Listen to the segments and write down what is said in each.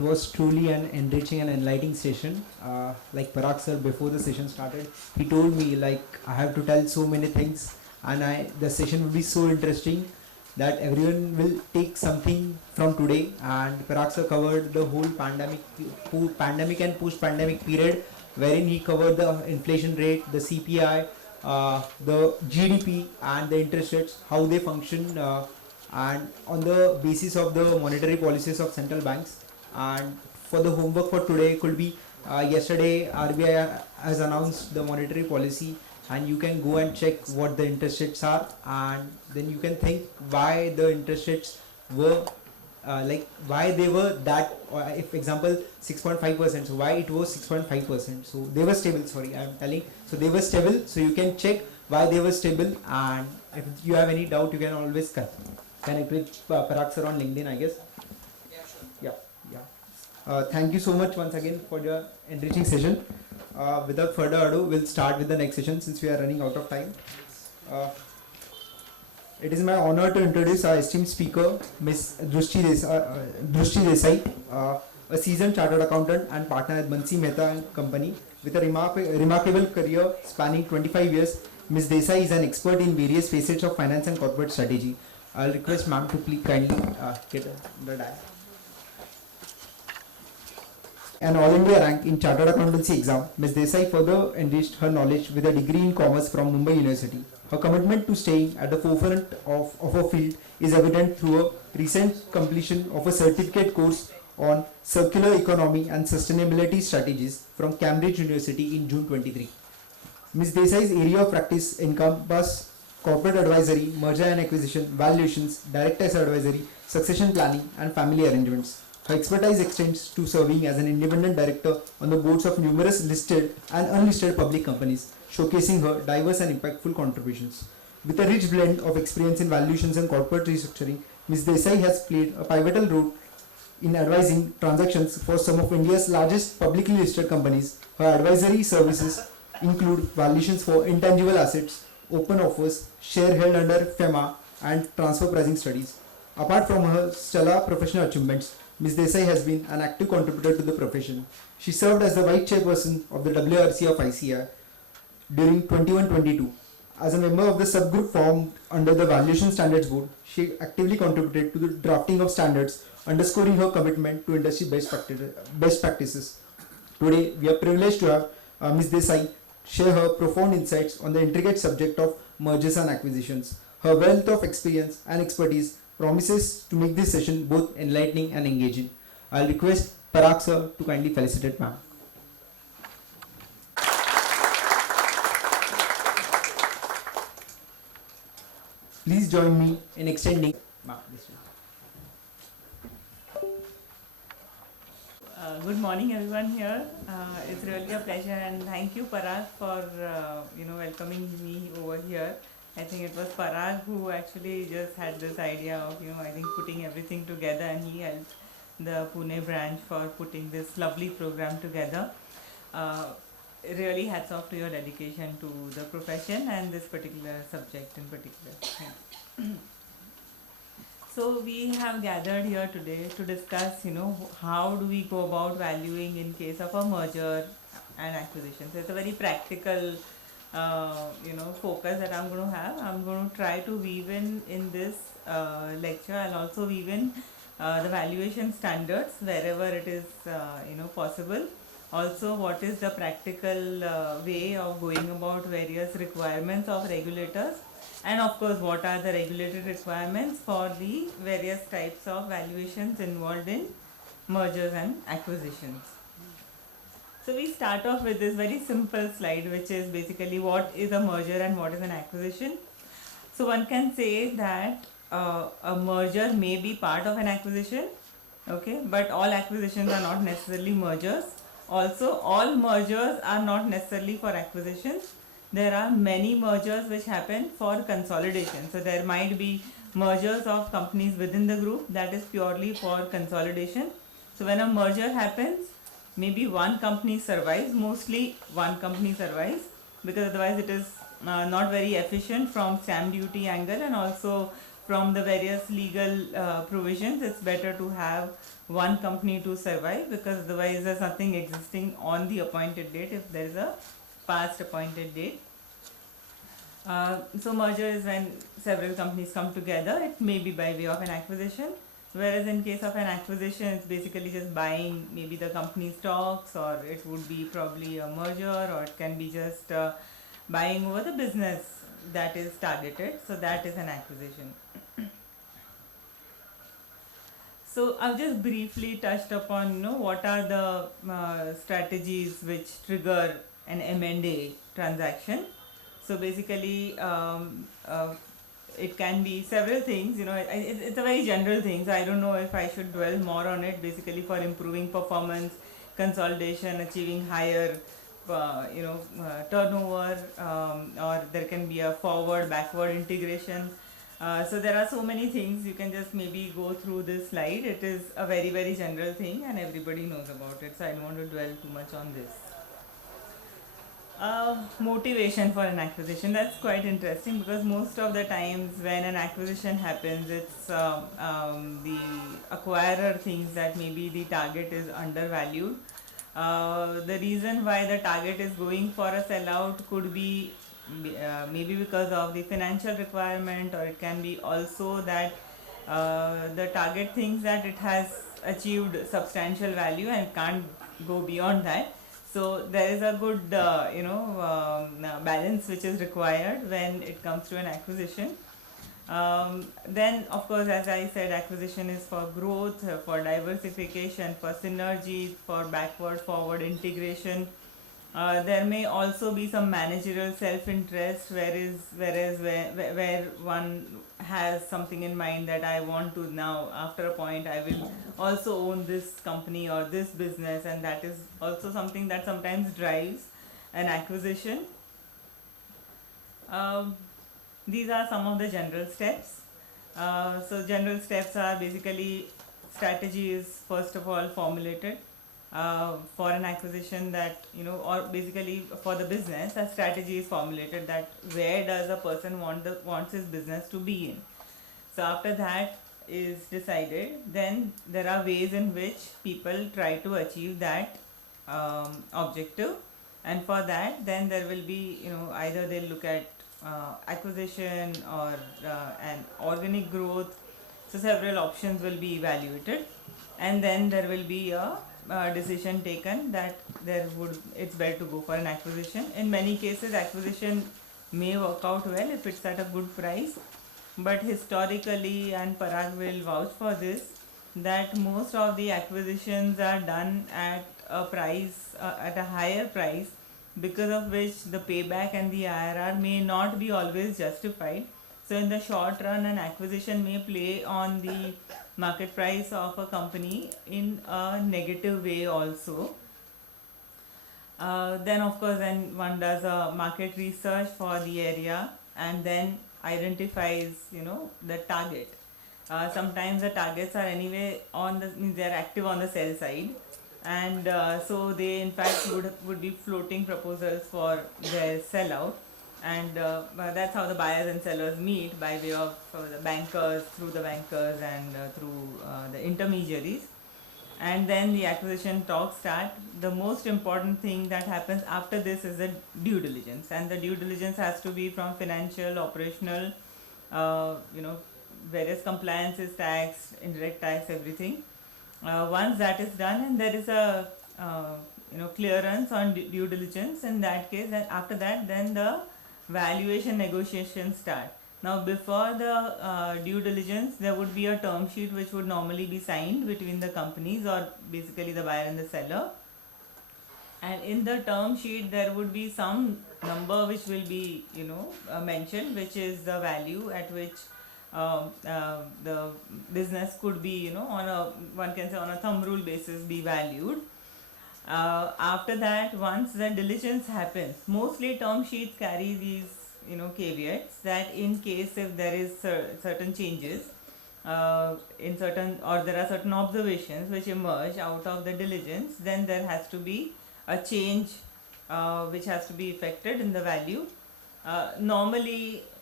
was truly an enriching and enlightening session. Like Parag sir, before the session started, he told me like I have to tell so many things, and the session will be so interesting that everyone will take something from today. And Parag sir covered the whole pandemic and post-pandemic period, wherein he covered the inflation rate, the CPI, the GDP, and the interest rates, how they function. And on the basis of the monetary policies of central banks. And for the homework for today could be yesterday RBI has announced the monetary policy, and you can go and check what the interest rates are, and then you can think why the interest rates were like why they were that, if example 6.5%, so why it was 6.5%, so they were stable, sorry I am telling, so they were stable, so you can check why they were stable. And if you have any doubt, you can always connect with Parag sir on LinkedIn, I guess. Yeah, sure. Yeah. Thank you so much once again for your enriching session. Without further ado, we'll start with the next session since we are running out of time. It is my honor to introduce our esteemed speaker, Ms. Drushti Desai, a seasoned chartered accountant and partner at Bansi Mehta and Company. With a remarkable career spanning 25 years, Ms. Desai is an expert in various facets of finance and corporate strategy. I'll request ma'am to please kindly get the dial. An All India rank in Chartered Accountancy exam, Ms. Desai further enriched her knowledge with a degree in commerce from Mumbai University. Her commitment to staying at the forefront of her field is evident through a recent completion of a certificate course on circular economy and sustainability strategies from Cambridge University in June 23. Ms. Desai's area of practice encompass corporate advisory, merger and acquisition, valuations, direct tax advisory, succession planning, and family arrangements. Her expertise extends to serving as an independent director on the boards of numerous listed and unlisted public companies, showcasing her diverse and impactful contributions. With a rich blend of experience in valuations and corporate restructuring, Ms. Desai has played a pivotal role in advising transactions for some of India's largest publicly listed companies. Her advisory services include valuations for intangible assets, open offers, share held under FEMA, and transfer pricing studies. Apart from her stellar professional achievements, Ms. Desai has been an active contributor to the profession. She served as the Vice Chairperson of the WRC of ICI during 21-22. As a member of the subgroup formed under the Valuation Standards Board, she actively contributed to the drafting of standards, underscoring her commitment to industry best practices. Today, we are privileged to have Ms. Desai share her profound insights on the intricate subject of mergers and acquisitions. Her wealth of experience and expertise promises to make this session both enlightening and engaging. I'll request Parag sir to kindly felicitate ma'am. Please join me in extending ma'am. Good morning everyone here. It's really a pleasure, and thank you Parag for welcoming me over here. I think it was Parag who actually just had this idea of I think putting everything together, and he helped the Pune branch for putting this lovely program together. Really hats off to your dedication to the profession and this particular subject in particular. Yeah. So we have gathered here today to discuss, how do we go about valuing in case of a merger and acquisition. So it's a very practical, focus that I'm going to have. I'm going to try to weave in this lecture. I'll also weave in the valuation standards wherever it is, possible. Also, what is the practical way of going about various requirements of regulators. And of course, what are the regulatory requirements for the various types of valuations involved in mergers and acquisitions. So we start off with this very simple slide, which is basically what is a merger and what is an acquisition. So one can say that a merger may be part of an acquisition, okay, but all acquisitions are not necessarily mergers. Also, all mergers are not necessarily for acquisitions. There are many mergers which happen for consolidation. So there might be mergers of companies within the group that is purely for consolidation. So when a merger happens, maybe one company survives, mostly one company survives, because otherwise it is not very efficient from stamp duty angle and also from the various legal provisions, it's better to have one company to survive, because otherwise there's nothing existing on the appointed date if there is a past appointed date. So merger is when several companies come together. It may be by way of an acquisition, whereas in case of an acquisition, it's basically just buying maybe the company's stocks, or it would be probably a merger, or it can be just buying over the business that is targeted. So that is an acquisition. So I've just briefly touched upon what are the strategies which trigger an M&A transaction. So basically, it can be several things. It's a very general thing. So I don't know if I should dwell more on it. Basically, for improving performance, consolidation, achieving higher, turnover, or there can be a forward, backward integration. So there are so many things. You can just maybe go through this slide. It is a very, very general thing, and everybody knows about it. So I don't want to dwell too much on this. Motivation for an acquisition, that's quite interesting, because most of the times when an acquisition happens, it's the acquirer thinks that maybe the target is undervalued. The reason why the target is going for a sellout could be maybe because of the financial requirement, or it can be also that the target thinks that it has achieved substantial value and can't go beyond that. So there is a good balance which is required when it comes to an acquisition. Then of course, as I said, acquisition is for growth, for diversification, for synergy, for backward forward integration. There may also be some managerial self-interest, where one has something in mind that I want to now, after a point, I will also own this company or this business, and that is also something that sometimes drives an acquisition. These are some of the general steps. So general steps are basically, strategy is first of all formulated for an acquisition, that or basically for the business, a strategy is formulated, that where does a person wants his business to be in. So after that is decided, then there are ways in which people try to achieve that objective, and for that then there will be either they'll look at acquisition or an organic growth. So several options will be evaluated, and then there will be a decision taken that it's better to go for an acquisition. In many cases, acquisition may work out well if it's at a good price, but historically, and Parag will vouch for this, that most of the acquisitions are done at a price, at a higher price, because of which the payback and the IRR may not be always justified. So in the short run, an acquisition may play on the market price of a company in a negative way also. Then of course, then one does a market research for the area, and then identifies the target. Sometimes the targets are anyway they are active on the sell side, and so they in fact would be floating proposals for their sellout, and that's how the buyers and sellers meet, by way of the bankers, through the bankers, and through the intermediaries. And then the acquisition talks start. The most important thing that happens after this is the due diligence, and the due diligence has to be from financial, operational, various compliances, tax, indirect tax, everything. Once that is done, and there is a clearance on due diligence, in that case, and after that, then the valuation negotiations start. Now before the due diligence, there would be a term sheet which would normally be signed between the companies, or basically the buyer and the seller, and in the term sheet there would be some number which will be mentioned, which is the value at which the business could be one can say on a thumb rule basis be valued. After that, once the diligence happens, mostly term sheets carry these caveats, that in case if there is certain changes in certain, or there are certain observations which emerge out of the diligence, then there has to be a change which has to be effected in the value. Normally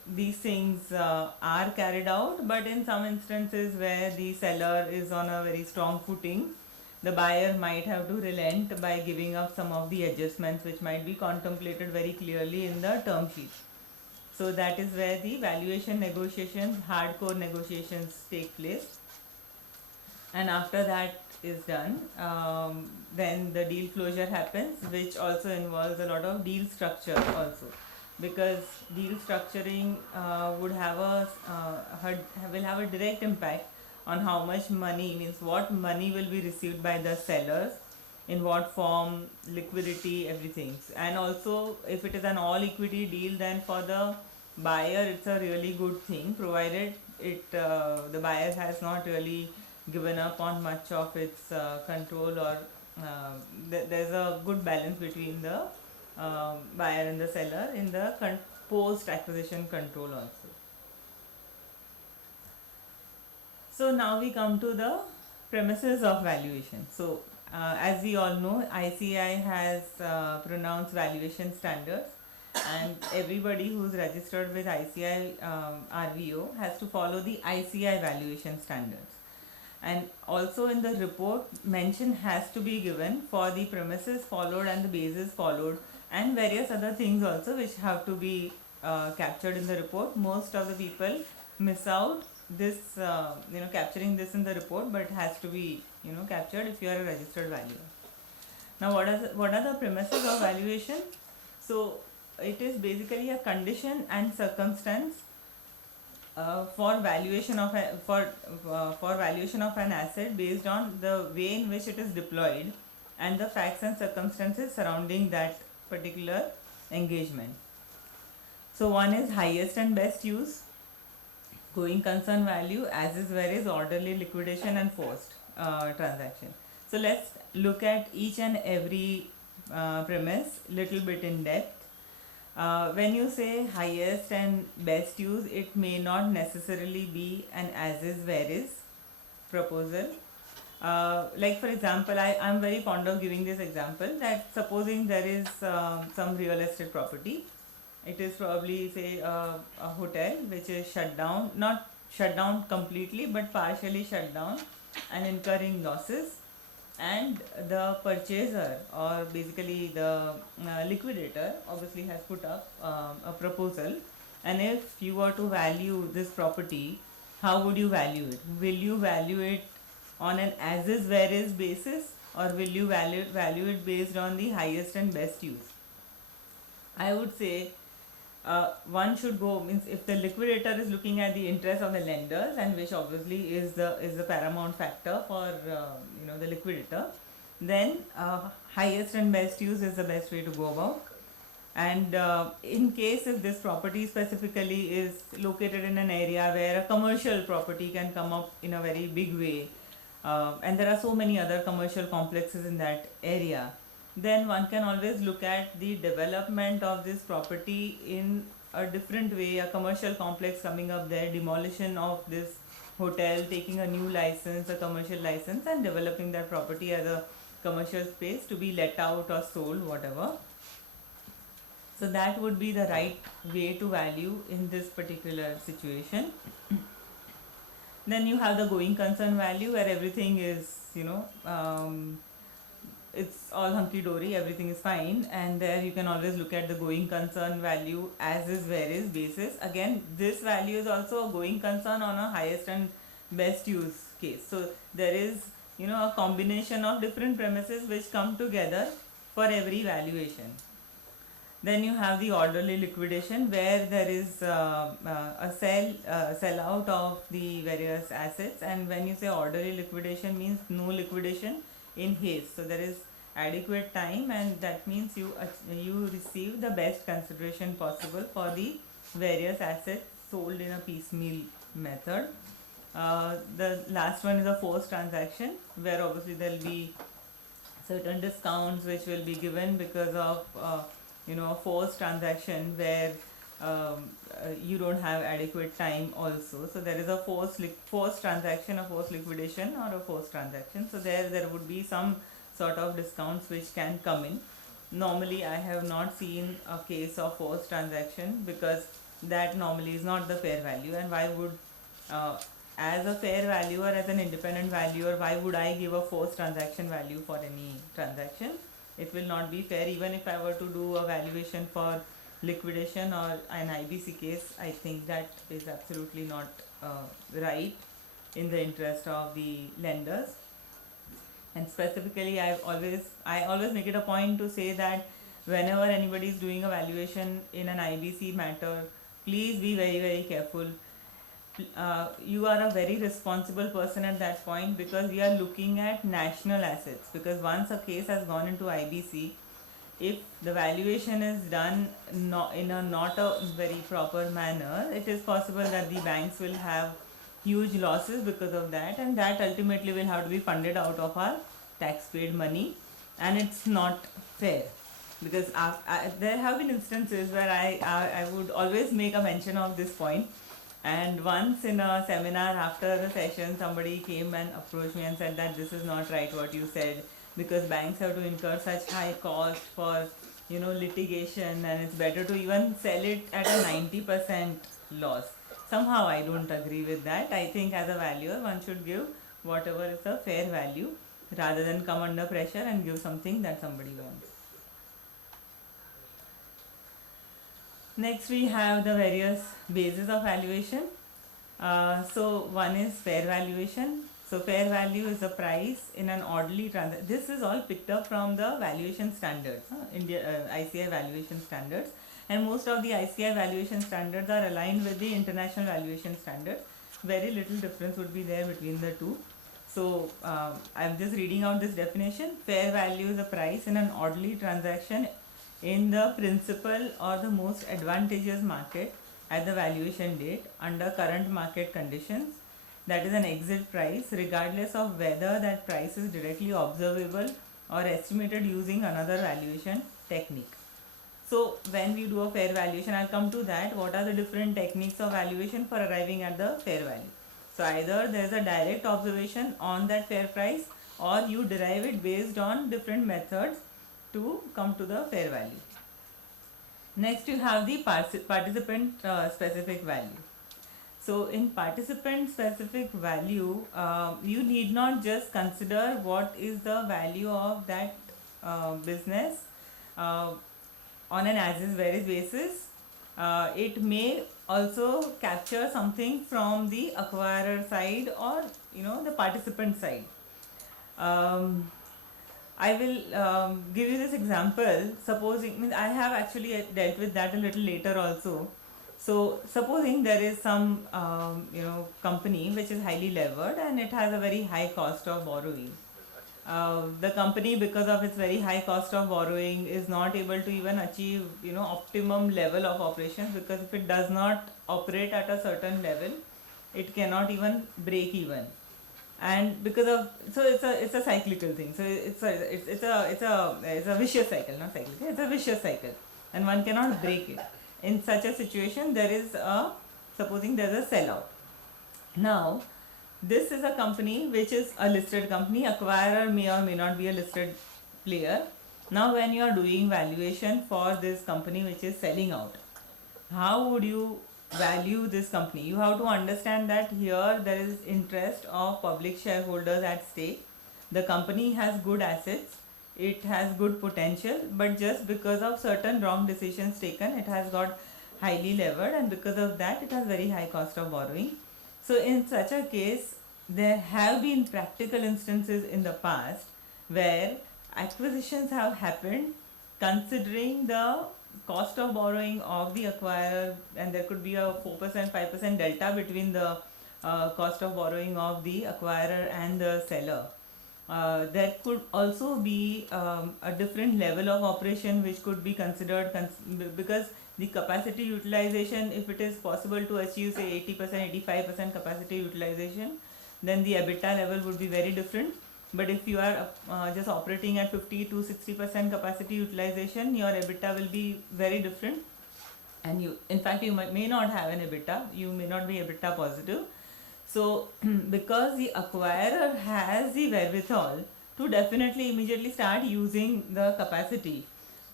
these things are carried out, but in some instances where the seller is on a very strong footing, the buyer might have to relent by giving up some of the adjustments which might be contemplated very clearly in the term sheet. So that is where the valuation negotiations, hardcore negotiations take place. And after that is done, then the deal closure happens, which also involves a lot of deal structure also, because deal structuring would have will have a direct impact on how much money, means what money will be received by the sellers, in what form, liquidity, everything. And also if it is an all equity deal, then for the buyer it's a really good thing, provided the buyer has not really given up on much of its control, or there's a good balance between the buyer and the seller in the post acquisition control also. So now we come to the premises of valuation. So as we all know, ICAI has pronounced valuation standards, and everybody who's registered with ICAI RVO has to follow the ICAI valuation standards. And also in the report, mention has to be given for the premises followed and the basis followed, and various other things also which have to be captured in the report. Most of the people miss out this, capturing this in the report, but it has to be captured if you are a registered valuer. Now what are the premises of valuation? So it is basically a condition and circumstance for valuation of an asset based on the way in which it is deployed and the facts and circumstances surrounding that particular engagement. So one is highest and best use, going concern value, as is where is orderly liquidation and forced transaction. So let's look at each and every premise little bit in depth. When you say highest and best use, it may not necessarily be an as is where is proposal. Like for example, I'm very fond of giving this example, that supposing there is some real estate property. It is probably say a hotel which is shut down, not shut down completely but partially shut down and incurring losses, and the purchaser, or basically the liquidator, obviously has put up a proposal. And if you were to value this property, how would you value it? Will you value it on an as is where is basis, or will you value it based on the highest and best use? I would say one should go, means if the liquidator is looking at the interest of the lenders, and which obviously is the paramount factor for the liquidator, then highest and best use is the best way to go about. And in case if this property specifically is located in an area where a commercial property can come up in a very big way, and there are so many other commercial complexes in that area, then one can always look at the development of this property in a different way. A commercial complex coming up there, demolition of this hotel, taking a new license, a commercial license, and developing that property as a commercial space to be let out or sold, whatever. So that would be the right way to value in this particular situation. Then you have the going concern value, where everything is it's all hunky-dory, everything is fine, and there you can always look at the going concern value as is where is basis. Again, this value is also a going concern on a highest and best use case. So there is a combination of different premises which come together for every valuation. Then you have the orderly liquidation, where there is a sell out of the various assets. And when you say orderly liquidation, means no liquidation in haste. So there is adequate time, and that means you receive the best consideration possible for the various assets sold in a piecemeal method. The last one is a forced transaction, where obviously there will be certain discounts which will be given because of a forced transaction where you don't have adequate time also. So there is a forced transaction, a forced liquidation, or a forced transaction. So there would be some sort of discounts which can come in. Normally I have not seen a case of forced transaction, because that normally is not the fair value. And why would, as a fair valuer, as an independent valuer, why would I give a forced transaction value for any transaction? It will not be fair. Even if I were to do a valuation for liquidation or an IBC case, I think that is absolutely not right in the interest of the lenders. And specifically, I always make it a point to say that whenever anybody is doing a valuation in an IBC matter, please be very, very careful. You are a very responsible person at that point, because we are looking at national assets. Because once a case has gone into IBC, if the valuation is done in a not a very proper manner, it is possible that the banks will have huge losses because of that, and that ultimately will have to be funded out of our tax paid money, and it's not fair. Because there have been instances where I would always make a mention of this point. And once in a seminar after the session, somebody came and approached me and said that this is not right what you said, because banks have to incur such high cost for litigation, and it's better to even sell it at a 90% loss. Somehow I don't agree with that. I think as a valuer, one should give whatever is a fair value, rather than come under pressure and give something that somebody wants. Next we have the various bases of valuation. So one is fair valuation. So fair value is the price in an orderly transaction. This is all picked up from the valuation standards, ICI valuation standards. And most of the ICI valuation standards are aligned with the international valuation standards. Very little difference would be there between the two. So I'm just reading out this definition. Fair value is a price in an orderly transaction in the principal or the most advantageous market at the valuation date under current market conditions. That is an exit price, regardless of whether that price is directly observable or estimated using another valuation technique. So when we do a fair valuation, I'll come to that. What are the different techniques of valuation for arriving at the fair value? So either there is a direct observation on that fair price, or you derive it based on different methods to come to the fair value. Next you have the participant specific value. So in participant specific value, you need not just consider what is the value of that business on an as-is where-is basis. It may also capture something from the acquirer side or the participant side. I will give you this example. Supposing, I have actually dealt with that a little later also. So supposing there is some company which is highly levered and it has a very high cost of borrowing. The company, because of its very high cost of borrowing, is not able to even achieve optimum level of operations, because if it does not operate at a certain level, it cannot even break even. And because of, so it's a cyclical thing. So it's a vicious cycle, not cyclical. It's a vicious cycle, and one cannot break it. In such a situation, supposing there's a sellout. Now, this is a company which is a listed company. Acquirer may or may not be a listed player. Now, when you are doing valuation for this company which is selling out, how would you value this company? You have to understand that here there is interest of public shareholders at stake. The company has good assets, it has good potential, but just because of certain wrong decisions taken, it has got highly levered, and because of that it has very high cost of borrowing. So in such a case, there have been practical instances in the past where acquisitions have happened considering the cost of borrowing of the acquirer, and there could be a 4% 5% delta between the cost of borrowing of the acquirer and the seller. There could also be a different level of operation which could be considered, because the capacity utilization, if it is possible to achieve say 80% 85% capacity utilization, then the EBITDA level would be very different. But if you are just operating at 50 to 60% capacity utilization, your EBITDA will be very different, and you, in fact, you may not have an EBITDA, you may not be EBITDA positive. So because the acquirer has the wherewithal to definitely immediately start using the capacity,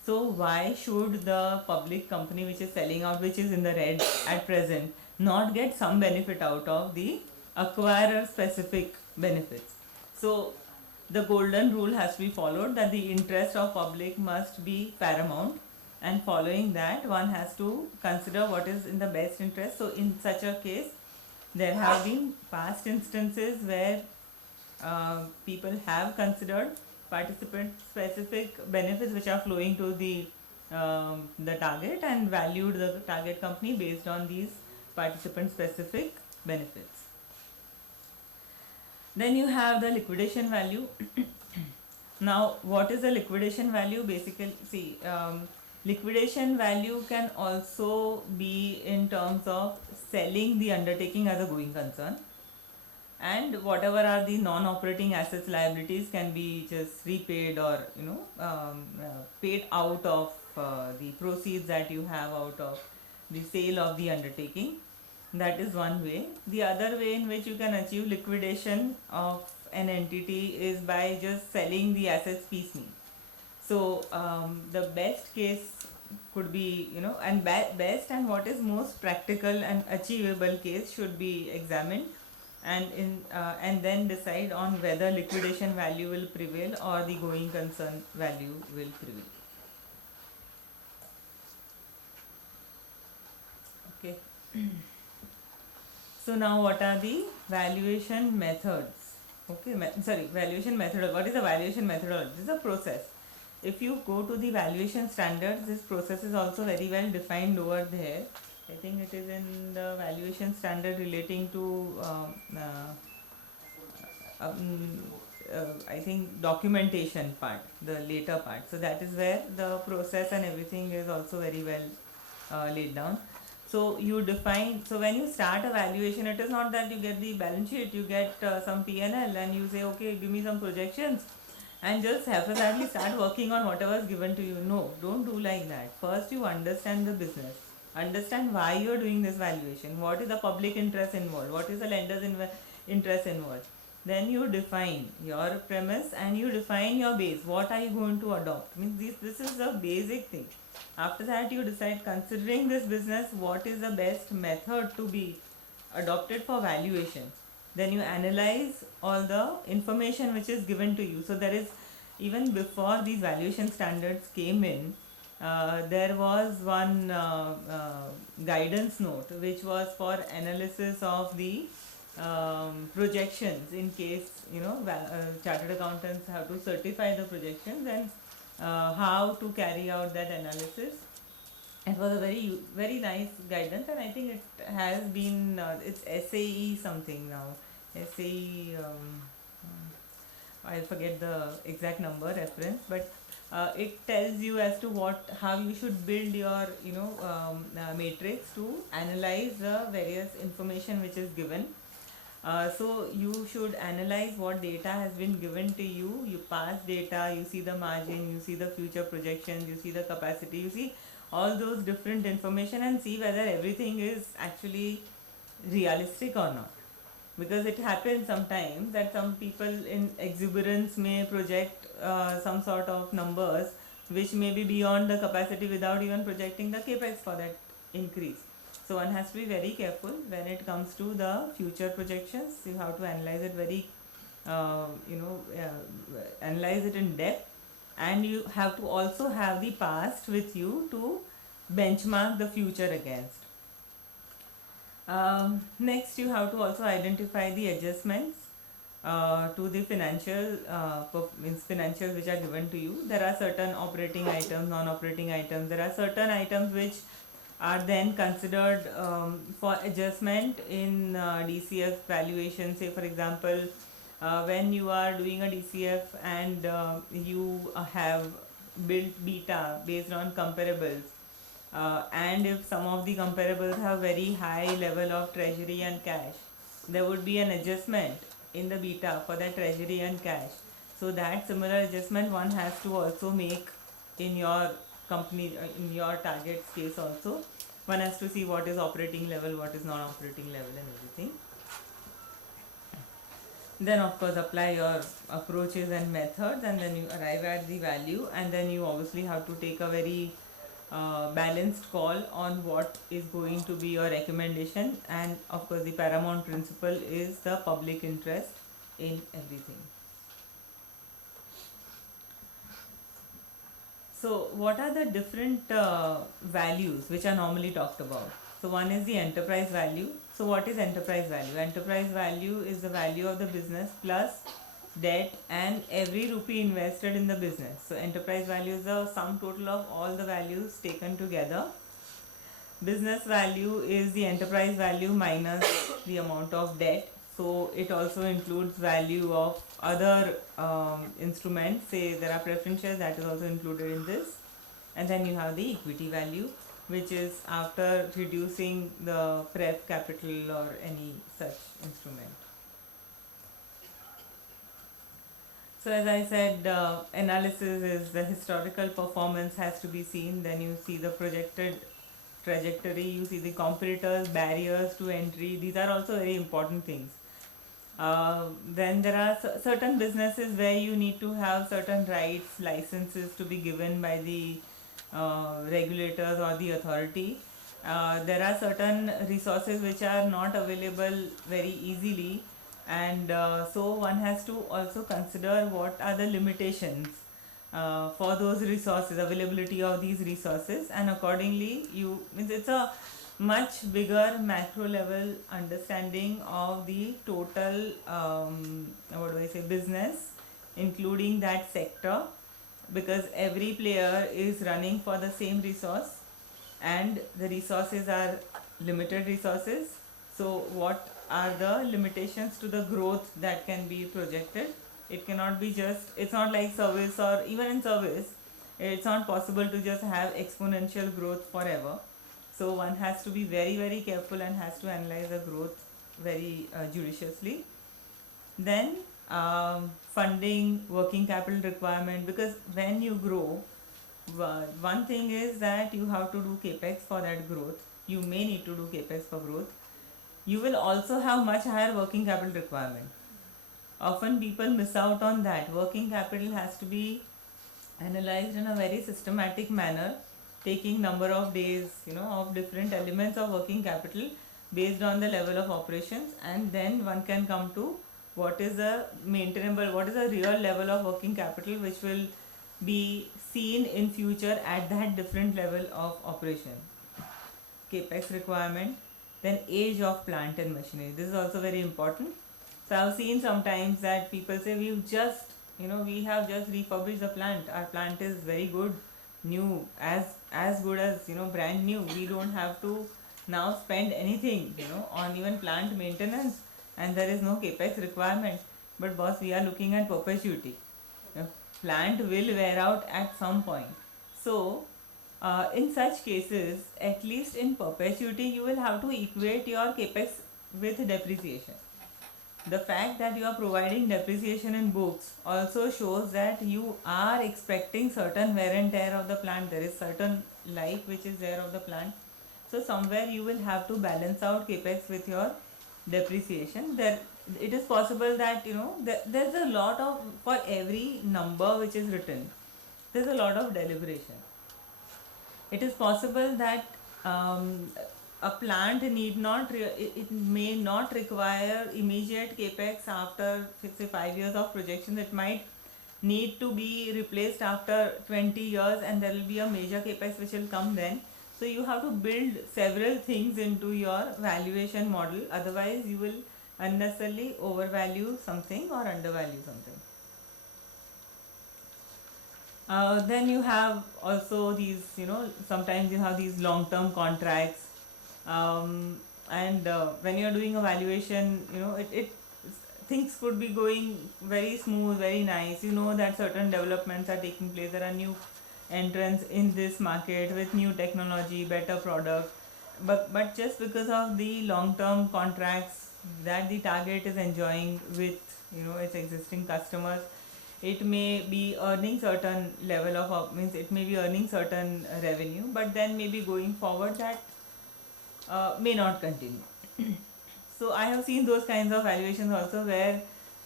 So why should the public company which is selling out, which is in the red at present, not get some benefit out of the acquirer specific benefits? So the golden rule has to be followed, that the interest of public must be paramount, and following that one has to consider what is in the best interest. So in such a case, there have been past instances where people have considered participant specific benefits which are flowing to the target, and valued the target company based on these participant specific benefits. Then you have the liquidation value. Now, what is the liquidation value? Basically, see, liquidation value can also be in terms of selling the undertaking as a going concern, and whatever are the non-operating assets liabilities can be just repaid, or paid out of the proceeds that you have out of the sale of the undertaking. That is one way. The other way in which you can achieve liquidation of an entity is by just selling the assets piecemeal. So the best case could be, and best and what is most practical and achievable case should be examined, and then decide on whether liquidation value will prevail or the going concern value will prevail. Okay. So now what are the valuation methods? Okay, valuation method. What is a valuation methodology? This is a process. If you go to the valuation standards, this process is also very well defined over there. I think it is in the valuation standard relating to I think documentation part, the later part. So that is where the process and everything is also very well laid down. So you define, so when you start a valuation, it is not that you get the balance sheet, you get some P&L and you say, okay, give me some projections and just haphazardly start working on whatever is given to you. No, don't do like that. First you understand the business, understand why you are doing this valuation, what is the public interest involved, what is the lender's interest involved. Then you define your premise and you define your base. What are you going to adopt? Means this is the basic thing. After that you decide, considering this business, what is the best method to be adopted for valuation. Then you analyze all the information which is given to you. So there is, even before these valuation standards came in, there was one guidance note which was for analysis of the projections, in case chartered accountants have to certify the projections, and how to carry out that analysis. It was a very very nice guidance, and I think it has been it's SAE something now, SAE I forget the exact number reference, but it tells you as to how you should build your matrix to analyze the various information which is given. So you should analyze what data has been given to you. You pass data, you see the margin, you see the future projections, you see the capacity, you see all those different information, and see whether everything is actually realistic or not. Because it happens sometimes that some people in exuberance may project some sort of numbers which may be beyond the capacity without even projecting the capex for that increase. So one has to be very careful when it comes to the future projections. You have to analyze it very, analyze it in depth, and you have to also have the past with you to benchmark the future against. Next, you have to also identify the adjustments to the financials which are given to you. There are certain operating items, non-operating items. There are certain items which are then considered for adjustment in DCF valuation. Say for example, when you are doing a DCF and you have built beta based on comparables, and if some of the comparables have very high level of treasury and cash, there would be an adjustment in the beta for that treasury and cash. So that similar adjustment one has to also make in your company, in your target case also. One has to see what is operating level, what is non-operating level, and everything. Then of course apply your approaches and methods, and then you arrive at the value, and then you obviously have to take a very balanced call on what is going to be your recommendation. And of course the paramount principle is the public interest in everything. So what are the different values which are normally talked about? So one is the enterprise value. So what is enterprise value? Enterprise value is the value of the business plus debt and every rupee invested in the business. So enterprise value is the sum total of all the values taken together. Business value is the enterprise value minus the amount of debt. So it also includes value of other instruments. Say there are preference shares, that is also included in this. And then you have the equity value, which is after reducing the pref capital or any such instrument. So as I said, analysis is the historical performance has to be seen. Then you see the projected trajectory, you see the competitors, barriers to entry. These are also very important things. Then there are certain businesses where you need to have certain rights, licenses to be given by the regulators or the authority. There are certain resources which are not available very easily, and so one has to also consider what are the limitations for those resources, availability of these resources, and accordingly you means it's a much bigger macro level understanding of the total business, including that sector, because every player is running for the same resource and the resources are limited resources. So what are the limitations to the growth that can be projected? It cannot be just, it's not like service, or even in service it's not possible to just have exponential growth forever. So one has to be very very careful and has to analyze the growth very judiciously. Then funding, working capital requirement, because when you grow, one thing is that you have to do capex for that growth. You may need to do capex for growth. You will also have much higher working capital requirement. Often people miss out on that. Working capital has to be analyzed in a very systematic manner, taking number of days, of different elements of working capital based on the level of operations, and then one can come to what is a maintainable, what is a real level of working capital which will be seen in future at that different level of operation. Capex requirement, then age of plant and machinery. This is also very important. So I've seen sometimes that people say we have just refurbished the plant. Our plant is very good, new, as good as brand new. We don't have to now spend anything on even plant maintenance, and there is no capex requirement. But boss, we are looking at perpetuity. Plant will wear out at some point. So in such cases, at least in perpetuity, you will have to equate your capex with depreciation. The fact that you are providing depreciation in books also shows that you are expecting certain wear and tear of the plant. There is certain life which is there of the plant. So somewhere you will have to balance out capex with your depreciation. There, it is possible that there's a lot of, for every number which is written, there's a lot of deliberation. It is possible that a plant it may not require immediate capex after say 5 years of projection. It might need to be replaced after 20 years, and there will be a major capex which will come then. So you have to build several things into your valuation model, otherwise you will unnecessarily overvalue something or undervalue something. Then you have also these, sometimes you have these long-term contracts, and when you are doing a valuation, things could be going very smooth, very nice. You know that certain developments are taking place. There are new entrants in this market with new technology, better product. But just because of the long-term contracts that the target is enjoying with its existing customers, it may be earning certain level of it may be earning certain revenue, but then maybe going forward that may not continue. So I have seen those kinds of valuations also, where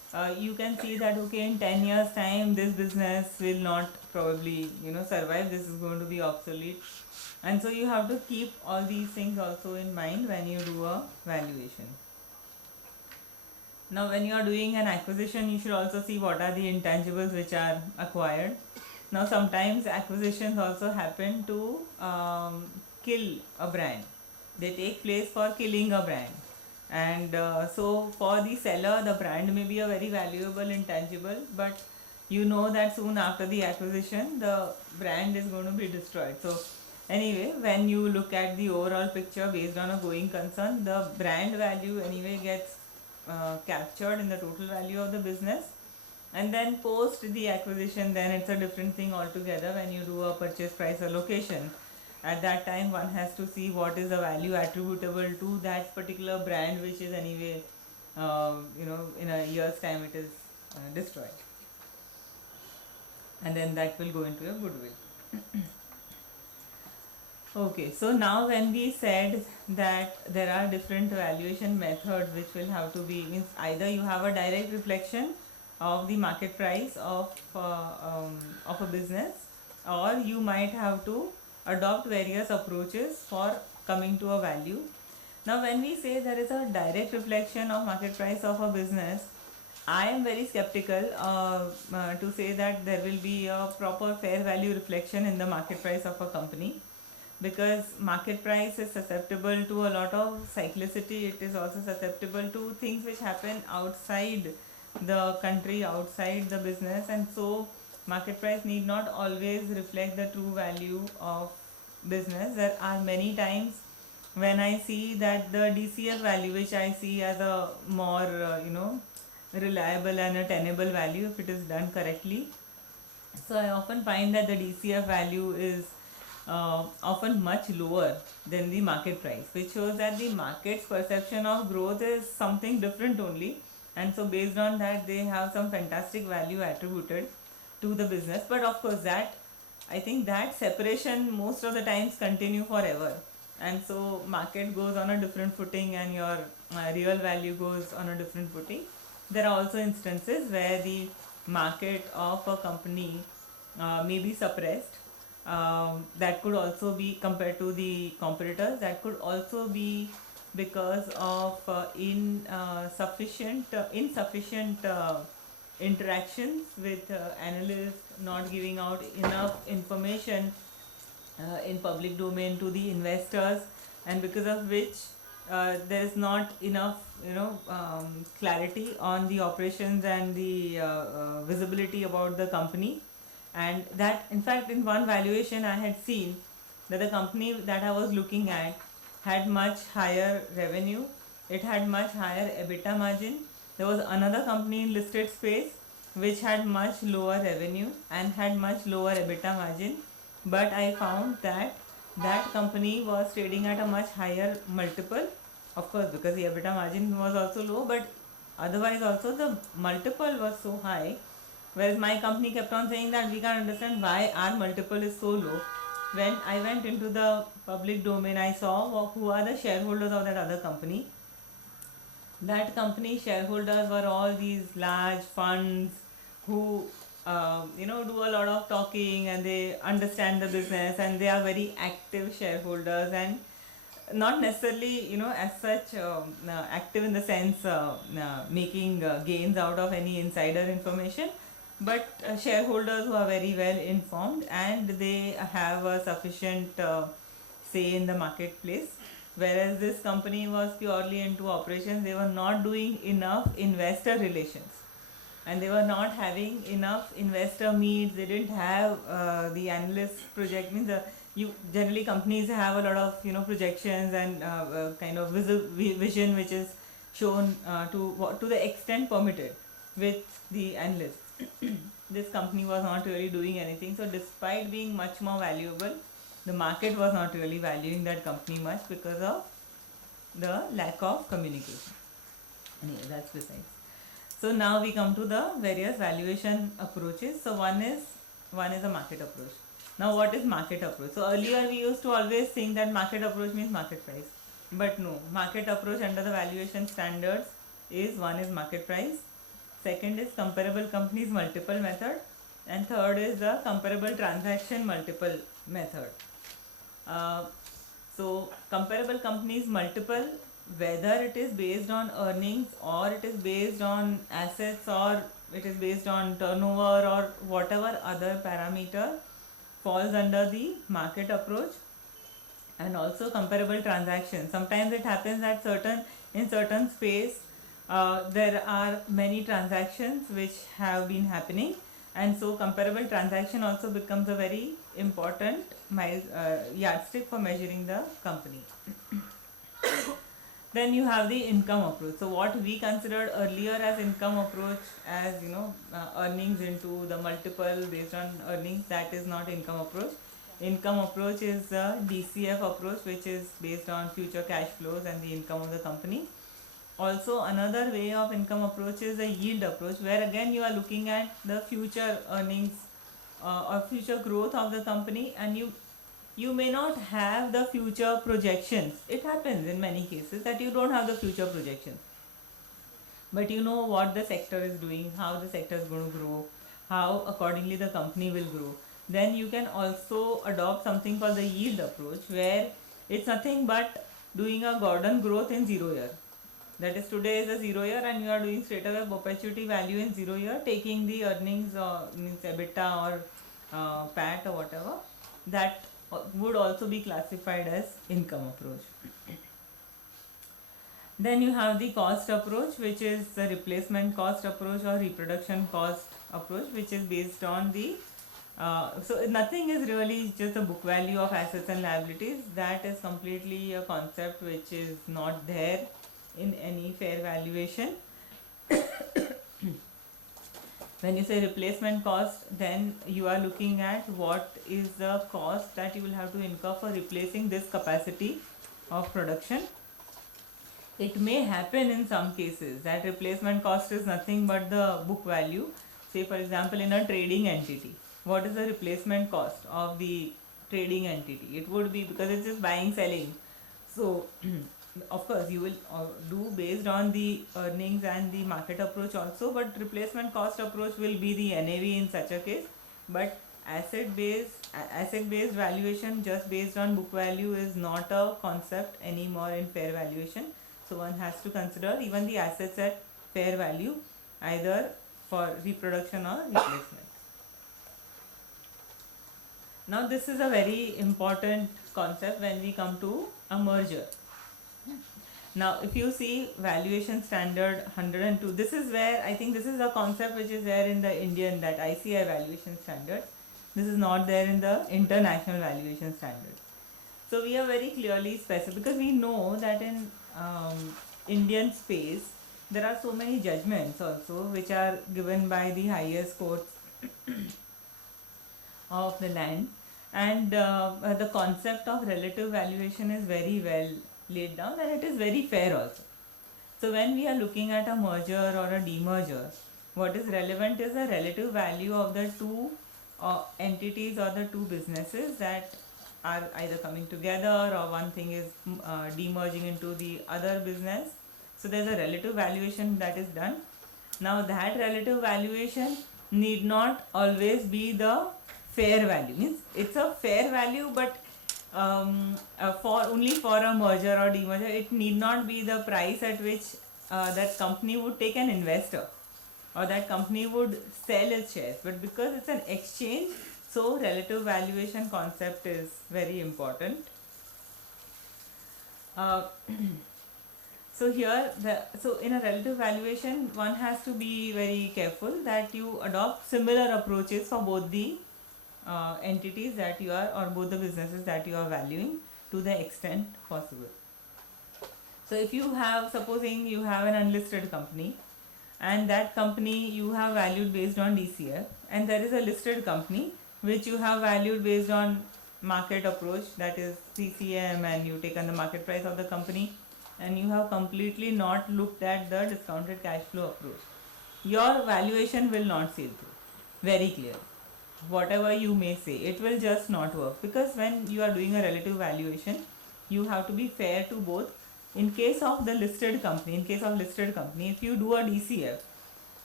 you can see that okay, in 10 years time this business will not probably survive, this is going to be obsolete, and so you have to keep all these things also in mind when you do a valuation. Now when you are doing an acquisition, you should also see what are the intangibles which are acquired. Now sometimes acquisitions also happen to kill a brand. They take place for killing a brand. And so for the seller, the brand may be a very valuable intangible, but you know that soon after the acquisition, the brand is going to be destroyed. So anyway, when you look at the overall picture based on a going concern, the brand value anyway gets captured in the total value of the business. And then post the acquisition, then it's a different thing altogether when you do a purchase price allocation. At that time one has to see what is the value attributable to that particular brand, which is anyway in a year's time it is destroyed, and then that will go into your goodwill. Okay, so now when we said that there are different valuation methods which will have to be, means either you have a direct reflection of the market price of a business, or you might have to adopt various approaches for coming to a value. Now when we say there is a direct reflection of market price of a business, I am very skeptical to say that there will be a proper fair value reflection in the market price of a company, because market price is susceptible to a lot of cyclicity. It is also susceptible to things which happen outside the country, outside the business, and so market price need not always reflect the true value of business. There are many times when I see that the DCF value, which I see as a more reliable and a tenable value if it is done correctly, so I often find that the DCF value is often much lower than the market price, which shows that the market's perception of growth is something different only, and so based on that they have some fantastic value attributed to the business. But of course that, I think that separation most of the times continue forever, and so market goes on a different footing and your real value goes on a different footing. There are also instances where the market of a company may be suppressed. That could also be compared to the competitors. That could also be because of insufficient interactions with analysts, not giving out enough information in public domain to the investors, and because of which there is not enough clarity on the operations and the visibility about the company. And that, in fact, in one valuation I had seen that the company that I was looking at had much higher revenue, it had much higher EBITDA margin. There was another company in listed space which had much lower revenue and had much lower EBITDA margin, but I found that that company was trading at a much higher multiple, of course because the EBITDA margin was also low, but otherwise also the multiple was so high. Whereas my company kept on saying that we can't understand why our multiple is so low. When I went into the public domain, I saw who are the shareholders of that other company. That company shareholders were all these large funds who do a lot of talking, and they understand the business, and they are very active shareholders, and not necessarily as such active in the sense making gains out of any insider information, but shareholders who are very well informed, and they have a sufficient say in the marketplace. Whereas this company was purely into operations, they were not doing enough investor relations, and they were not having enough investor meets. They didn't have the analyst project, means you generally companies have a lot of projections and kind of vision which is shown to the extent permitted with the analysts. This company was not really doing anything, so despite being much more valuable, the market was not really valuing that company much because of the lack of communication. Anyway, that's besides. So now we come to the various valuation approaches. So one is a market approach. Now what is market approach? So earlier we used to always think that market approach means market price, but no, market approach under the valuation standards is, one is market price, second is comparable companies multiple method, and third is the comparable transaction multiple method. Uh, so comparable companies multiple, whether it is based on earnings or it is based on assets or it is based on turnover or whatever other parameter, falls under the market approach. And also comparable transactions, sometimes it happens that in certain space there are many transactions which have been happening, and so comparable transaction also becomes a very important yardstick for measuring the company. Then you have the income approach. So what we considered earlier as income approach, as earnings into the multiple based on earnings, that is not income approach. Income approach is the DCF approach, which is based on future cash flows and the income of the company. Also, another way of income approach is the yield approach, where again you are looking at the future earnings or future growth of the company, and you may not have the future projections. It happens in many cases that you don't have the future projections, but you know what the sector is doing, how the sector is going to grow, how accordingly the company will grow. Then you can also adopt something called the yield approach, where it's nothing but doing a Gordon growth in 0 year. That is, today is a 0 year and you are doing straight away perpetuity value in 0 year, taking the earnings or means EBITDA or PAT or whatever. That would also be classified as income approach. Then you have the cost approach, which is the replacement cost approach or reproduction cost approach, which is based on the so nothing is really just the book value of assets and liabilities. That is completely a concept which is not there in any fair valuation. When you say replacement cost, then you are looking at what is the cost that you will have to incur for replacing this capacity of production. It may happen in some cases that replacement cost is nothing but the book value. Say for example, in a trading entity, what is the replacement cost of the trading entity? It would be, because it's just buying, selling. So of course you will do based on the earnings and the market approach also, but replacement cost approach will be the NAV in such a case. But asset based valuation just based on book value is not a concept anymore in fair valuation. So one has to consider even the assets at fair value, either for reproduction or replacement. Now this is a very important concept when we come to a merger. Now if you see valuation standard 102, this is where I think this is a concept which is there in the Indian, that ICI valuation standard. This is not there in the international valuation standard. So we are very clearly specific, because we know that in Indian space there are so many judgments also which are given by the highest courts of the land, and the concept of relative valuation is very well laid down, and it is very fair also. So when we are looking at a merger or a demerger, what is relevant is the relative value of the two entities or the two businesses that are either coming together, or one thing is demerging into the other business. So there's a relative valuation that is done. Now that relative valuation need not always be the fair value. Means it's a fair value, but for only for a merger or demerger, it need not be the price at which that company would take an investor, or that company would sell its shares. But because it's an exchange, so relative valuation concept is very important. So here, so in a relative valuation, one has to be very careful that you adopt similar approaches for both the entities that you are, or both the businesses that you are valuing, to the extent possible. So if you have, supposing you have an unlisted company, and that company you have valued based on DCF, and there is a listed company which you have valued based on market approach, that is CCM, and you taken the market price of the company, and you have completely not looked at the discounted cash flow approach, your valuation will not sail through. Very clear. Whatever you may say, it will just not work, because when you are doing a relative valuation, you have to be fair to both. In case of the listed company, if you do a DCF,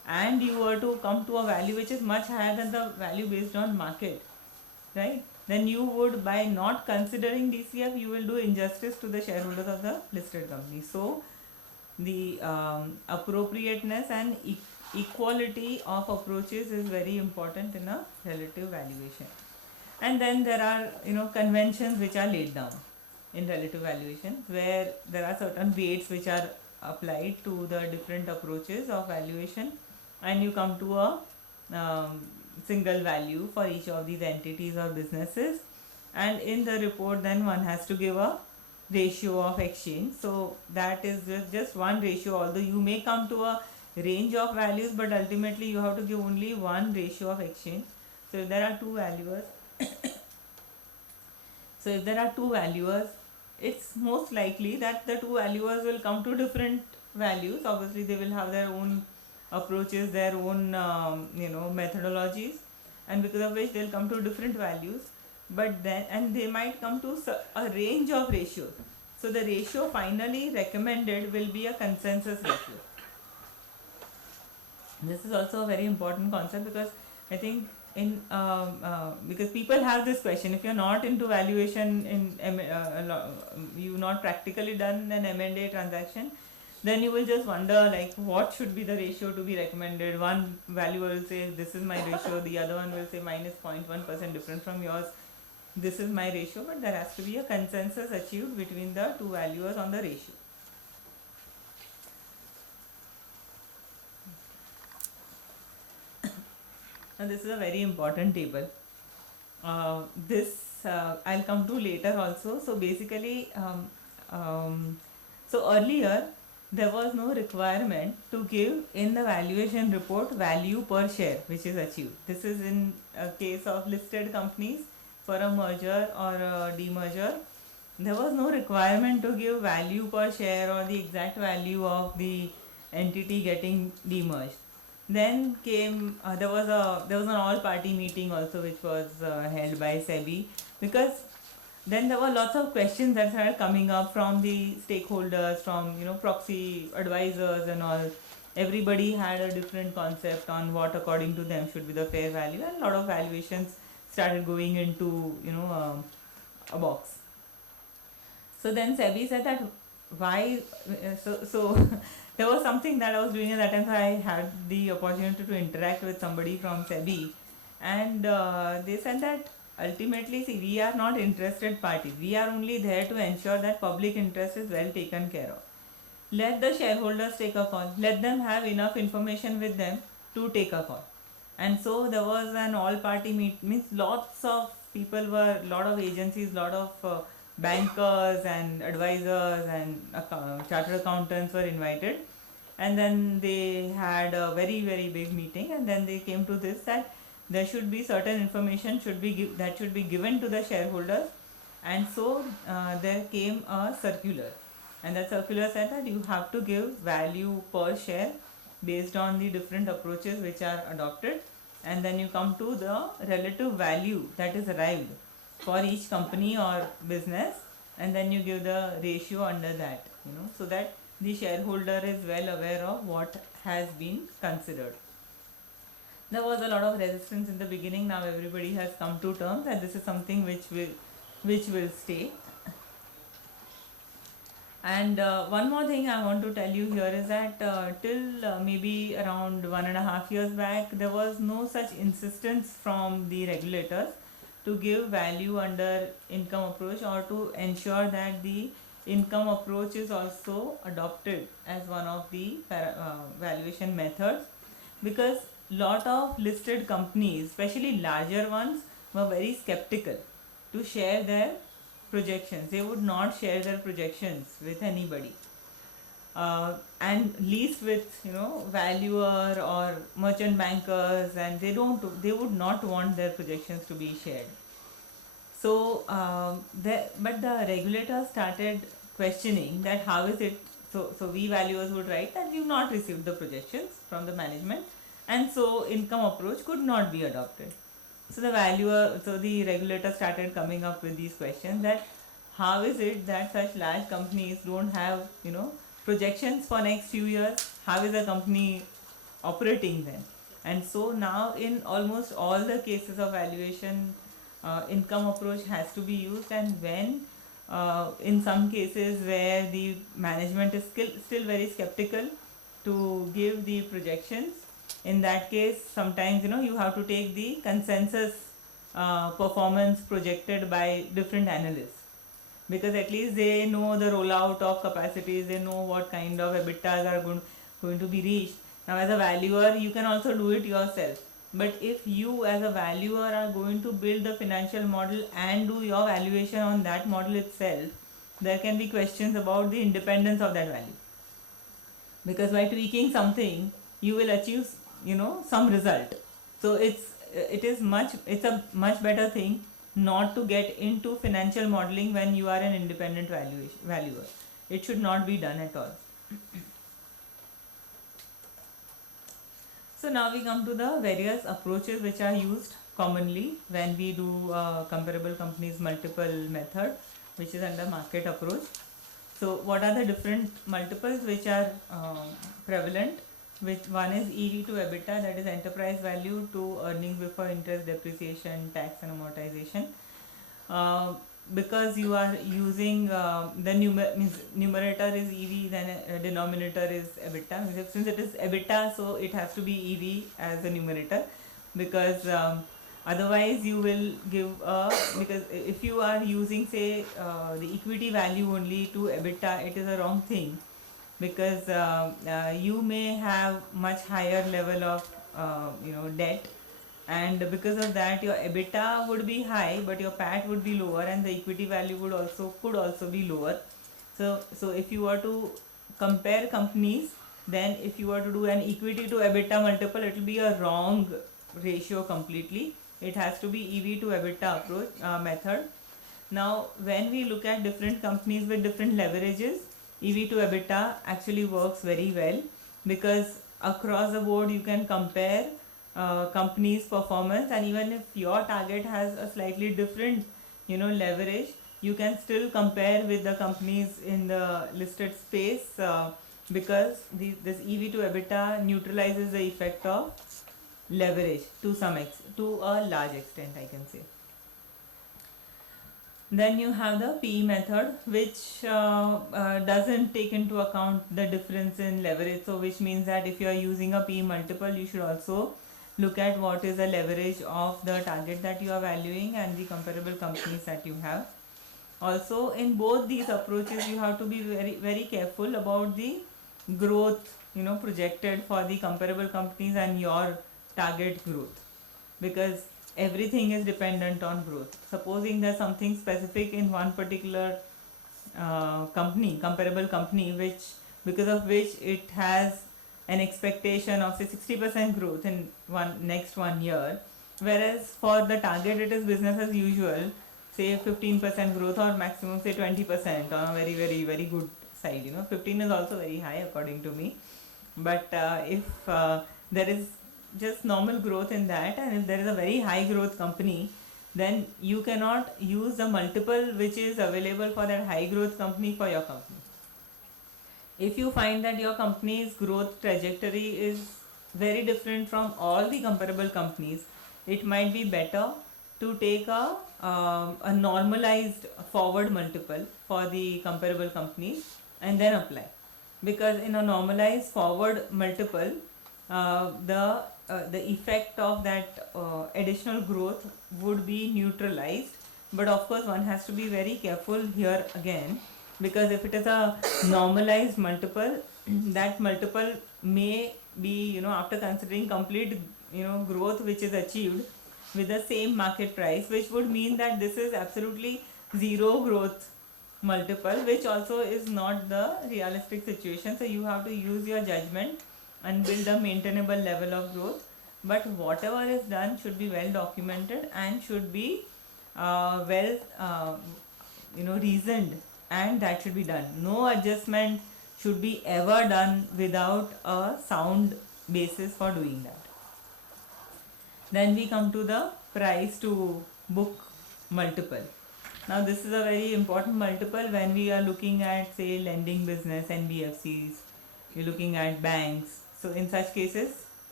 and you were to come to a value which is much higher than the value based on market, right? Then you would, by not considering DCF, you will do injustice to the shareholders of the listed company. So the appropriateness and equality of approaches is very important in a relative valuation. And then there are conventions which are laid down in relative valuation, where there are certain weights which are applied to the different approaches of valuation, and you come to a single value for each of these entities or businesses. And in the report, then one has to give a ratio of exchange. So that is just one ratio, although you may come to a range of values, but ultimately you have to give only one ratio of exchange. So if there are two valuers, so if there are two valuers, it's most likely that the two valuers will come to different values. Obviously they will have their own approaches, their own methodologies, and because of which they'll come to different values. But then, and they might come to a range of ratios. So the ratio finally recommended will be a consensus ratio. This is also a very important concept, because I think in because people have this question: if you're not into valuation, you've not practically done an M&A transaction, then you will just wonder like what should be the ratio to be recommended. One valuer will say this is my ratio, the other one will say mine is 0.1% different from yours, this is my ratio. But there has to be a consensus achieved between the two valuers on the ratio. Now this is a very important table. This I'll come to later also. So basically, so earlier there was no requirement to give in the valuation report value per share which is achieved. This is in a case of listed companies for a merger or a demerger. There was no requirement to give value per share or the exact value of the entity getting demerged. Then came there was an all party meeting also, which was held by SEBI, because then there were lots of questions that started coming up from the stakeholders, from proxy advisors and all. Everybody had a different concept on what according to them should be the fair value, and a lot of valuations started going into a box. So then SEBI said that why so there was something that I was doing at that time. So I had the opportunity to interact with somebody from SEBI, and they said that ultimately, see, we are not interested parties. We are only there to ensure that public interest is well taken care of. Let the shareholders take a call. Let them have enough information with them to take a call. And so there was an all-party means lots of people were, lot of agencies, lot of bankers and advisors and chartered accountants were invited, and then they had a very very big meeting, and then they came to this, that there should be certain information should be given to the shareholders. And so there came a circular, and that circular said that you have to give value per share based on the different approaches which are adopted, and then you come to the relative value that is arrived for each company or business, and then you give the ratio under that, so that the shareholder is well aware of what has been considered. There was a lot of resistance in the beginning. Now everybody has come to terms that this is something which will stay. And one more thing I want to tell you here is that till maybe around 1.5 years back, there was no such insistence from the regulators to give value under income approach, or to ensure that the income approach is also adopted as one of the valuation methods, because lot of listed companies, especially larger ones, were very skeptical to share their projections. They would not share their projections with anybody, and least with valuer or merchant bankers, and they would not want their projections to be shared. So but the regulator started questioning that how is it, so we valuers would write that you've not received the projections from the management, and so income approach could not be adopted. So the regulator started coming up with these questions, that how is it that such large companies don't have projections for next few years? How is a company operating then. And so now in almost all the cases of valuation, income approach has to be used. And when in some cases where the management is still very skeptical to give the projections, in that case sometimes you have to take the consensus performance projected by different analysts, because at least they know the rollout of capacities, they know what kind of EBITDAs are going to be reached. Now as a valuer you can also do it yourself, but if you as a valuer are going to build the financial model and do your valuation on that model itself, there can be questions about the independence of that value, because by tweaking something you will achieve some result. So it's a much better thing not to get into financial modeling when you are an independent valuer. It should not be done at all. So now we come to the various approaches which are used commonly when we do comparable companies multiple method, which is under market approach. So what are the different multiples which are prevalent? Which one is EV to EBITDA, that is enterprise value to earnings before interest, depreciation, tax and amortization. Because you are using the numerator is EV, then denominator is EBITDA. Since it is EBITDA, so it has to be EV as the numerator, because otherwise you will give because if you are using say the equity value only to EBITDA, it is a wrong thing, because you may have much higher level of debt, and because of that your EBITDA would be high but your PAT would be lower, and the equity value could also be lower. So if you were to compare companies, then if you were to do an equity to EBITDA multiple, it will be a wrong ratio completely. It has to be EV to EBITDA approach method. Now when we look at different companies with different leverages, EV to EBITDA actually works very well, because across the board you can compare company's performance, and even if your target has a slightly different leverage, you can still compare with the companies in the listed space, because this EV to EBITDA neutralizes the effect of leverage to a large extent, I can say. Then you have the PE method, which doesn't take into account the difference in leverage. So which means that if you are using a PE multiple, you should also look at what is the leverage of the target that you are valuing and the comparable companies that you have. Also in both these approaches you have to be very very careful about the growth projected for the comparable companies and your target growth, because everything is dependent on growth. Supposing there's something specific in one particular comparable company, which because of which it has an expectation of say 60% growth in next 1 year, whereas for the target it is business as usual, say 15% growth or maximum say 20% on a very very very good side. 15 is also very high according to me, but if there is just normal growth in that, and if there is a very high growth company, then you cannot use the multiple which is available for that high growth company for your company. If you find that your company's growth trajectory is very different from all the comparable companies, it might be better to take a normalized forward multiple for the comparable companies and then apply, because in a normalized forward multiple the effect of that additional growth would be neutralized. But of course one has to be very careful here again, because if it is a normalized multiple, that multiple may be after considering complete growth which is achieved with the same market price, which would mean that this is absolutely zero growth multiple, which also is not the realistic situation. So you have to use your judgment and build a maintainable level of growth, but whatever is done should be well documented and should be reasoned, and that should be done. No adjustment should be ever done without a sound basis for doing that. Then we come to the price to book multiple. Now this is a very important multiple when we are looking at say lending business, NBFCs, you're looking at banks. So in such cases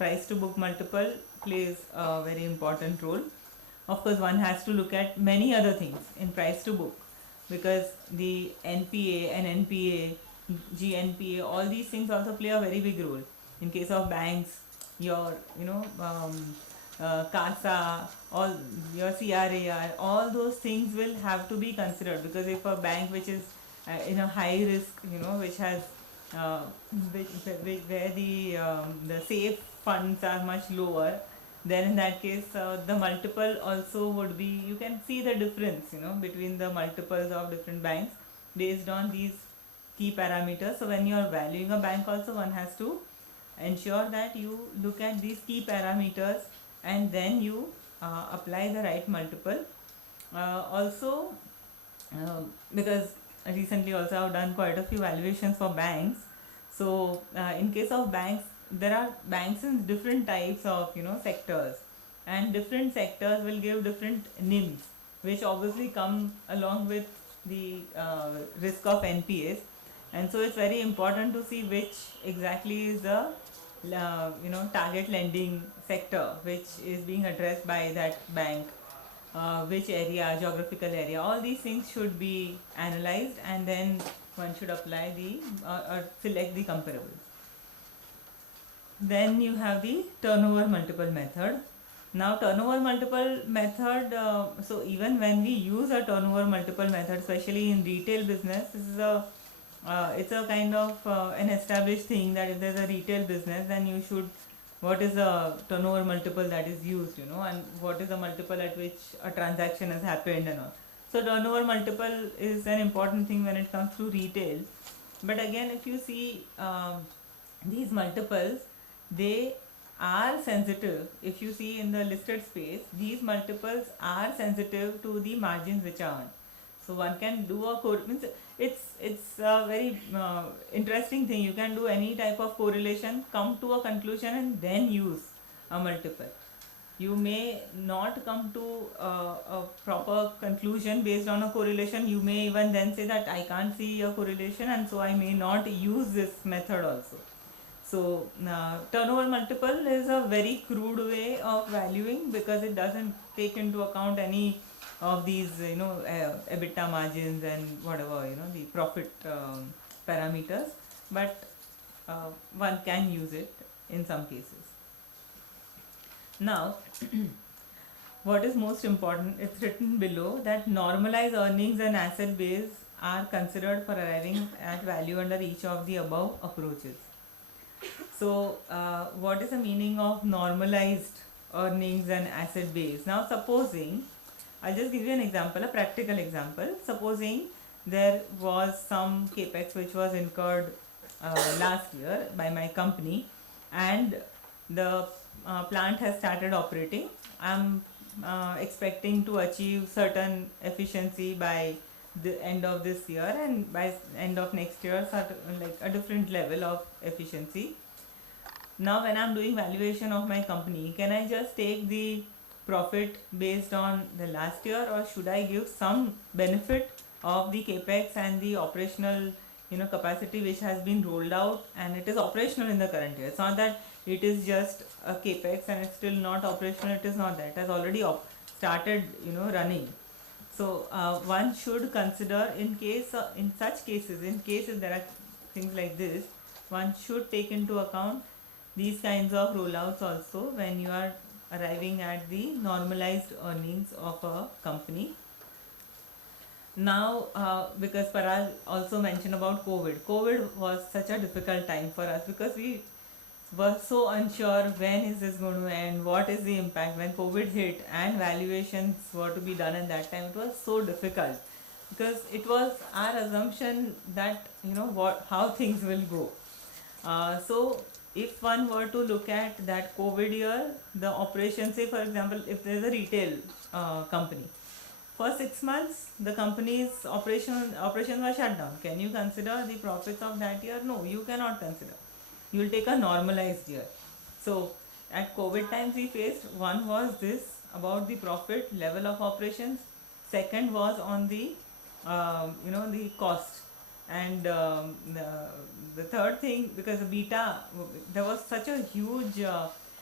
price to book multiple plays a very important role. Of course, one has to look at many other things in price to book, because the NPA and NPA, GNPA, all these things also play a very big role. In case of banks, your CASA, all your CRAR, all those things will have to be considered, because if a bank which is in a high risk, which has uh, where the safe funds are much lower, then in that case the multiple also would be, you can see the difference between the multiples of different banks based on these key parameters. So when you are valuing a bank also, one has to ensure that you look at these key parameters and then you apply the right multiple. Also, because recently also I've done quite a few valuations for banks. So in case of banks, there are banks in different types of sectors, and different sectors will give different NIMs, which obviously come along with the risk of NPAs. And so it's very important to see which exactly is the target lending sector which is being addressed by that bank, which area, geographical area, all these things should be analyzed, and then one should apply the or select the comparables. Then you have the turnover multiple method. Now turnover multiple method, so even when we use a turnover multiple method, especially in retail business, this is it's a kind of an established thing that if there's a retail business, then you should, what is the turnover multiple that is used, and what is the multiple at which a transaction has happened and all. So turnover multiple is an important thing when it comes to retail. But again, if you see these multiples, they are sensitive. If you see in the listed space, these multiples are sensitive to the margins which are earned. So one can do means it's a very interesting thing. You can do any type of correlation, come to a conclusion, and then use a multiple. You may not come to a proper conclusion based on a correlation. You may even then say that I can't see a correlation, and so I may not use this method also. So turnover multiple is a very crude way of valuing, because it doesn't take into account any of these EBITDA margins and whatever the profit parameters, but one can use it in some cases. Now what is most important, it's written below that normalized earnings and asset base are considered for arriving at value under each of the above approaches. So what is the meaning of normalized earnings and asset base? Now supposing, I'll just give you an example, a practical example. Supposing there was some capex which was incurred last year by my company, and the plant has started operating. I'm expecting to achieve certain efficiency by the end of this year, and by end of next year like a different level of efficiency. Now when I'm doing valuation of my company, can I just take the profit based on the last year, or should I give some benefit of the capex and the operational capacity which has been rolled out and it is operational in the current year? It's not that it is just a capex and it's still not operational. It is not that. It has already started running. So one should consider, in such cases, in cases there are things like this, one should take into account these kinds of rollouts also when you are arriving at the normalized earnings of a company. Now because Parag also mentioned about COVID was such a difficult time for us, because we were so unsure when is this going to end, what is the impact. When COVID hit and valuations were to be done at that time, it was so difficult, because it was our assumption that how things will go. So if one were to look at that COVID year, the operation, say for example, if there is a retail company, for 6 months the company's operations were shut down. Can you consider the profits of that year? No, you cannot consider. You will take a normalized year. So at COVID times we faced, one was this about the profit level of operations, second was on the the cost, and the third thing, because the beta, there was such a huge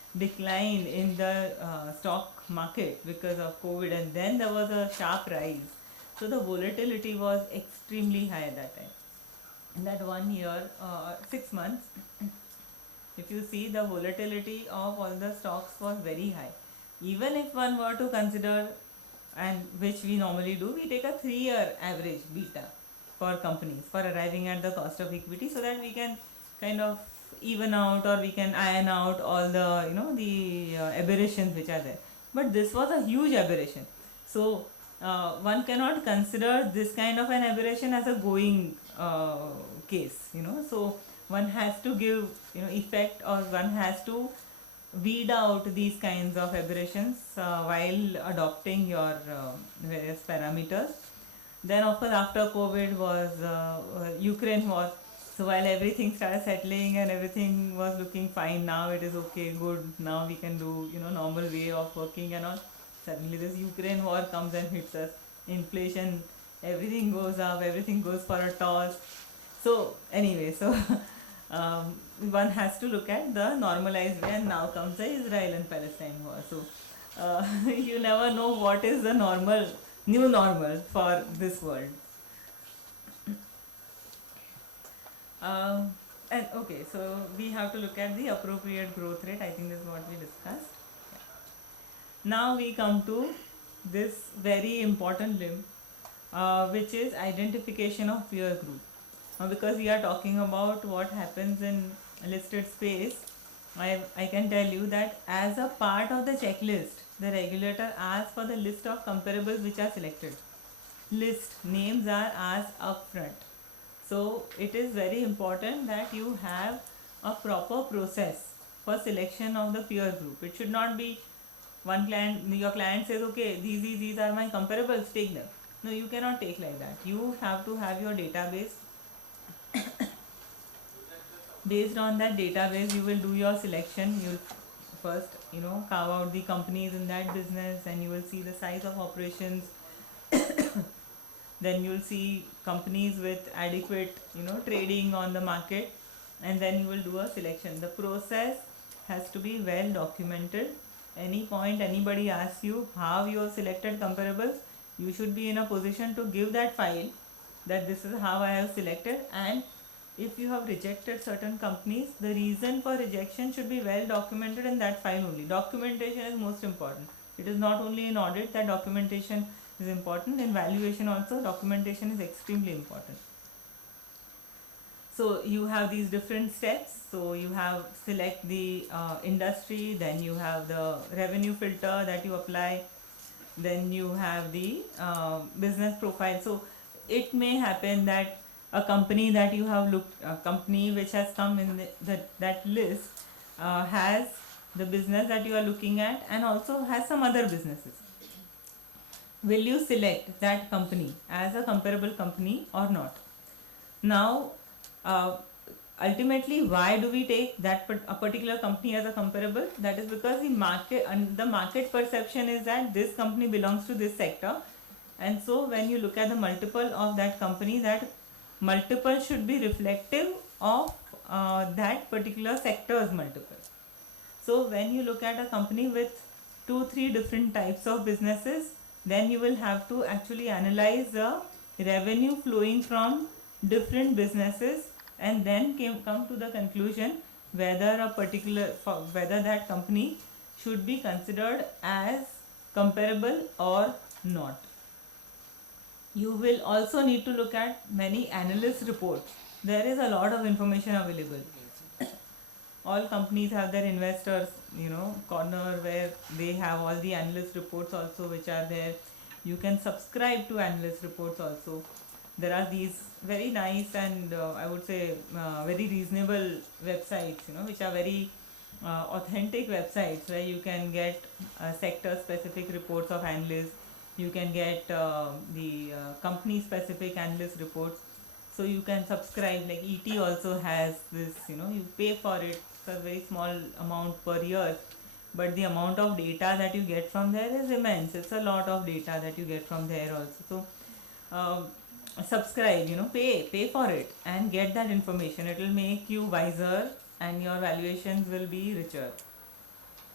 decline in the stock market because of COVID, and then there was a sharp rise. So the volatility was extremely high at that time. In that 1 year, 6 months, if you see, the volatility of all the stocks was very high. Even if one were to consider, and which we normally do, we take a 3 year average beta for companies for arriving at the cost of equity, so that we can kind of even out, or we can iron out all the the aberrations which are there. But this was a huge aberration. So one cannot consider this kind of an aberration as a going case. So one has to give effect, or one has to weed out these kinds of aberrations while adopting your various parameters. Then of course after COVID was Ukraine war. So while everything started settling and everything was looking fine, now it is okay, good, now we can do normal way of working and all. Suddenly this Ukraine war comes and hits us. Inflation, everything goes up, everything goes for a toss. So anyway, so one has to look at the normalized way, and now comes the Israel and Palestine war. So you never know what is the new normal for this world. And okay, so we have to look at the appropriate growth rate. I think this is what we discussed. Now we come to this very important limb, which is identification of peer group. Because we are talking about what happens in listed space, I can tell you that as a part of the checklist, the regulator asks for the list of comparables which are selected. List names are asked upfront. So it is very important that you have a proper process for selection of the peer group. It should not be your client says, okay, these are my comparables, take them. No, you cannot take like that. You have to have your database. Based on that database, you will do your selection. You'll first, carve out the companies in that business, and you will see the size of operations. Then you'll see companies with adequate, trading on the market, and then you will do a selection. The process has to be well documented. Any point anybody asks you how you have selected comparables, you should be in a position to give that file, that this is how I have selected. And if you have rejected certain companies, the reason for rejection should be well documented in that file only. Documentation is most important. It is not only in audit that documentation is important, in valuation also documentation is extremely important. So you have these different steps. So you have select the industry, then you have the revenue filter that you apply, then you have the business profile. So it may happen that a company that you have looked, a company which has come in that list has the business that you are looking at, and also has some other businesses. Will you select that company as a comparable company or not? Now, ultimately, why do we take a particular company as a comparable? That is because the market perception is that this company belongs to this sector, and so when you look at the multiple of that company, that multiple should be reflective of that particular sector's multiple. So when you look at a company with 2-3 different types of businesses, then you will have to actually analyze the revenue flowing from different businesses, and then come to the conclusion whether that company should be considered as comparable or not. You will also need to look at many analyst reports. There is a lot of information available. All companies have their investors, corner, where they have all the analyst reports also which are there. You can subscribe to analyst reports also. There are these very nice and I would say very reasonable websites, which are very authentic websites, where you can get sector specific reports of analysts. You can get the company specific analyst reports. So you can subscribe, like ET also has this, you pay for it. It's a very small amount per year, but the amount of data that you get from there is immense. It's a lot of data that you get from there also. So subscribe, pay for it and get that information. It will make you wiser and your valuations will be richer.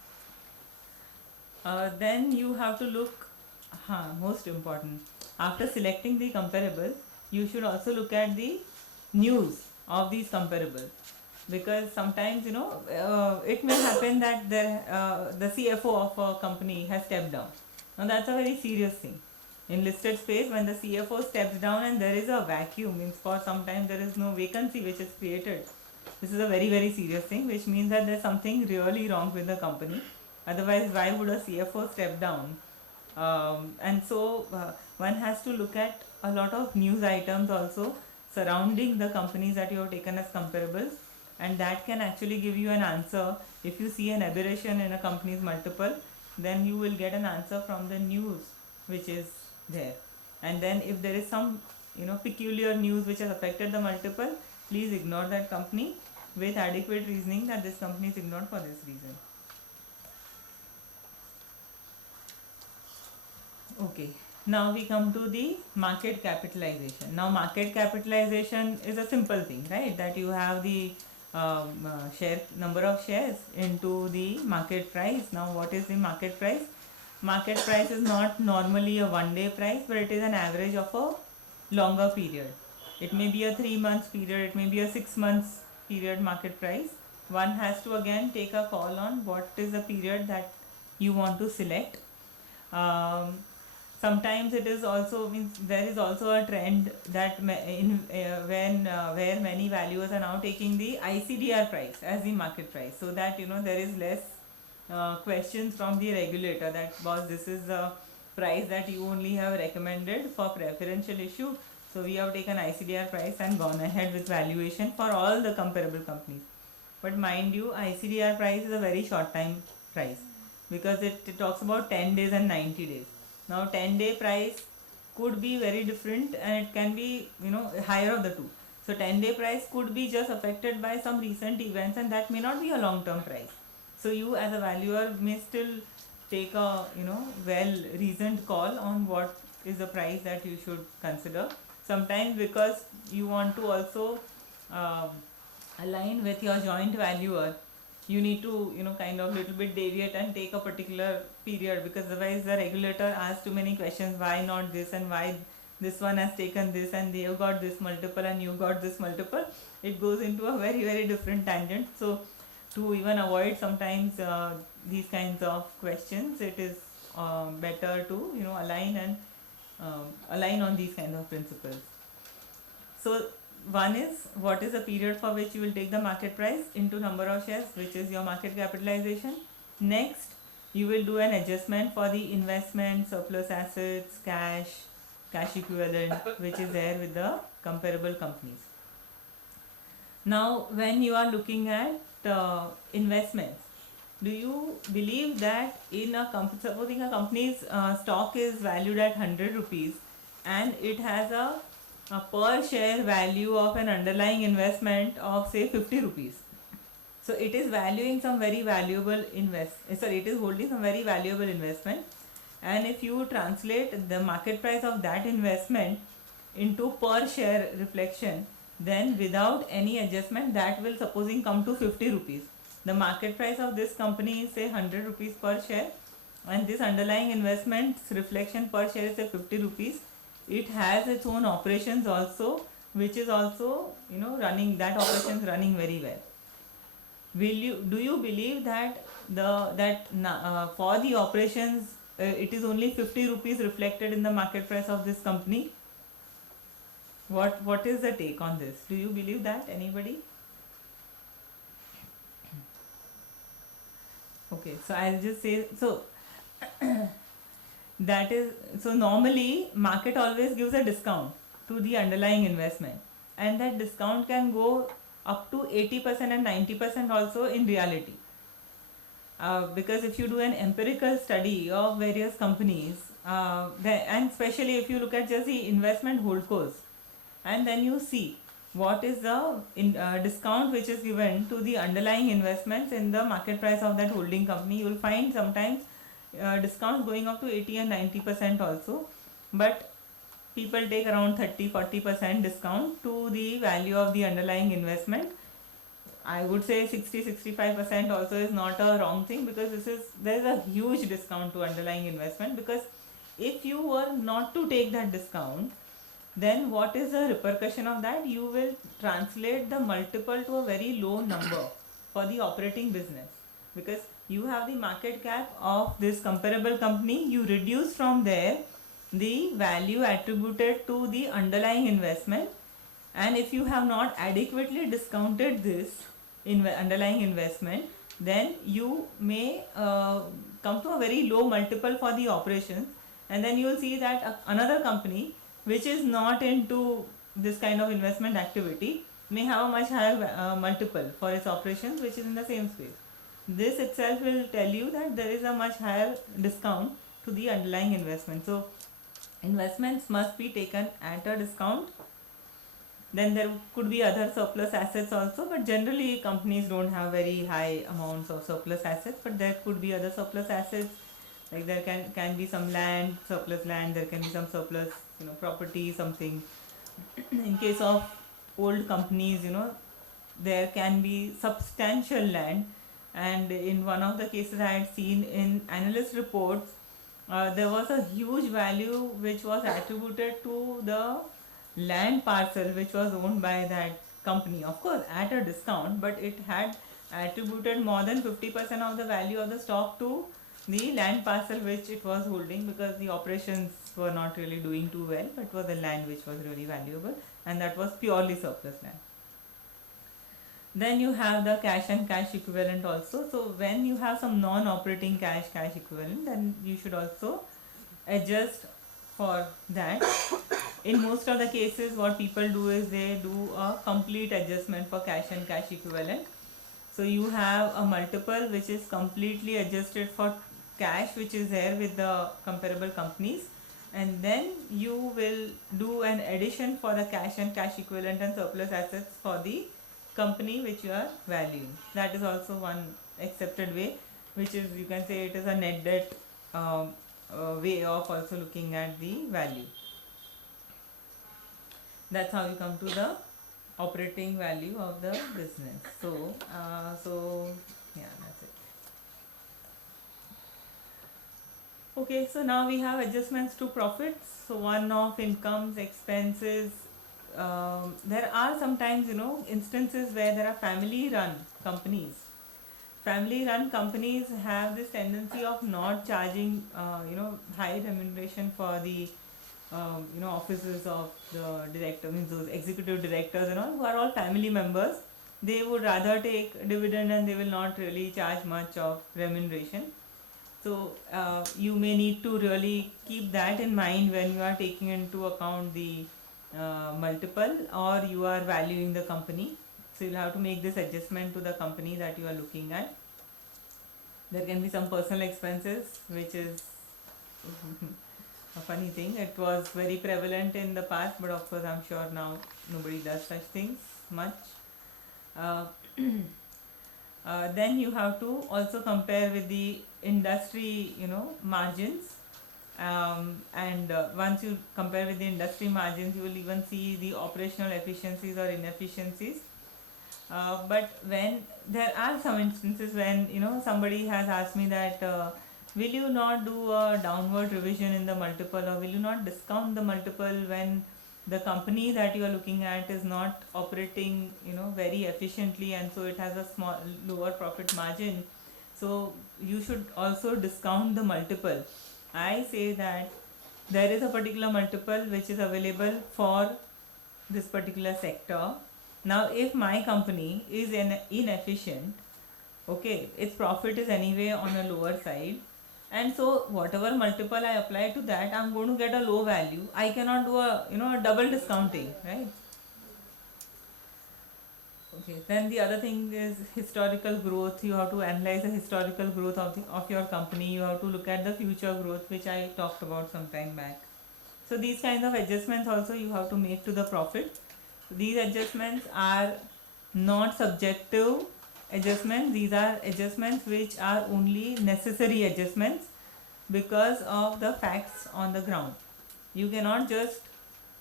Then you have to look, most important, after selecting the comparable, you should also look at the news of these comparables, because sometimes it may happen that the CFO of a company has stepped down. Now that's a very serious thing. In listed space, when the CFO steps down and there is a vacuum, means for some time there is no vacancy which is created. This is a very, very serious thing, which means that there's something really wrong with the company. Otherwise, why would a CFO step down? And so one has to look at a lot of news items also surrounding the companies that you have taken as comparables, and that can actually give you an answer. If you see an aberration in a company's multiple, then you will get an answer from the news which is there. And then if there is some peculiar news which has affected the multiple, please ignore that company with adequate reasoning that this company is ignored for this reason. Okay, now we come to the market capitalization. Now market capitalization is a simple thing, right? That you have the share number of shares into the market price. Now what is the market price? Market price is not normally a 1-day price, but it is an average of a longer period. It may be a 3 months period, it may be a 6 months period market price. One has to again take a call on what is the period that you want to select. Sometimes it is also means there is also a trend that where many valuers are now taking the ICDR price as the market price, so that there is less questions from the regulator that boss, this is the price that you only have recommended for preferential issue, so we have taken ICDR price and gone ahead with valuation for all the comparable companies. But mind you, ICDR price is a very short time price, because it talks about 10 days and 90 days. Now 10-day price could be very different, and it can be higher of the two. So 10-day price could be just affected by some recent events, and that may not be a long-term price. So you as a valuer may still take a well reasoned call on what is the price that you should consider. Sometimes because you want to also align with your joint valuer, you need to kind of little bit deviate and take a particular period, because otherwise the regulator asks too many questions, why not this, and why this one has taken this and they have got this multiple and you got this multiple. It goes into a very, very different tangent. So to even avoid sometimes these kinds of questions, it is better to align and align on these kind of principles. So one is, what is the period for which you will take the market price into number of shares, which is your market capitalization. Next, you will do an adjustment for the investment, surplus assets, cash equivalent, which is there with the comparable companies. Now when you are looking at investments, do you believe that in a company, supposing a company's stock is valued at 100 rupees and it has a per share value of an underlying investment of say 50 rupees. So it is valuing some very valuable it is holding some very valuable investment, and if you translate the market price of that investment into per share reflection, then without any adjustment that will supposing come to 50 rupees. The market price of this company is say 100 rupees per share, and this underlying investment's reflection per share is say 50 rupees. It has its own operations also, which is also running, that operations running very well. Do you believe that for the operations it is only 50 rupees reflected in the market price of this company? What is the take on this? Do you believe that, anybody? Okay, so I'll just say, so that is, so normally market always gives a discount to the underlying investment, and that discount can go up to 80% and 90% also in reality, because if you do an empirical study of various companies, and especially if you look at just the investment holdcos, and then you see what is the discount which is given to the underlying investments in the market price of that holding company, you will find sometimes discounts going up to 80 and 90% also, but people take around 30-40% discount to the value of the underlying investment I would say 60-65% also is not a wrong thing, because there is a huge discount to underlying investment. Because if you were not to take that discount, then what is the repercussion of that? You will translate the multiple to a very low number for the operating business, because you have the market cap of this comparable company, you reduce from there the value attributed to the underlying investment, and if you have not adequately discounted this underlying investment, then you may come to a very low multiple for the operations, and then you will see that another company which is not into this kind of investment activity may have a much higher multiple for its operations, which is in the same space. This itself will tell you that there is a much higher discount to the underlying investment. So investments must be taken at a discount. Then there could be other surplus assets also, but generally companies don't have very high amounts of surplus assets, but there could be other surplus assets, like there can be some land, surplus land, there can be some surplus property, something. In case of old companies, there can be substantial land, and in one of the cases I had seen in analyst reports, there was a huge value which was attributed to the land parcel which was owned by that company, of course at a discount, but it had attributed more than 50% of the value of the stock to the land parcel which it was holding, because the operations were not really doing too well, but it was the land which was really valuable, and that was purely surplus land. Then you have the cash and cash equivalent also. So when you have some non-operating cash equivalent, then you should also adjust for that. In most of the cases, what people do is they do a complete adjustment for cash and cash equivalent. So you have a multiple which is completely adjusted for cash which is there with the comparable companies, and then you will do an addition for the cash and cash equivalent and surplus assets for the company which you are valuing. That is also one accepted way, which is, you can say, it is a net debt way of also looking at the value. That's how you come to the operating value of the business. So yeah, that's it. Okay, so now we have adjustments to profits. So one-off incomes, expenses. There are sometimes instances where there are family-run companies. Family-run companies have this tendency of not charging high remuneration for the offices of the director, means those executive directors and all, who are all family members. They would rather take dividend, and they will not really charge much of remuneration. So you may need to really keep that in mind when you are taking into account the multiple, or you are valuing the company. So you'll have to make this adjustment to the company that you are looking at. There can be some personal expenses, which is a funny thing. It was very prevalent in the past, but of course I'm sure now nobody does such things much. Then you have to also compare with the industry margins, and once you compare with the industry margins, you will even see the operational efficiencies or inefficiencies. But when there are some instances when somebody has asked me that will you not do a downward revision in the multiple, or will you not discount the multiple when the company that you are looking at is not operating very efficiently, and so it has a lower profit margin, so you should also discount the multiple. I say that there is a particular multiple which is available for this particular sector. Now if my company is inefficient, okay, its profit is anyway on a lower side, and so whatever multiple I apply to that, I'm going to get a low value. I cannot do a double discounting, right? Okay, then the other thing is historical growth. You have to analyze the historical growth of your company. You have to look at the future growth, which I talked about some time back. So these kinds of adjustments also you have to make to the profit. These adjustments are not subjective adjustments. These are adjustments which are only necessary adjustments because of the facts on the ground. You cannot just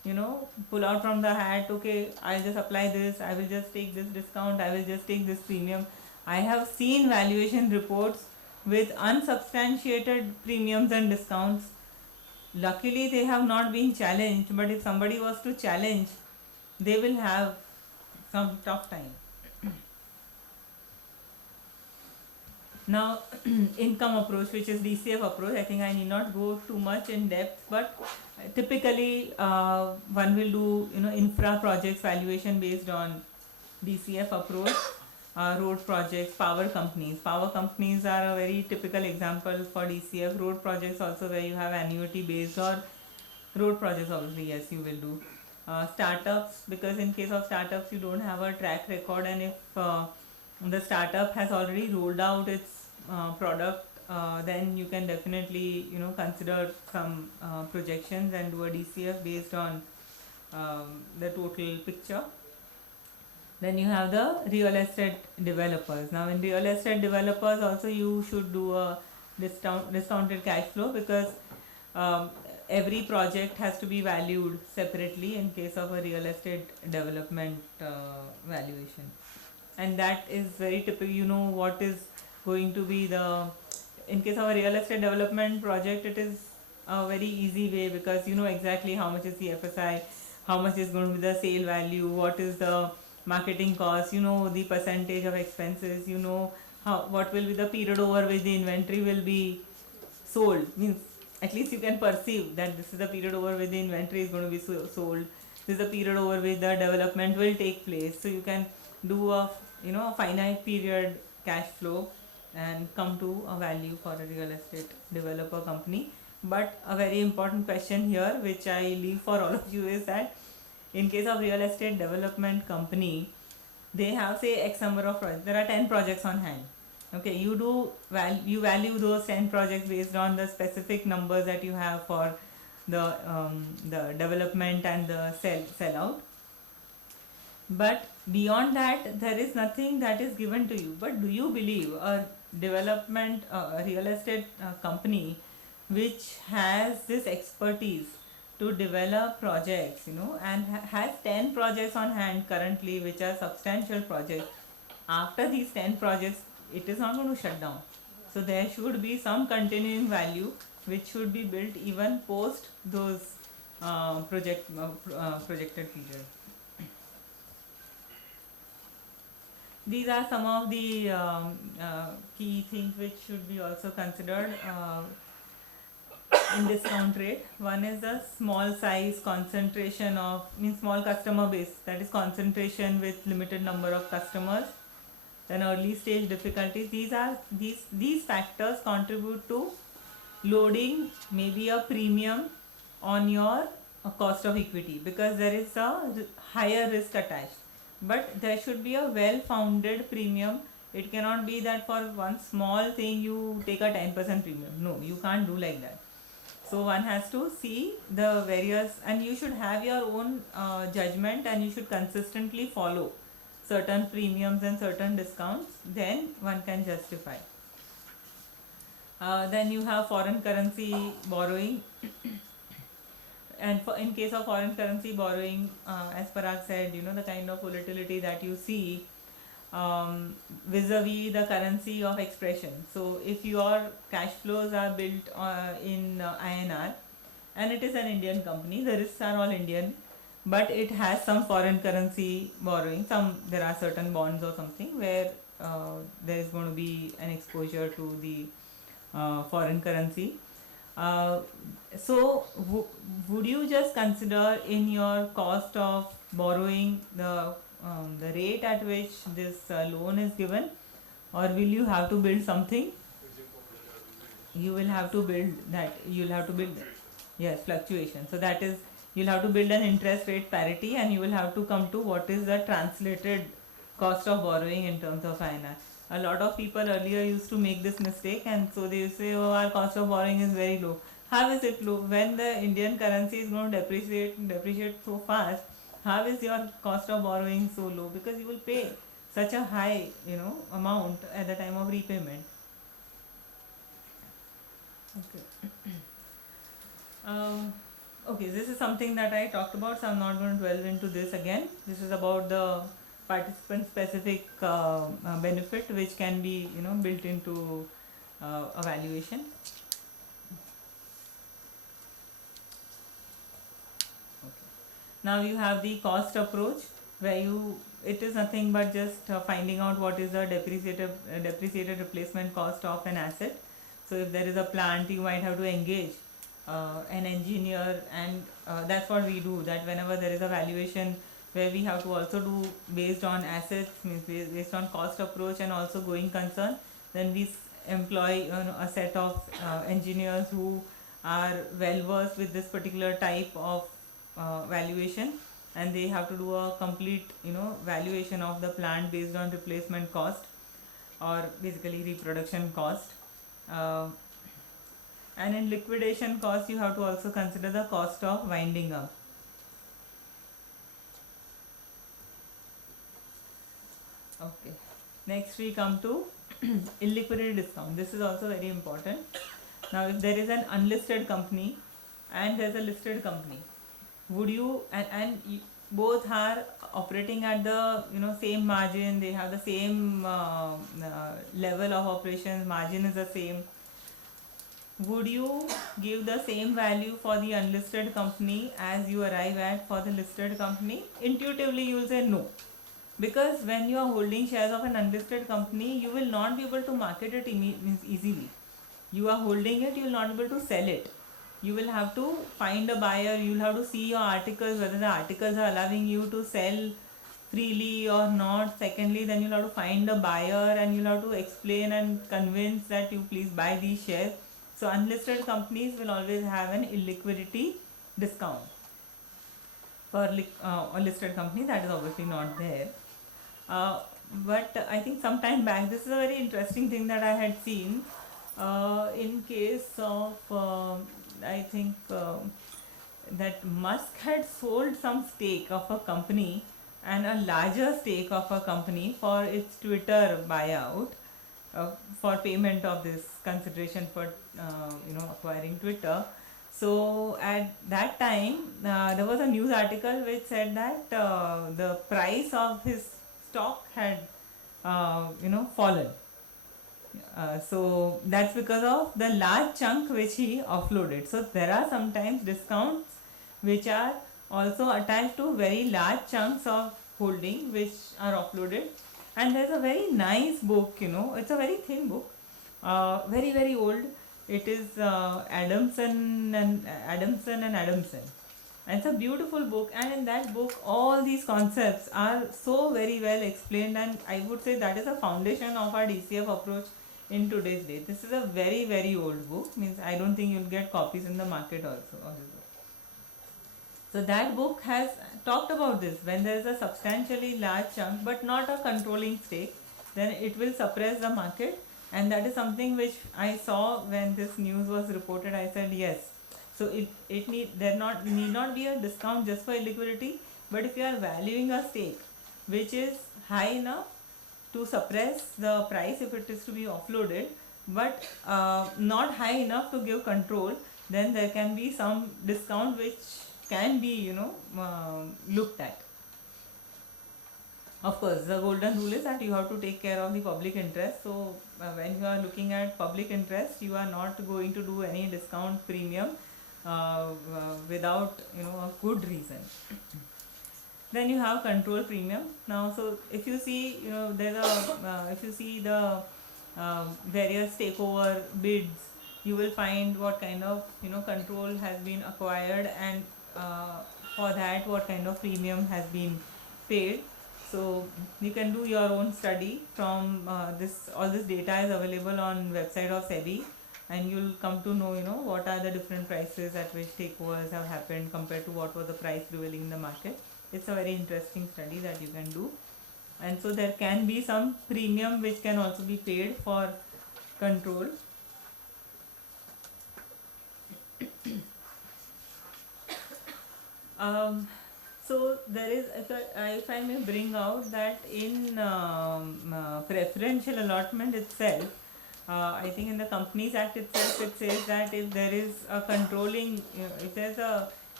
pull out from the hat, okay, I'll just apply this, I will just take this discount, I will just take this premium. I have seen valuation reports with unsubstantiated premiums and discounts. Luckily, they have not been challenged, but if somebody was to challenge, they will have some tough time. Now, income approach, which is DCF approach, I think I need not go too much in depth, but typically one will do infra projects valuation based on DCF approach. Road projects, power companies. Power companies are a very typical example for DCF. Road projects also, where you have annuity based, or road projects obviously, yes, you will do. Startups, because in case of startups you don't have a track record, and if the startup has already rolled out its product, then you can definitely consider some projections and do a DCF based on the total picture. Then you have the real estate developers. Now in real estate developers also you should do a discounted cash flow, because every project has to be valued separately in case of a real estate development valuation. And that is very typical, what is going to be in case of a real estate development project, it is a very easy way, because you know exactly how much is the FSI, how much is going to be the sale value, what is the marketing cost, the percentage of expenses, what will be the period over which the inventory will be sold. Means at least you can perceive that this is the period over which the inventory is going to be sold, this is the period over which the development will take place. So you can do a finite period cash flow and come to a value for a real estate developer company. But a very important question here, which I leave for all of you, is that in case of real estate development company, they have say X number of projects. There are 10 projects on hand. Okay, you value those 10 projects based on the specific numbers that you have for the development and the sell out. But beyond that, there is nothing that is given to you. But do you believe a development, a real estate company which has this expertise to develop projects, and has 10 projects on hand currently, which are substantial projects, after these 10 projects, it is not going to shut down. So there should be some continuing value which should be built even post those projected period. These are some of the key things which should be also considered in discount rate. One is the small size, concentration of, small customer base, that is concentration with limited number of customers. Then early stage difficulties. These factors contribute to loading maybe a premium on your cost of equity, because there is a higher risk attached. But there should be a well-founded premium. It cannot be that for one small thing you take a 10% premium. No, you can't do like that. So one has to see the various, and you should have your own judgment, and you should consistently follow certain premiums and certain discounts. Then one can justify. Then you have foreign currency borrowing. And in case of foreign currency borrowing, as Parag said, the kind of volatility that you see vis-a-vis the currency of expression. So if your cash flows are built in INR, and it is an Indian company, the risks are all Indian, but it has some foreign currency borrowing. There are certain bonds or something where there is going to be an exposure to the foreign currency. So would you just consider in your cost of borrowing the rate at which this loan is given, or will you have to build something? You will have to build that. Yes, fluctuation. So that is, you'll have to build an interest rate parity, and you will have to come to what is the translated cost of borrowing in terms of INR. A lot of people earlier used to make this mistake, and so they say, oh, our cost of borrowing is very low. How is it low? When the Indian currency is going to depreciate so fast, how is your cost of borrowing so low? Because you will pay such a high, amount at the time of repayment. Okay. Okay, this is something that I talked about, so I'm not going to delve into this again. This is about the participant specific benefit which can be built into a valuation. Okay. Now you have the cost approach where it is nothing but just finding out what is the depreciated replacement cost of an asset. So if there is a plant, you might have to engage an engineer, and that's what we do. That whenever there is a valuation where we have to also do based on assets, means based on cost approach and also going concern, then we employ a set of engineers who are well versed with this particular type of valuation, and they have to do a complete valuation of the plant based on replacement cost, or basically reproduction cost. uh, and in liquidation cost you have to also consider the cost of winding up. Okay, next we come to illiquidity discount. This is also very important. Now if there is an unlisted company and there's a listed company, would you both are operating at the same margin, they have the same level of operations, margin is the same, would you give the same value for the unlisted company as you arrive at for the listed company? Intuitively you will say no, because when you are holding shares of an unlisted company, you will not be able to market it easily. You are holding it, you will not be able to sell it. You will have to find a buyer, you will have to see your articles, whether the articles are allowing you to sell freely or not. Secondly, then you'll have to find a buyer and you'll have to explain and convince that you please buy these shares. So unlisted companies will always have an illiquidity discount. For a listed company, that is obviously not there. But I think some time back, this is a very interesting thing that I had seen. In case of I think that Musk had sold some stake of a company and a larger stake of a company for its Twitter buyout, for payment of this consideration for acquiring Twitter. So at that time there was a news article which said that the price of his stock had fallen. So that's because of the large chunk which he offloaded. So there are sometimes discounts which are also attached to very large chunks of holding which are offloaded. And there's a very nice book, it's a very thin book, very very old. It is Adamson and Adamson. And it's a beautiful book, and in that book all these concepts are so very well explained, and I would say that is a foundation of our DCF approach in today's day. This is a very very old book, means I don't think you'll get copies in the market also. So that book has talked about this. When there is a substantially large chunk but not a controlling stake, then it will suppress the market, and that is something which I saw when this news was reported. I said yes. So there need not be a discount just for illiquidity, but if you are valuing a stake which is high enough to suppress the price if it is to be offloaded, but not high enough to give control, then there can be some discount which can be looked at. Of course, the golden rule is that you have to take care of the public interest. So when you are looking at public interest, you are not going to do any discount premium without a good reason. Then you have control premium. Now, so if you see if you see the various takeover bids, you will find what kind of control has been acquired, and for that what kind of premium has been paid. So you can do your own study from this. All this data is available on website of SEBI, and you'll come to know what are the different prices at which takeovers have happened compared to what was the price prevailing in the market. It's a very interesting study that you can do. And so there can be some premium which can also be paid for control. So there is, if I may bring out that in preferential allotment itself, I think in the Companies Act itself it says that if there is a controlling, if there is a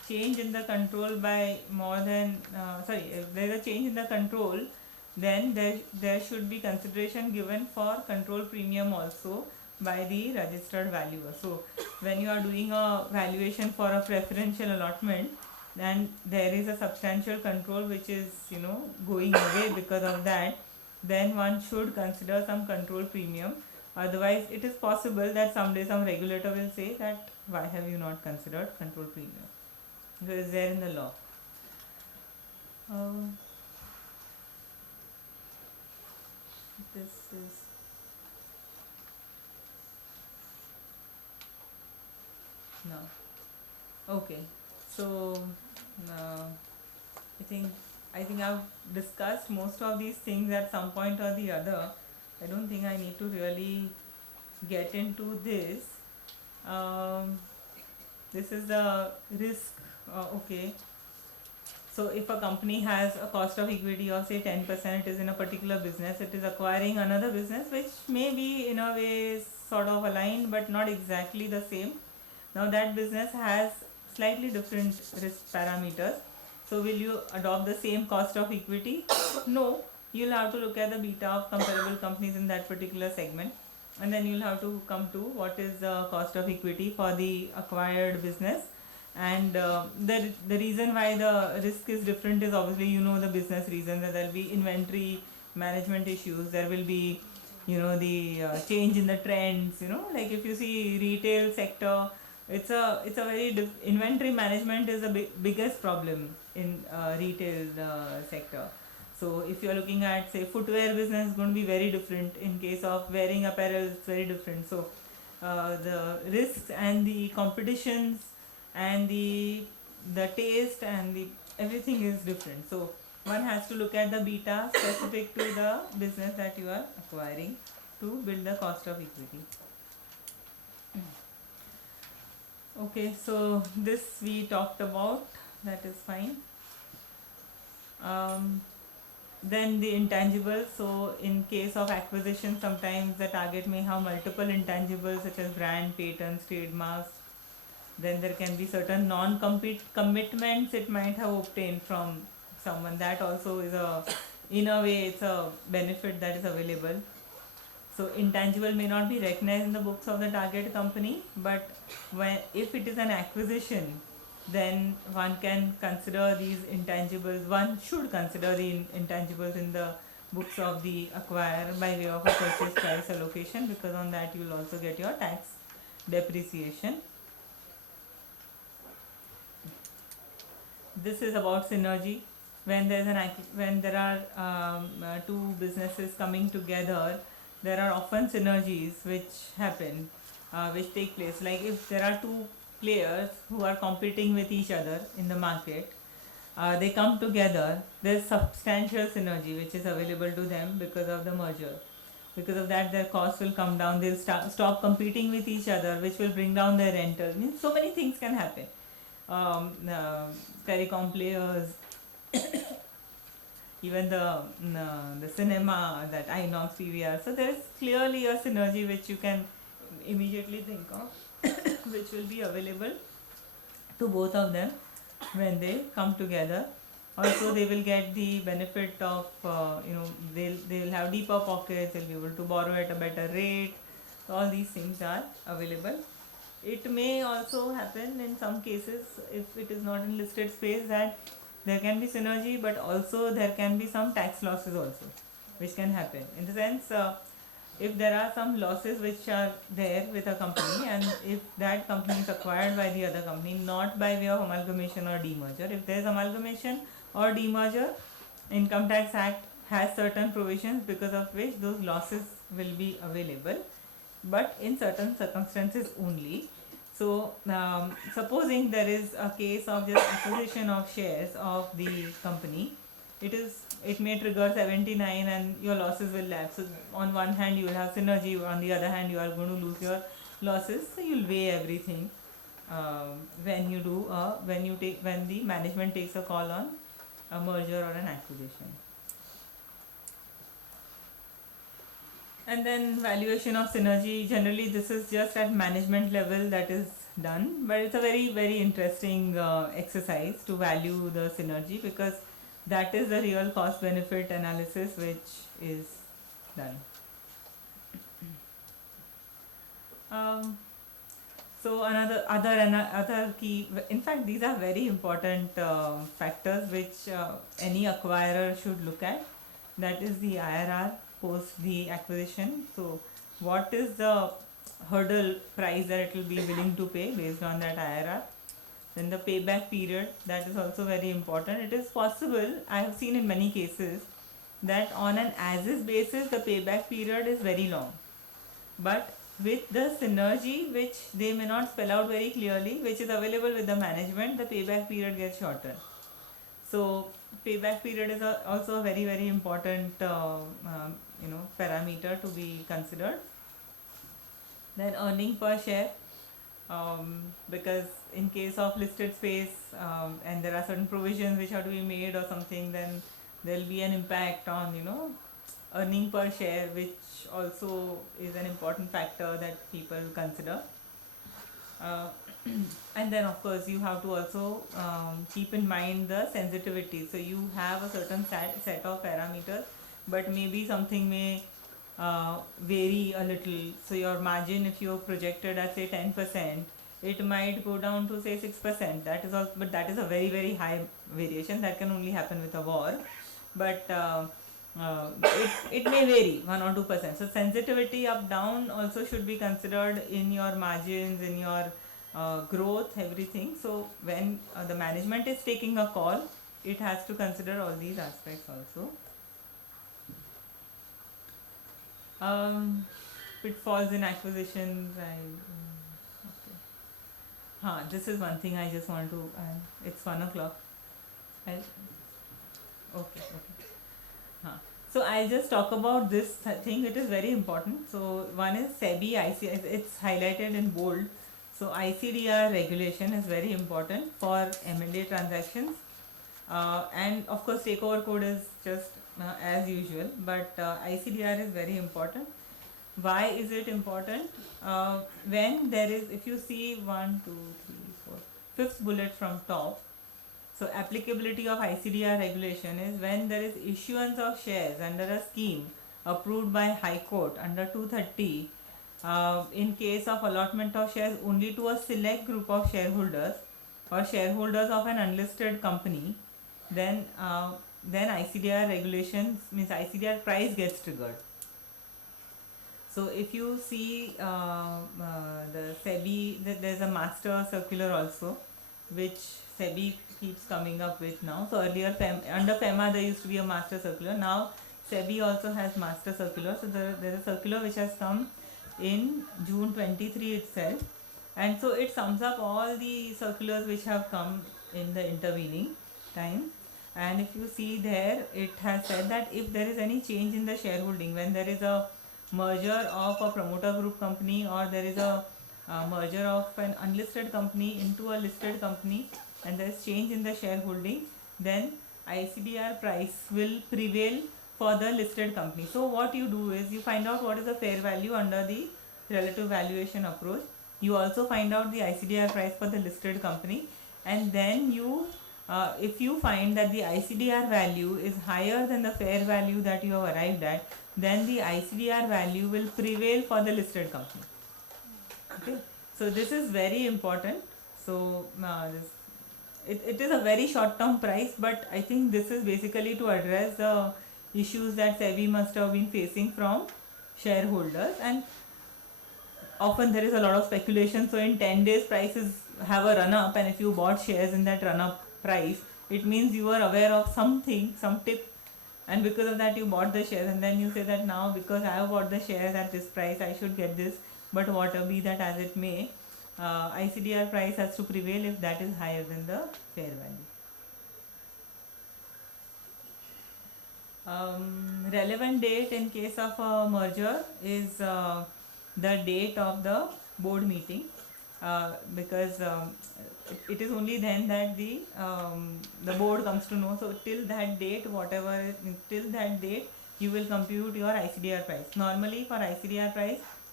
change in the control by more than if there is a change in the control, then there should be consideration given for control premium also by the registered valuer. So when you are doing a valuation for a preferential allotment, then there is a substantial control which is going away because of that, then one should consider some control premium. Otherwise it is possible that someday some regulator will say that why have you not considered control premium, because it's there in the law. This is no. Okay, so I think I've discussed most of these things at some point or the other. I don't think I need to really get into this. This is the risk. Okay. So if a company has a cost of equity of say 10%, it is in a particular business, it is acquiring another business which may be in a way sort of aligned but not exactly the same. Now that business has slightly different risk parameters. So will you adopt the same cost of equity? No, you'll have to look at the beta of comparable companies in that particular segment, and then you'll have to come to what is the cost of equity for the acquired business. And the reason why the risk is different is obviously the business reason, that there will be inventory management issues, there will be the change in the trends, like if you see retail sector, it's a very inventory management is the biggest problem in retail sector. So if you are looking at say footwear business, it's going to be very different. In case of wearing apparel, it's very different. So the risks and the competitions and the taste and the everything is different. So one has to look at the beta specific to the business that you are acquiring to build the cost of equity. Okay, so this we talked about, that is fine. Then the intangibles. So in case of acquisition, sometimes the target may have multiple intangibles such as brand, patents, trademarks. Then there can be certain non-compete commitments it might have obtained from someone. That also is in a way it's a benefit that is available. So intangible may not be recognized in the books of the target company, but if it is an acquisition, then one can consider these intangibles. One should consider the intangibles in the books of the acquirer by way of a purchase price allocation, because on that you will also get your tax depreciation. This is about synergy. When there are two businesses coming together, there are often synergies which happen, which take place. Like if there are two players who are competing with each other in the market, they come together, there's substantial synergy which is available to them because of the merger. Because of that, their costs will come down, they'll stop competing with each other, which will bring down their rental. Means so many things can happen. Telecom players, even the cinema, that Inox PVR. So there is clearly a synergy which you can immediately think of, which will be available to both of them when they come together. Also, they will get the benefit of they'll have deeper pockets. They'll be able to borrow at a better rate. All these things are available. It may also happen in some cases, if it is not in listed space, that there can be synergy, but also there can be some tax losses also, which can happen. In the sense, if there are some losses which are there with a company, and if that company is acquired by the other company, not by way of amalgamation or demerger, if there is amalgamation or demerger, Income Tax Act has certain provisions because of which those losses will be available, but in certain circumstances only. So supposing there is a case of just acquisition of shares of the company, it may trigger 79 and your losses will lapse. So on one hand you will have synergy, on the other hand you are going to lose your losses. So you'll weigh everything when the management takes a call on a merger or an acquisition. And then valuation of synergy, generally this is just at management level, that is done, but it's a very interesting exercise to value the synergy, because that is the real cost benefit analysis which is done. Um, so other key, in fact these are very important factors which any acquirer should look at. That is the IRR post the acquisition. So what is the hurdle price that it will be willing to pay based on that IRR? Then the payback period, that is also very important. It is possible, I have seen in many cases, that on an as is basis the payback period is very long, but with the synergy which they may not spell out very clearly, which is available with the management, the payback period gets shorter. So payback period is also a very important parameter to be considered. Then earning per share, because in case of listed space, and there are certain provisions which have to be made or something, then there will be an impact on earning per share, which also is an important factor that people consider. uh, and then of course you have to also keep in mind the sensitivity. So you have a certain set of parameters, but maybe something may vary a little. So your margin, if you projected at say 10%, it might go down to say 6%. That is also, but that is a very high variation that can only happen with a war. But it may vary 1 or 2%. So sensitivity up down also should be considered in your margins, in your growth, everything. So when the management is taking a call, it has to consider all these aspects also. Pitfalls in acquisitions. Okay. This is one thing I just want to. It's 1 o'clock. Okay. So I'll just talk about this thing. It is very important. So one is SEBI IC. It's highlighted in bold. So ICDR regulation is very important for M&A transactions, and of course takeover code is just as usual. But ICDR is very important. Why is it important? When there is, if you see 1, 2, 3, 4, fifth bullet from top. So applicability of ICDR regulation is when there is issuance of shares under a scheme approved by High Court under 230, in case of allotment of shares only to a select group of shareholders or shareholders of an unlisted company, then ICDR regulations, means ICDR price gets triggered. So if you see the SEBI, there's a master circular also, which SEBI keeps coming up with now. So earlier under FEMA there used to be a master circular. Now SEBI also has master circular. So there is a circular which has come in June 23 itself, and so it sums up all the circulars which have come in the intervening time. And if you see there, it has said that if there is any change in the shareholding, when there is a merger of a promoter group company, or there is a merger of an unlisted company into a listed company, and there is change in the shareholding, then ICDR price will prevail for the listed company. So what you do is you find out what is the fair value under the relative valuation approach. You also find out the ICDR price for the listed company, and then you if you find that the ICDR value is higher than the fair value that you have arrived at, then the ICDR value will prevail for the listed company. Okay, so this is very important. So it is a very short term price, but I think this is basically to address the issues that SEBI must have been facing from shareholders, and often there is a lot of speculation. So in 10 days prices have a run up, and if you bought shares in that run up price, it means you were aware of something, some tip, and because of that you bought the shares, and then you say that now because I have bought the shares at this price I should get this. But whatever be that as it may, ICDR price has to prevail if that is higher than the fair value. Relevant date in case of a merger is the date of the board meeting, because it is only then that the board comes to know. So till that date, till that date you will compute your ICDR price. Normally for ICDR price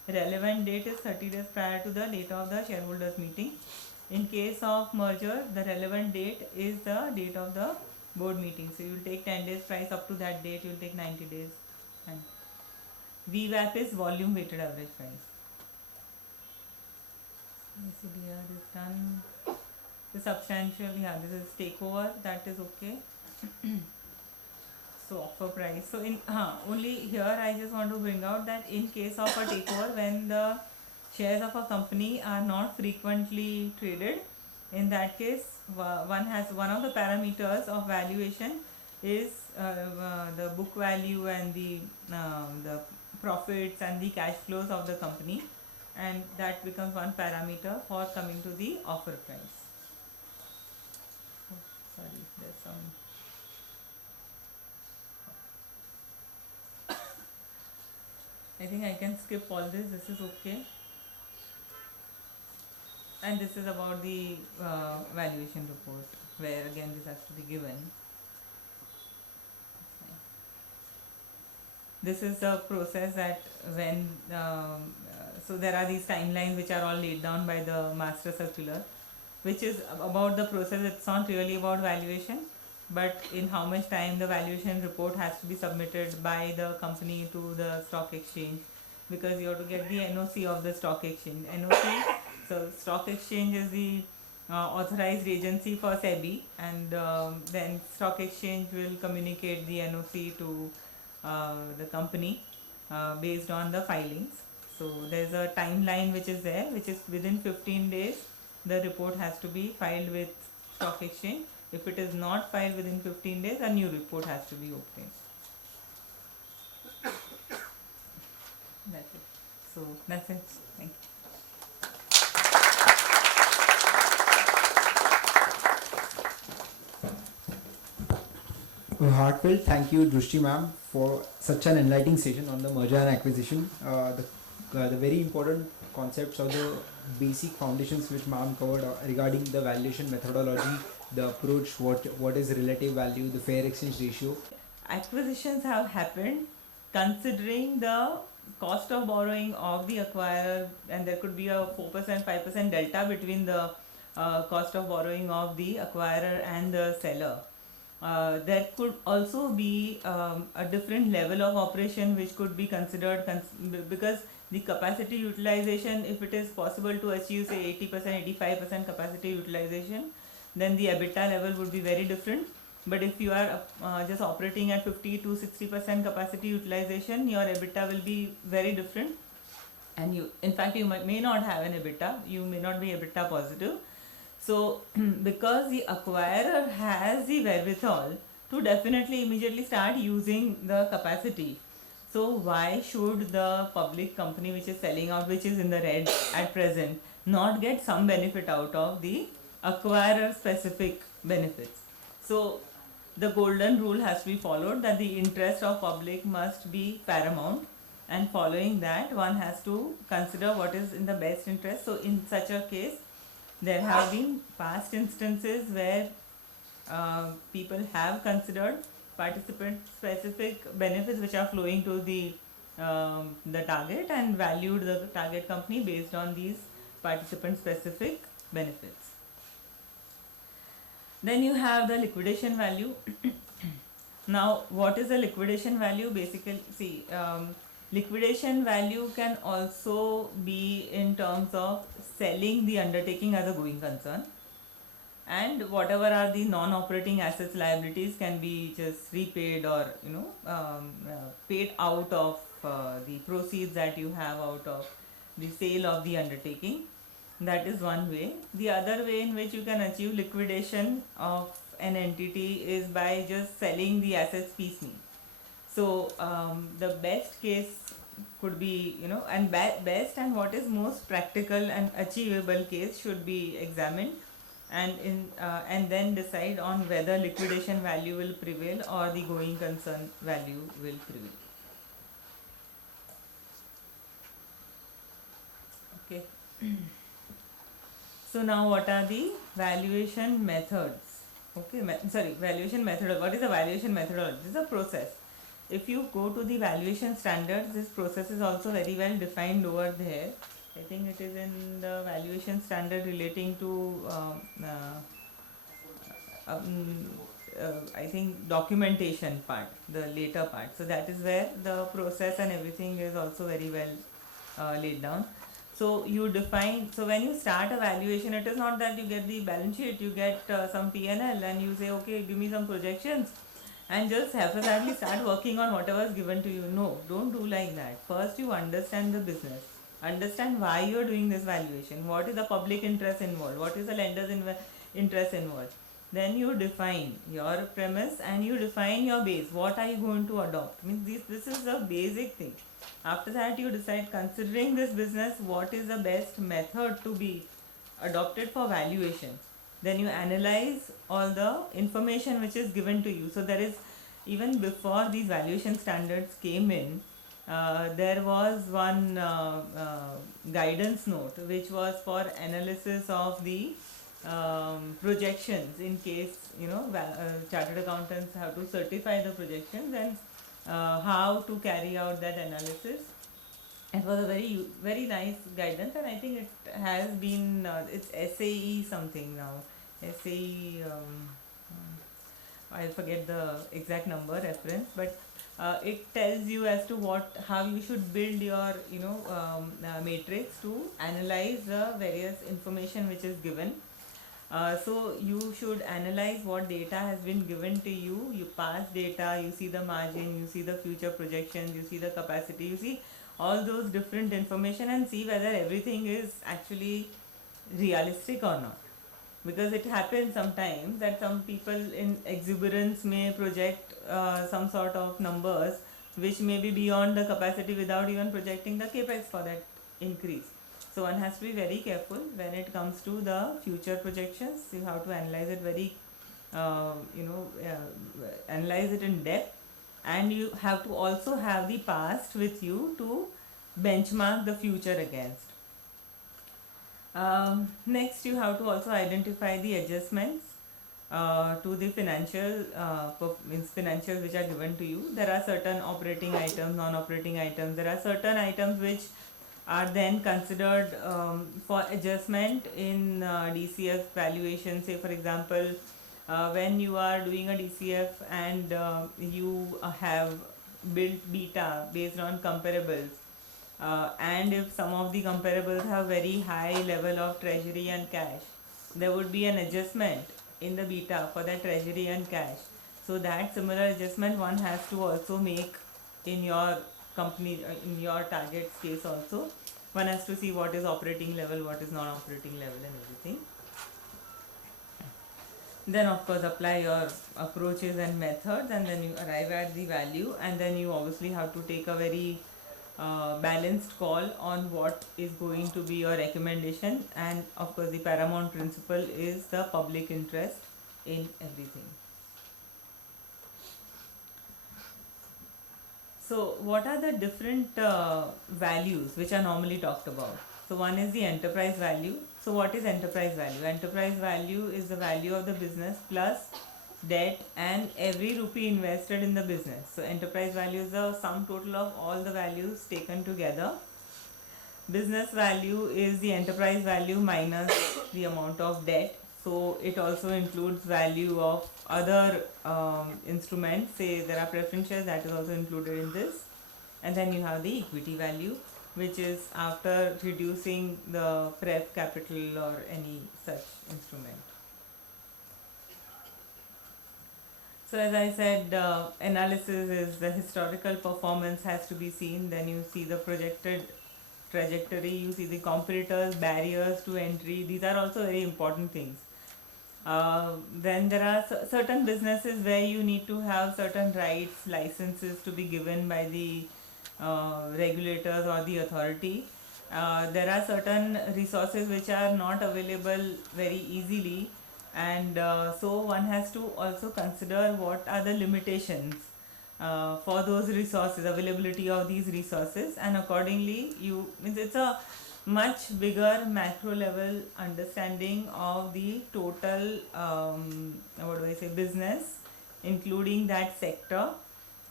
Relevant date is 30 days prior to the date of the shareholders meeting. In case of merger, the relevant date is the date of the board meeting. So you will take 10 days price up to that date, you will take 90 days. And VWAP is volume weighted average price. ACDR is done. The substantial, yeah, this is takeover, that is okay. So offer price. So in only here I just want to bring out that in case of a takeover, when the shares of a company are not frequently traded, in that case one of the parameters of valuation is the book value and the profits and the cash flows of the company, and that becomes one parameter for coming to the offer price. Oh, sorry, there's some. I think I can skip all this. This is okay. And this is about the valuation report, where again this has to be given. This is the process that when so there are these timelines which are all laid down by the master circular, which is about the process. It's not really about valuation, but in how much time the valuation report has to be submitted by the company to the stock exchange, because you have to get the NOC of the stock exchange. NOC, so stock exchange is the authorized agency for SEBI, and then stock exchange will communicate the NOC to the company based on the filings. So there's a timeline which is there, which is within 15 days the report has to be filed with stock exchange. If it is not filed within 15 days, a new report has to be obtained. That's it. So that's it. Thank you. Heartfelt thank you, Drushti ma'am, for such an enlightening session on the merger and acquisition. The very important concepts or the basic foundations which ma'am covered regarding the valuation methodology, the approach, what is relative value, the fair exchange ratio. Acquisitions have happened considering the cost of borrowing of the acquirer, and there could be a 4% 5% delta between the cost of borrowing of the acquirer and the seller. There could also be a different level of operation which could be considered because the capacity utilization, if it is possible to achieve say 80% 85% capacity utilization, then the EBITDA level would be very different. But if you are just operating at 50 to 60% capacity utilization, your EBITDA will be very different, and you, in fact, you may not have an EBITDA, you may not be EBITDA positive. So because the acquirer has the wherewithal to definitely immediately start using the capacity, so why should the public company which is selling out, which is in the red at present, not get some benefit out of the acquirer specific benefits? So the golden rule has to be followed, that the interest of public must be paramount, and following that one has to consider what is in the best interest. So in such a case, there have been past instances where people have considered participant specific benefits which are flowing to the target, and valued the target company based on these participant specific benefits. Then you have the liquidation value. Now what is the liquidation value? Basically, see, liquidation value can also be in terms of selling the undertaking as a going concern, and whatever are the non-operating assets liabilities can be just repaid, or paid out of the proceeds that you have out of the sale of the undertaking. That is one way. The other way in which you can achieve liquidation of an entity is by just selling the assets piecemeal. So the best case could be, and best and what is most practical and achievable case should be examined, and then decide on whether liquidation value will prevail or the going concern value will prevail. Okay. So now what are the valuation methods? Okay, valuation methodology. What is a valuation methodology? This is a process. if you go to the valuation standards, this process is also very well defined over there. I think it is in the valuation standard relating to um, I think documentation part, the later part. So that is where the process and everything is also very well laid down. So you define. So when you start a valuation, it is not that you get the balance sheet, you get some P&L, and you say, okay, give me some projections, and just haphazardly start working on whatever is given to you. No, don't do like that. First, you understand the business. Understand why you are doing this valuation. What is the public interest involved? What is the lender's interest involved? Then you define your premise and you define your base. What are you going to adopt? Means this is the basic thing. After that, you decide, considering this business, what is the best method to be adopted for valuation. Then you analyze all the information which is given to you. So there is, even before these valuation standards came in, there was one guidance note which was for analysis of the projections, in case chartered accountants have to certify the projections, and how to carry out that analysis. It was a very nice guidance, and I think it has been it's SAE something now. SAE, I forget the exact number reference, but it tells you as to how you should build your matrix to analyze the various information which is given. So you should analyze what data has been given to you. You pass data, you see the margin, you see the future projections, you see the capacity, you see all those different information, and see whether everything is actually realistic or not. Because it happens sometimes that some people in exuberance may project some sort of numbers which may be beyond the capacity without even projecting the capex for that increase. So one has to be very careful when it comes to the future projections. You have to analyze it analyze it in depth, and you have to also have the past with you to benchmark the future against. Next, you have to also identify the adjustments to the financials which are given to you. There are certain operating items, non-operating items. There are certain items which are then considered for adjustment in DCF valuation. Say for example, when you are doing a DCF and you have built beta based on comparables, and if some of the comparables have very high level of treasury and cash, there would be an adjustment in the beta for that treasury and cash. So that similar adjustment one has to also make in your company, in your target's case also. One has to see what is operating level, what is non-operating level, and everything. Then of course apply your approaches and methods, and then you arrive at the value, and then you obviously have to take a very balanced call on what is going to be your recommendation. And of course the paramount principle is the public interest in everything. So what are the different values which are normally talked about? So one is the enterprise value. So what is enterprise value? Enterprise value is the value of the business plus debt and every rupee invested in the business. So enterprise value is the sum total of all the values taken together. Business value is the enterprise value minus the amount of debt. So it also includes value of other instruments. Say there are preference shares, that is also included in this. And then you have the equity value, which is after reducing the pref capital or any such instrument. So as I said, analysis is the historical performance has to be seen. Then you see the projected trajectory, you see the competitors, barriers to entry. These are also very important things. Then there are certain businesses where you need to have certain rights, licenses to be given by the regulators or the authority. There are certain resources which are not available very easily, and so one has to also consider what are the limitations for those resources, availability of these resources, and accordingly it's a much bigger macro level understanding of the total business, including that sector,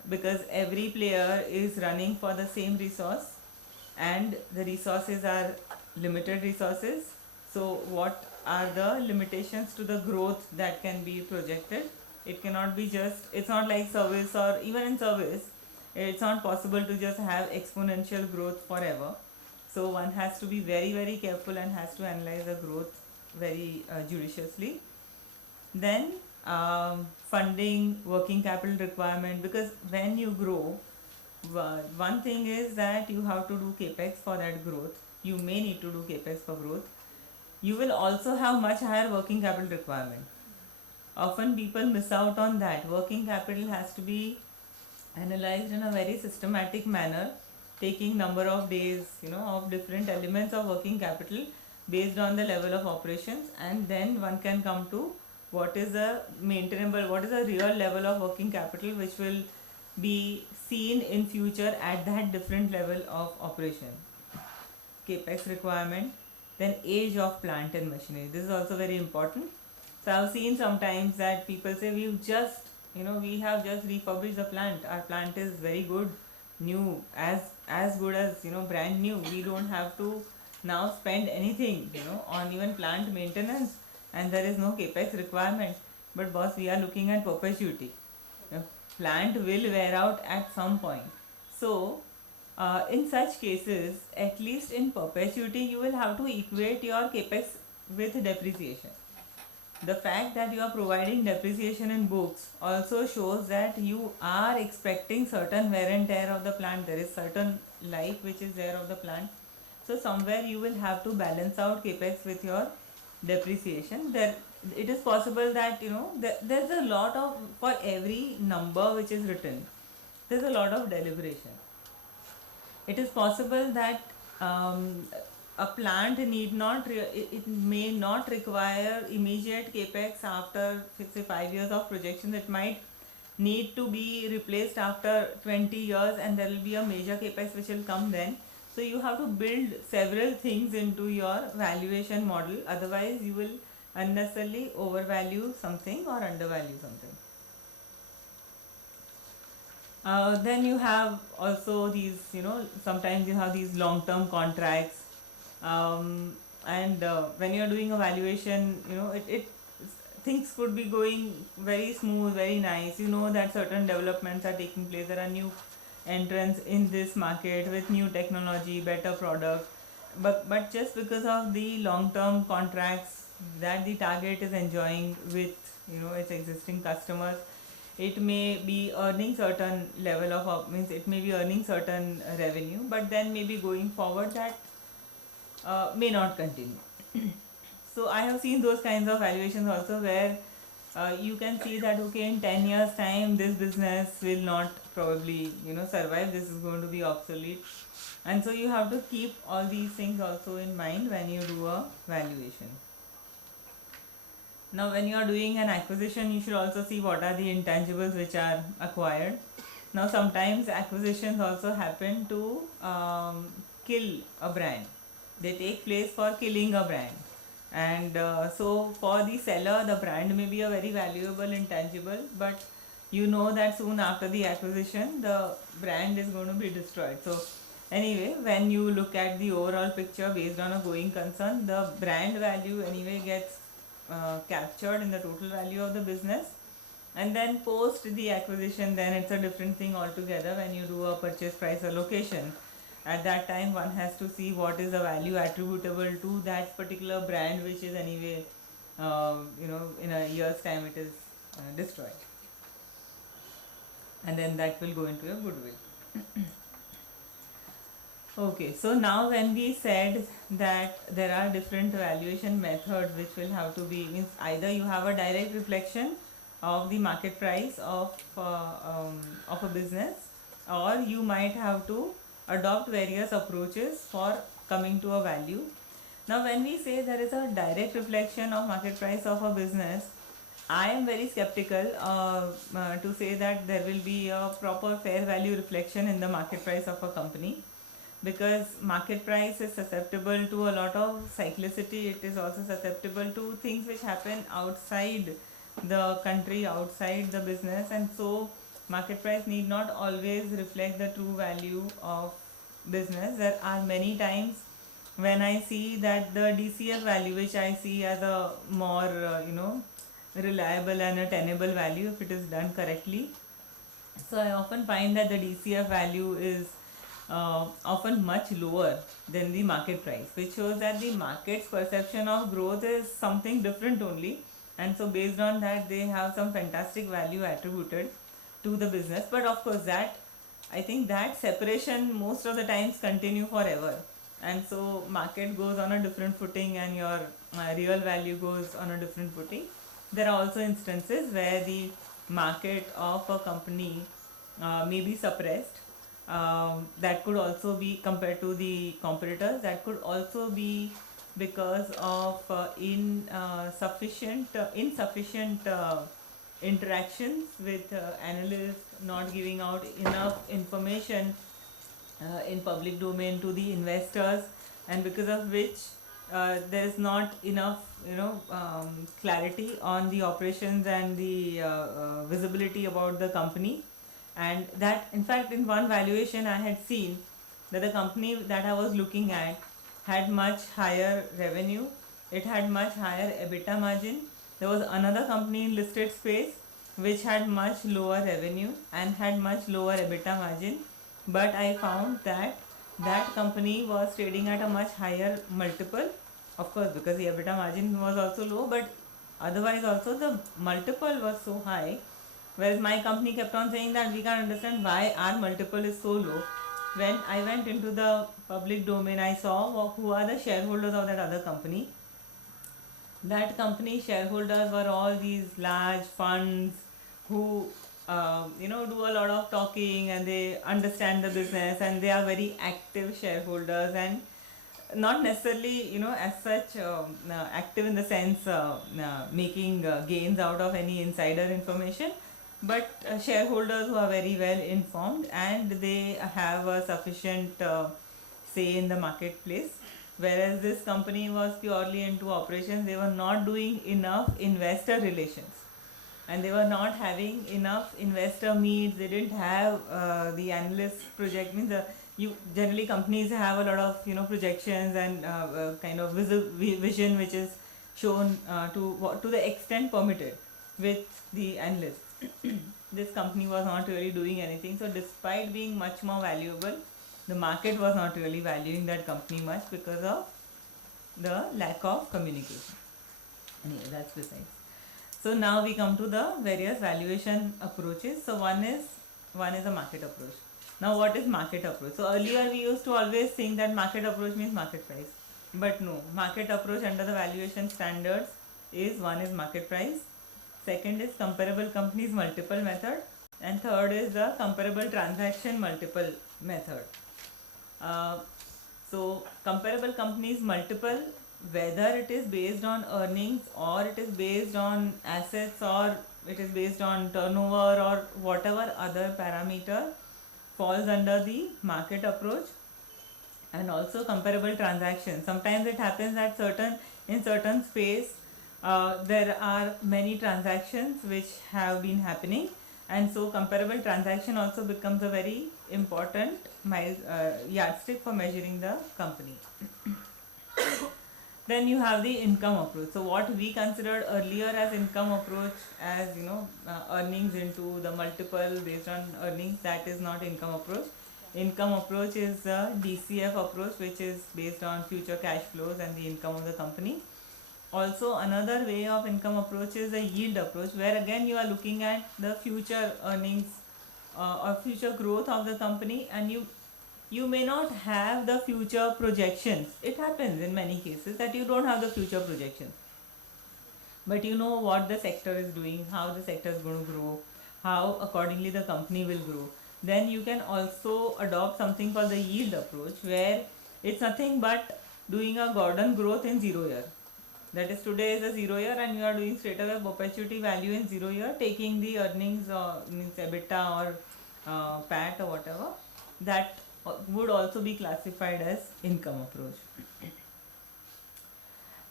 because every player is running for the same resource and the resources are limited resources. So what are the limitations to the growth that can be projected? It cannot be just, it's not like service, or even in service it's not possible to just have exponential growth forever. So one has to be very very careful and has to analyze the growth very judiciously. Then funding, working capital requirement, because when you grow, one thing is that you have to do capex for that growth. You may need to do capex for growth. You will also have much higher working capital requirement. Often people miss out on that. Working capital has to be analyzed in a very systematic manner, taking number of days, of different elements of working capital based on the level of operations, and then one can come to what is a maintainable, what is a real level of working capital which will be seen in future at that different level of operation. Capex requirement, then age of plant and machinery. This is also very important. So I've seen sometimes that people say we have just refurbished the plant. Our plant is very good, new, as good as brand new. We don't have to now spend anything on even plant maintenance, and there is no capex requirement. But boss, we are looking at perpetuity. Plant will wear out at some point. So in such cases, at least in perpetuity, you will have to equate your capex with depreciation. The fact that you are providing depreciation in books also shows that you are expecting certain wear and tear of the plant. There is certain life which is there of the plant. So somewhere you will have to balance out capex with your depreciation. There, it is possible that there's a lot of, for every number which is written, there's a lot of deliberation. It is possible that a plant need not it may not require immediate capex after say 5 years of projection. It might need to be replaced after 20 years, and there will be a major capex which will come then. So you have to build several things into your valuation model, otherwise you will unnecessarily overvalue something or undervalue something. Then you have also these, sometimes you have these long-term contracts, and when you are doing a valuation, things could be going very smooth, very nice. You know that certain developments are taking place. There are new entrants in this market with new technology, better product. But just because of the long-term contracts that the target is enjoying with its existing customers, it may be earning certain level of means it may be earning certain revenue, but then maybe going forward that may not continue. So I have seen those kinds of valuations also, where you can see that okay, in 10 years time this business will not probably survive, this is going to be obsolete, and so you have to keep all these things also in mind when you do a valuation. Now when you are doing an acquisition, you should also see what are the intangibles which are acquired. Now sometimes acquisitions also happen to kill a brand. They take place for killing a brand, and so for the seller the brand may be a very valuable intangible, but that soon after the acquisition the brand is going to be destroyed. So anyway, when you look at the overall picture based on a going concern, the brand value anyway gets captured in the total value of the business, and then post the acquisition, then it's a different thing altogether. When you do a purchase price allocation, at that time one has to see what is the value attributable to that particular brand, which is anyway in a year's time it is destroyed, and then that will go into your goodwill. Okay, so now when we said that there are different valuation methods which will have to be, means either you have a direct reflection of the market price of a business, or you might have to adopt various approaches for coming to a value. Now when we say there is a direct reflection of market price of a business, I am very skeptical to say that there will be a proper fair value reflection in the market price of a company, because market price is susceptible to a lot of cyclicity. It is also susceptible to things which happen outside the country, outside the business, and so market price need not always reflect the true value of business. There are many times when I see that the DCF value, which I see as a more reliable and a tenable value if it is done correctly. So I often find that the DCF value is often much lower than the market price, which shows that the market's perception of growth is something different only. And so based on that, they have some fantastic value attributed to the business. But of course, that I think that separation most of the times continue forever. And so market goes on a different footing and your real value goes on a different footing. There are also instances where the market of a company may be suppressed. That could also be compared to the competitors. That could also be because of insufficient interactions with analysts, not giving out enough information in public domain to the investors, and because of which there is not enough clarity on the operations and the visibility about the company. And that, in fact, in one valuation I had seen that the company that I was looking at had much higher revenue, it had much higher EBITDA margin. There was another company in listed space which had much lower revenue and had much lower EBITDA margin, but I found that that company was trading at a much higher multiple, of course because the EBITDA margin was also low, but otherwise also the multiple was so high. Whereas my company kept on saying that we can't understand why our multiple is so low. When I went into the public domain, I saw who are the shareholders of that other company. That company shareholders were all these large funds who do a lot of talking, and they understand the business, and they are very active shareholders, and not necessarily as such active in the sense making gains out of any insider information, but shareholders who are very well informed, and they have a sufficient say in the marketplace. Whereas this company was purely into operations, they were not doing enough investor relations, and they were not having enough investor meets. They didn't have the analyst project means you generally companies have a lot of projections and kind of vision which is shown to the extent permitted with the analysts. This company was not really doing anything, so despite being much more valuable, the market was not really valuing that company much because of the lack of communication. Anyway, that's besides. So now we come to the various valuation approaches. So one is a market approach. Now what is market approach? So earlier we used to always think that market approach means market price, but no, market approach under the valuation standards is one is market price, second is comparable companies multiple method, and third is the comparable transaction multiple method. So comparable companies multiple, whether it is based on earnings or it is based on assets or it is based on turnover or whatever other parameter, falls under the market approach. And also comparable transactions. Sometimes it happens that in certain space there are many transactions which have been happening, and so comparable transaction also becomes a very important yardstick for measuring the company. Then you have the income approach. So what we considered earlier as income approach, as earnings into the multiple based on earnings, that is not income approach. Income approach is the DCF approach, which is based on future cash flows and the income of the company. Also another way of income approach is the yield approach, where again you are looking at the future earnings or future growth of the company, and you may not have the future projections. It happens in many cases that you don't have the future projections, but you know what the sector is doing, how the sector is going to grow, how accordingly the company will grow. Then you can also adopt something called the yield approach, where it's nothing but doing a Gordon growth in 0 year. That is, today is a 0 year and you are doing straight away perpetuity value in 0 year, taking the earnings means EBITDA or PAT or whatever. That would also be classified as income approach.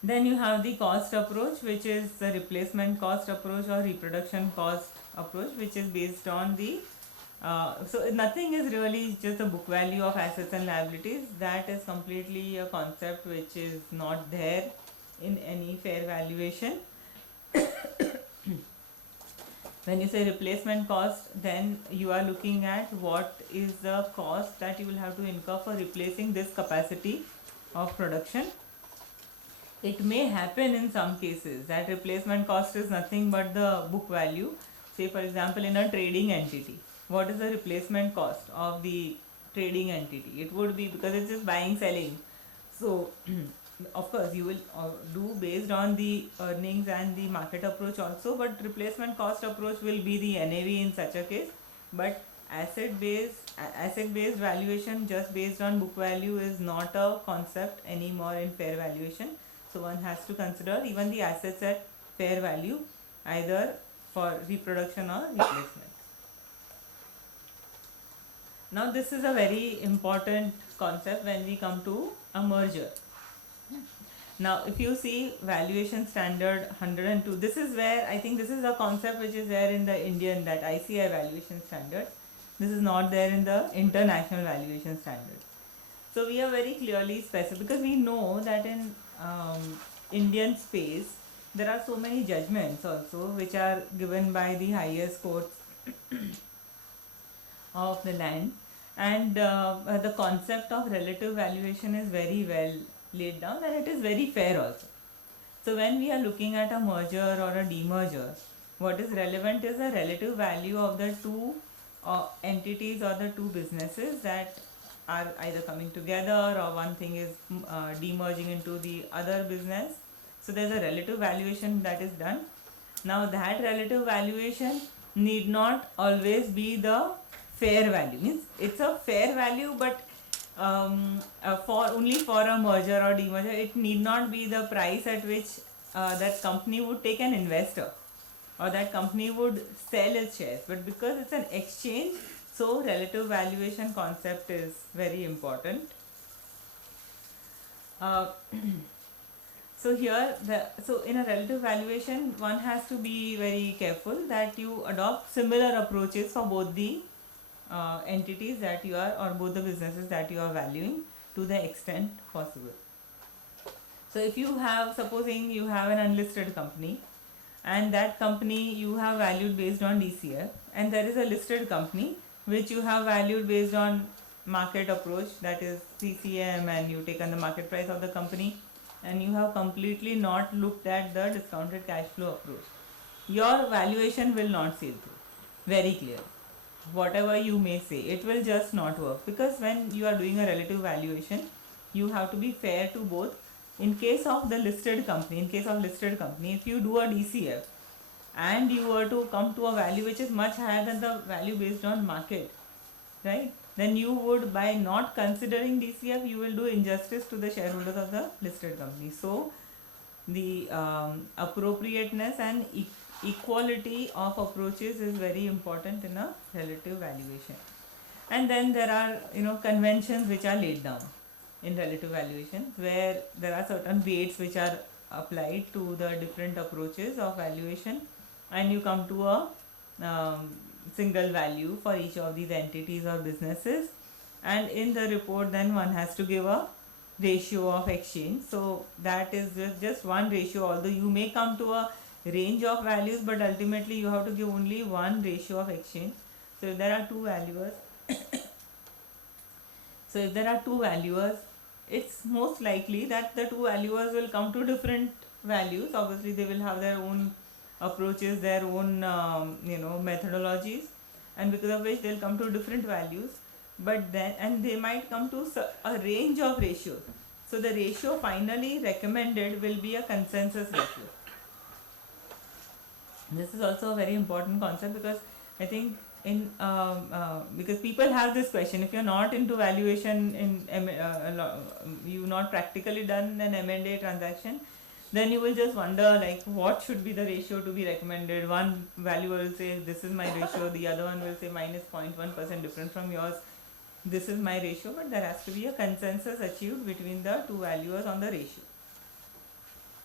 Then you have the cost approach, which is the replacement cost approach or reproduction cost approach, which is based on the so nothing is really just the book value of assets and liabilities. That is completely a concept which is not there in any fair valuation. When you say replacement cost, then you are looking at what is the cost that you will have to incur for replacing this capacity of production. It may happen in some cases that replacement cost is nothing but the book value. Say for example, in a trading entity, what is the replacement cost of the trading entity? It would be, because it's just buying, selling. So of course you will do based on the earnings and the market approach also, but replacement cost approach will be the NAV in such a case. But asset based valuation just based on book value is not a concept anymore in fair valuation. So one has to consider even the assets at fair value, either for reproduction or replacement. Now this is a very important concept when we come to a merger. Now if you see valuation standard 102, this is where I think this is a concept which is there in the Indian, that ICI valuation standard. This is not there in the international valuation standard. So we are very clearly specific, because we know that in Indian space there are so many judgments also which are given by the highest courts of the land, and the concept of relative valuation is very well laid down, and it is very fair also. So when we are looking at a merger or a demerger, what is relevant is the relative value of the two entities or the two businesses that are either coming together, or one thing is demerging into the other business. So there's a relative valuation that is done. Now that relative valuation need not always be the fair value. Means it's a fair value, but for only for a merger or demerger, it need not be the price at which that company would take an investor, or that company would sell its shares. But because it's an exchange, so relative valuation concept is very important. So here, so in a relative valuation, one has to be very careful that you adopt similar approaches for both the entities that you are, or both the businesses that you are valuing, to the extent possible. So if you have, supposing you have an unlisted company, and that company you have valued based on DCF, and there is a listed company which you have valued based on market approach, that is CCM, and you taken the market price of the company, and you have completely not looked at the discounted cash flow approach, your valuation will not sail through. Very clear. Whatever you may say, it will just not work, because when you are doing a relative valuation, you have to be fair to both. In case of the listed company, if you do a DCF and you were to come to a value which is much higher than the value based on market, right, then you would, by not considering DCF, you will do injustice to the shareholders of the listed company. So the appropriateness and equality of approaches is very important in a relative valuation. And then there are conventions which are laid down in relative valuation, where there are certain weights which are applied to the different approaches of valuation, and you come to a single value for each of these entities or businesses. And in the report, then one has to give a ratio of exchange. So that is just one ratio, although you may come to a range of values, but ultimately you have to give only one ratio of exchange. So if there are two valuers it's most likely that the two valuers will come to different values. Obviously they will have their own approaches, their own methodologies, and because of which they'll come to different values. But then, and they might come to a range of ratios. So the ratio finally recommended will be a consensus ratio. This is also a very important concept, because I think because people have this question, if you're not into valuation, you've not practically done an M&A transaction, then you will just wonder like what should be the ratio to be recommended. One valuer will say this is my ratio, the other one will say minus 0.1% different from yours, this is my ratio. But there has to be a consensus achieved between the two valuers on the ratio.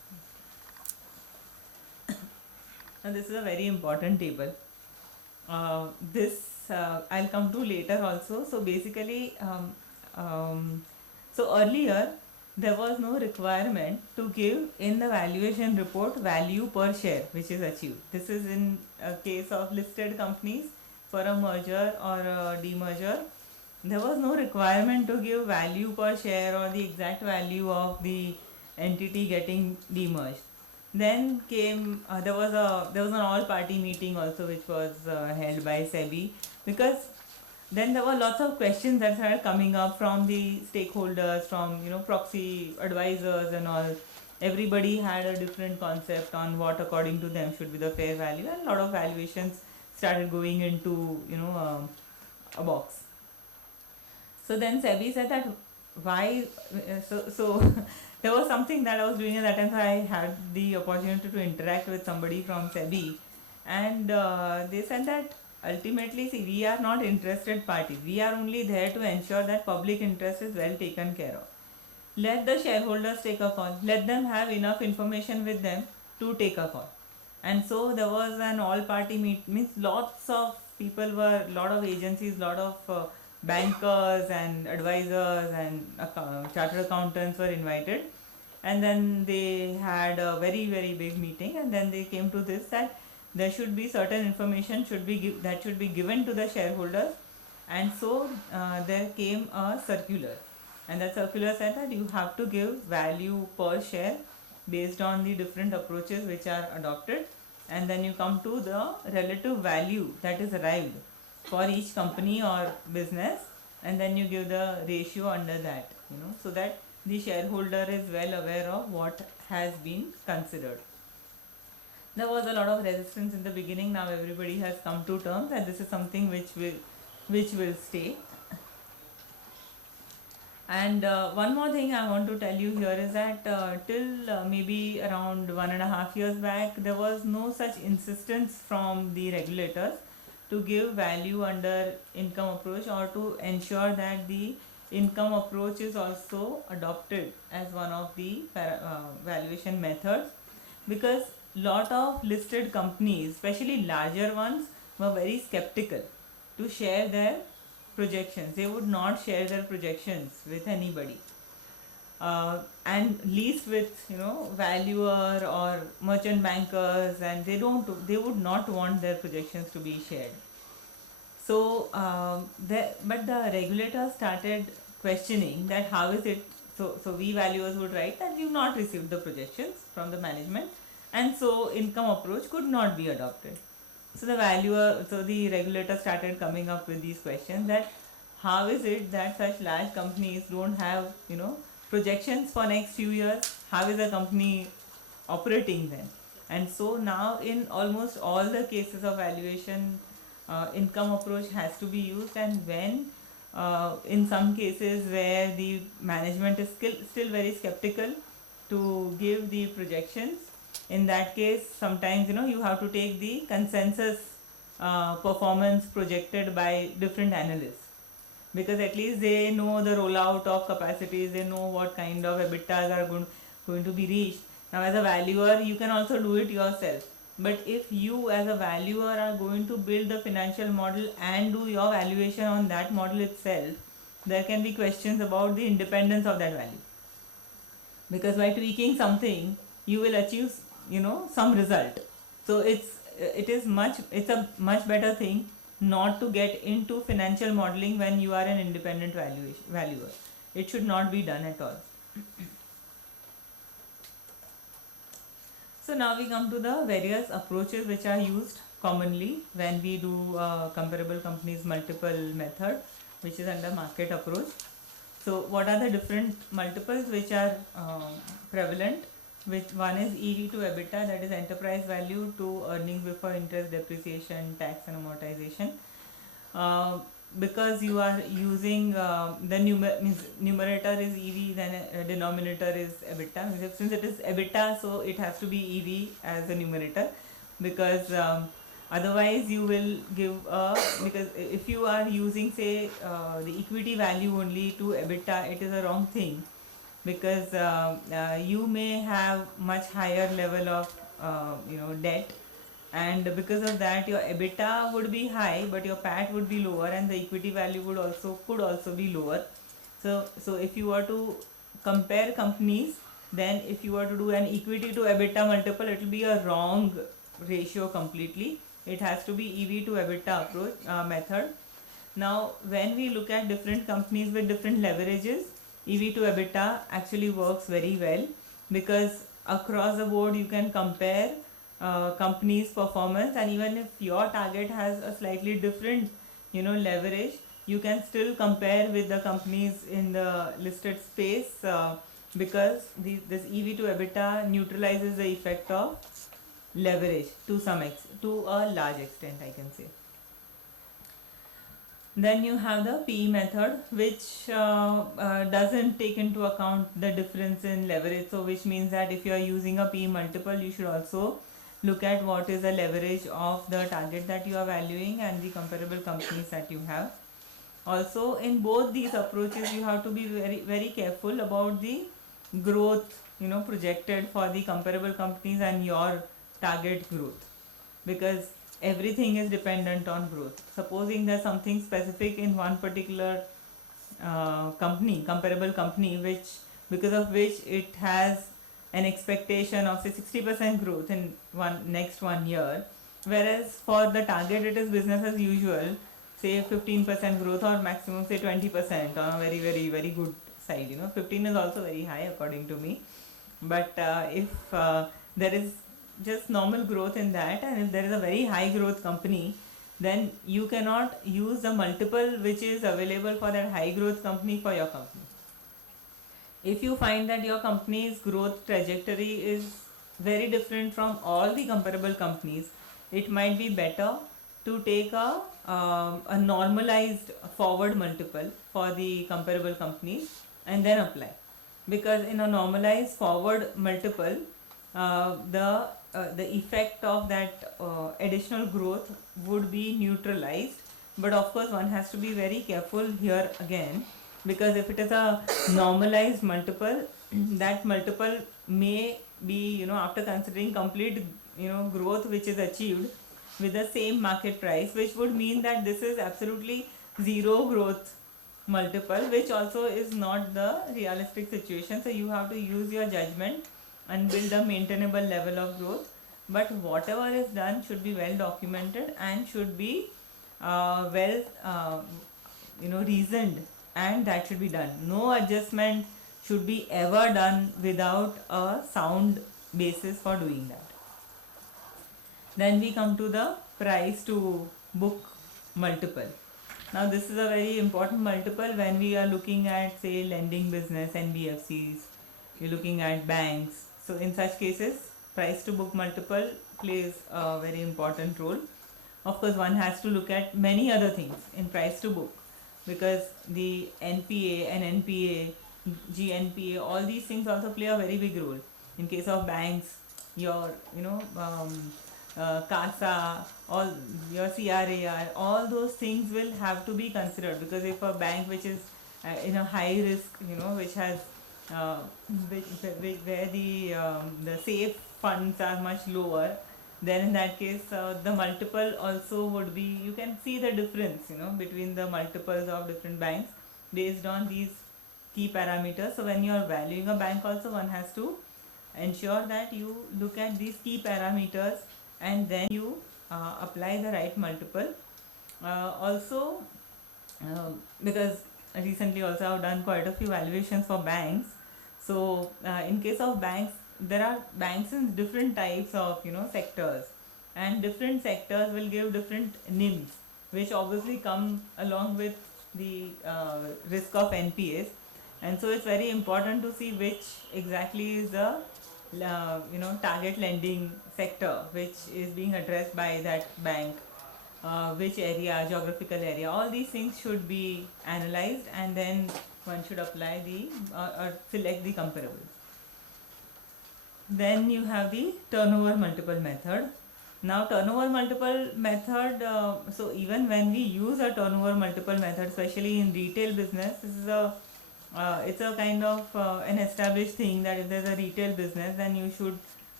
Now this is a very important table. This I'll come to later also. So basically, so earlier there was no requirement to give in the valuation report value per share which is achieved. This is in a case of listed companies for a merger or a demerger. There was no requirement to give value per share or the exact value of the entity getting demerged. Then came there was an all party meeting also which was held by SEBI, because then there were lots of questions that started coming up from the stakeholders, from proxy advisors and all. Everybody had a different concept on what according to them should be the fair value, and a lot of valuations started going into a box. So then SEBI said that why so there was something that I was doing at that time. So I had the opportunity to interact with somebody from SEBI, and they said that ultimately, see, we are not interested parties. We are only there to ensure that public interest is well taken care of. Let the shareholders take a call. Let them have enough information with them to take a call. And so there was an all-party means lots of people were, lot of agencies, lot of bankers and advisors and chartered accountants were invited, and then they had a very very big meeting, and then they came to this, that there should be certain information should be given to the shareholders. And so there came a circular, and that circular said that you have to give value per share based on the different approaches which are adopted, and then you come to the relative value that is arrived for each company or business, and then you give the ratio under that, so that the shareholder is well aware of what has been considered. There was a lot of resistance in the beginning. Now everybody has come to terms that this is something which will stay. And one more thing I want to tell you here is that till maybe around 1.5 years back, there was no such insistence from the regulators to give value under income approach, or to ensure that the income approach is also adopted as one of the valuation methods, because lot of listed companies, especially larger ones, were very skeptical to share their projections. They would not share their projections with anybody, and least with valuer or merchant bankers, and they would not want their projections to be shared. So but the regulator started questioning that how is it, so we valuers would write that you've not received the projections from the management, and so income approach could not be adopted. So the regulator started coming up with these questions, that how is it that such large companies don't have projections for next few years? How is a company operating then? And so now in almost all the cases of valuation, income approach has to be used, and when in some cases where the management is still very skeptical to give the projections, in that case sometimes you have to take the consensus performance projected by different analysts, because at least they know the rollout of capacities, they know what kind of EBITDAs are going to be reached. Now as a valuer you can also do it yourself, but if you as a valuer are going to build the financial model and do your valuation on that model itself, there can be questions about the independence of that value, because by tweaking something you will achieve some result. So it's a much better thing not to get into financial modeling when you are an independent valuer. It should not be done at all. So now we come to the various approaches which are used commonly when we do comparable companies multiple method, which is under market approach. So what are the different multiples which are prevalent? Which one is EV to EBITDA, that is enterprise value to earnings before interest, depreciation, tax and amortization. Because you are using the numerator is EV, then denominator is EBITDA. Since it is EBITDA, so it has to be EV as the numerator, because otherwise you will give because if you are using say the equity value only to EBITDA, it is a wrong thing, because you may have much higher level of debt, and because of that your EBITDA would be high but your PAT would be lower, and the equity value could also be lower. So if you were to compare companies, then if you were to do an equity to EBITDA multiple, it will be a wrong ratio completely. It has to be EV to EBITDA approach method. Now, when we look at different companies with different leverages, EV to EBITDA actually works very well, because across the board you can compare companies' performance, and even if your target has a slightly different, leverage, you can still compare with the companies in the listed space, because this EV to EBITDA neutralizes the effect of leverage to a large extent, I can say. Then you have the PE method, which doesn't take into account the difference in leverage. So, which means that if you are using a PE multiple, you should also look at what is the leverage of the target that you are valuing and the comparable companies that you have. Also, in both these approaches, you have to be very, very careful about the growth, projected for the comparable companies and your target growth, because everything is dependent on growth. Supposing there's something specific in one particular comparable company, which because of which it has an expectation of say 60% growth in next 1 year, whereas for the target it is business as usual, say 15% growth or maximum say 20% on a very very very good side. 15 is also very high according to me, but if there is just normal growth in that, and if there is a very high growth company, then you cannot use the multiple which is available for that high growth company for your company. If you find that your company's growth trajectory is very different from all the comparable companies, it might be better to take a normalized forward multiple for the comparable companies and then apply, because in a normalized forward multiple, the effect of that additional growth would be neutralized. But of course one has to be very careful here again, because if it is a normalized multiple, that multiple may be, after considering complete, growth which is achieved with the same market price, which would mean that this is absolutely zero growth multiple, which also is not the realistic situation. So you have to use your judgment and build a maintainable level of growth. But whatever is done should be well documented and should be reasoned, and that should be done. No adjustment should be ever done without a sound basis for doing that. Then we come to the price to book multiple. Now this is a very important multiple when we are looking at say lending business, NBFCs, you're looking at banks. So in such cases, price to book multiple plays a very important role. Of course, one has to look at many other things in price to book, because the NPA and NPA, GNPA, all these things also play a very big role. In case of banks, your CASA, all your CRAR, all those things will have to be considered, because if a bank which is in a high risk, which has where the safe funds are much lower, then in that case the multiple also would be, you can see the difference between the multiples of different banks based on these key parameters. So when you are valuing a bank also, one has to ensure that you look at these key parameters and then you apply the right multiple. Also because recently also I've done quite a few valuations for banks. So in case of banks, there are banks in different types of sectors, and different sectors will give different NIMs, which obviously come along with the risk of NPAs. And so it's very important to see which exactly is the target lending sector which is being addressed by that bank, which area, geographical area, all these things should be analyzed, and then one should apply the or select the comparables. Then you have the turnover multiple method. Now turnover multiple method, so even when we use a turnover multiple method, especially in retail business, this is it's a kind of an established thing that if there's a retail business, then you should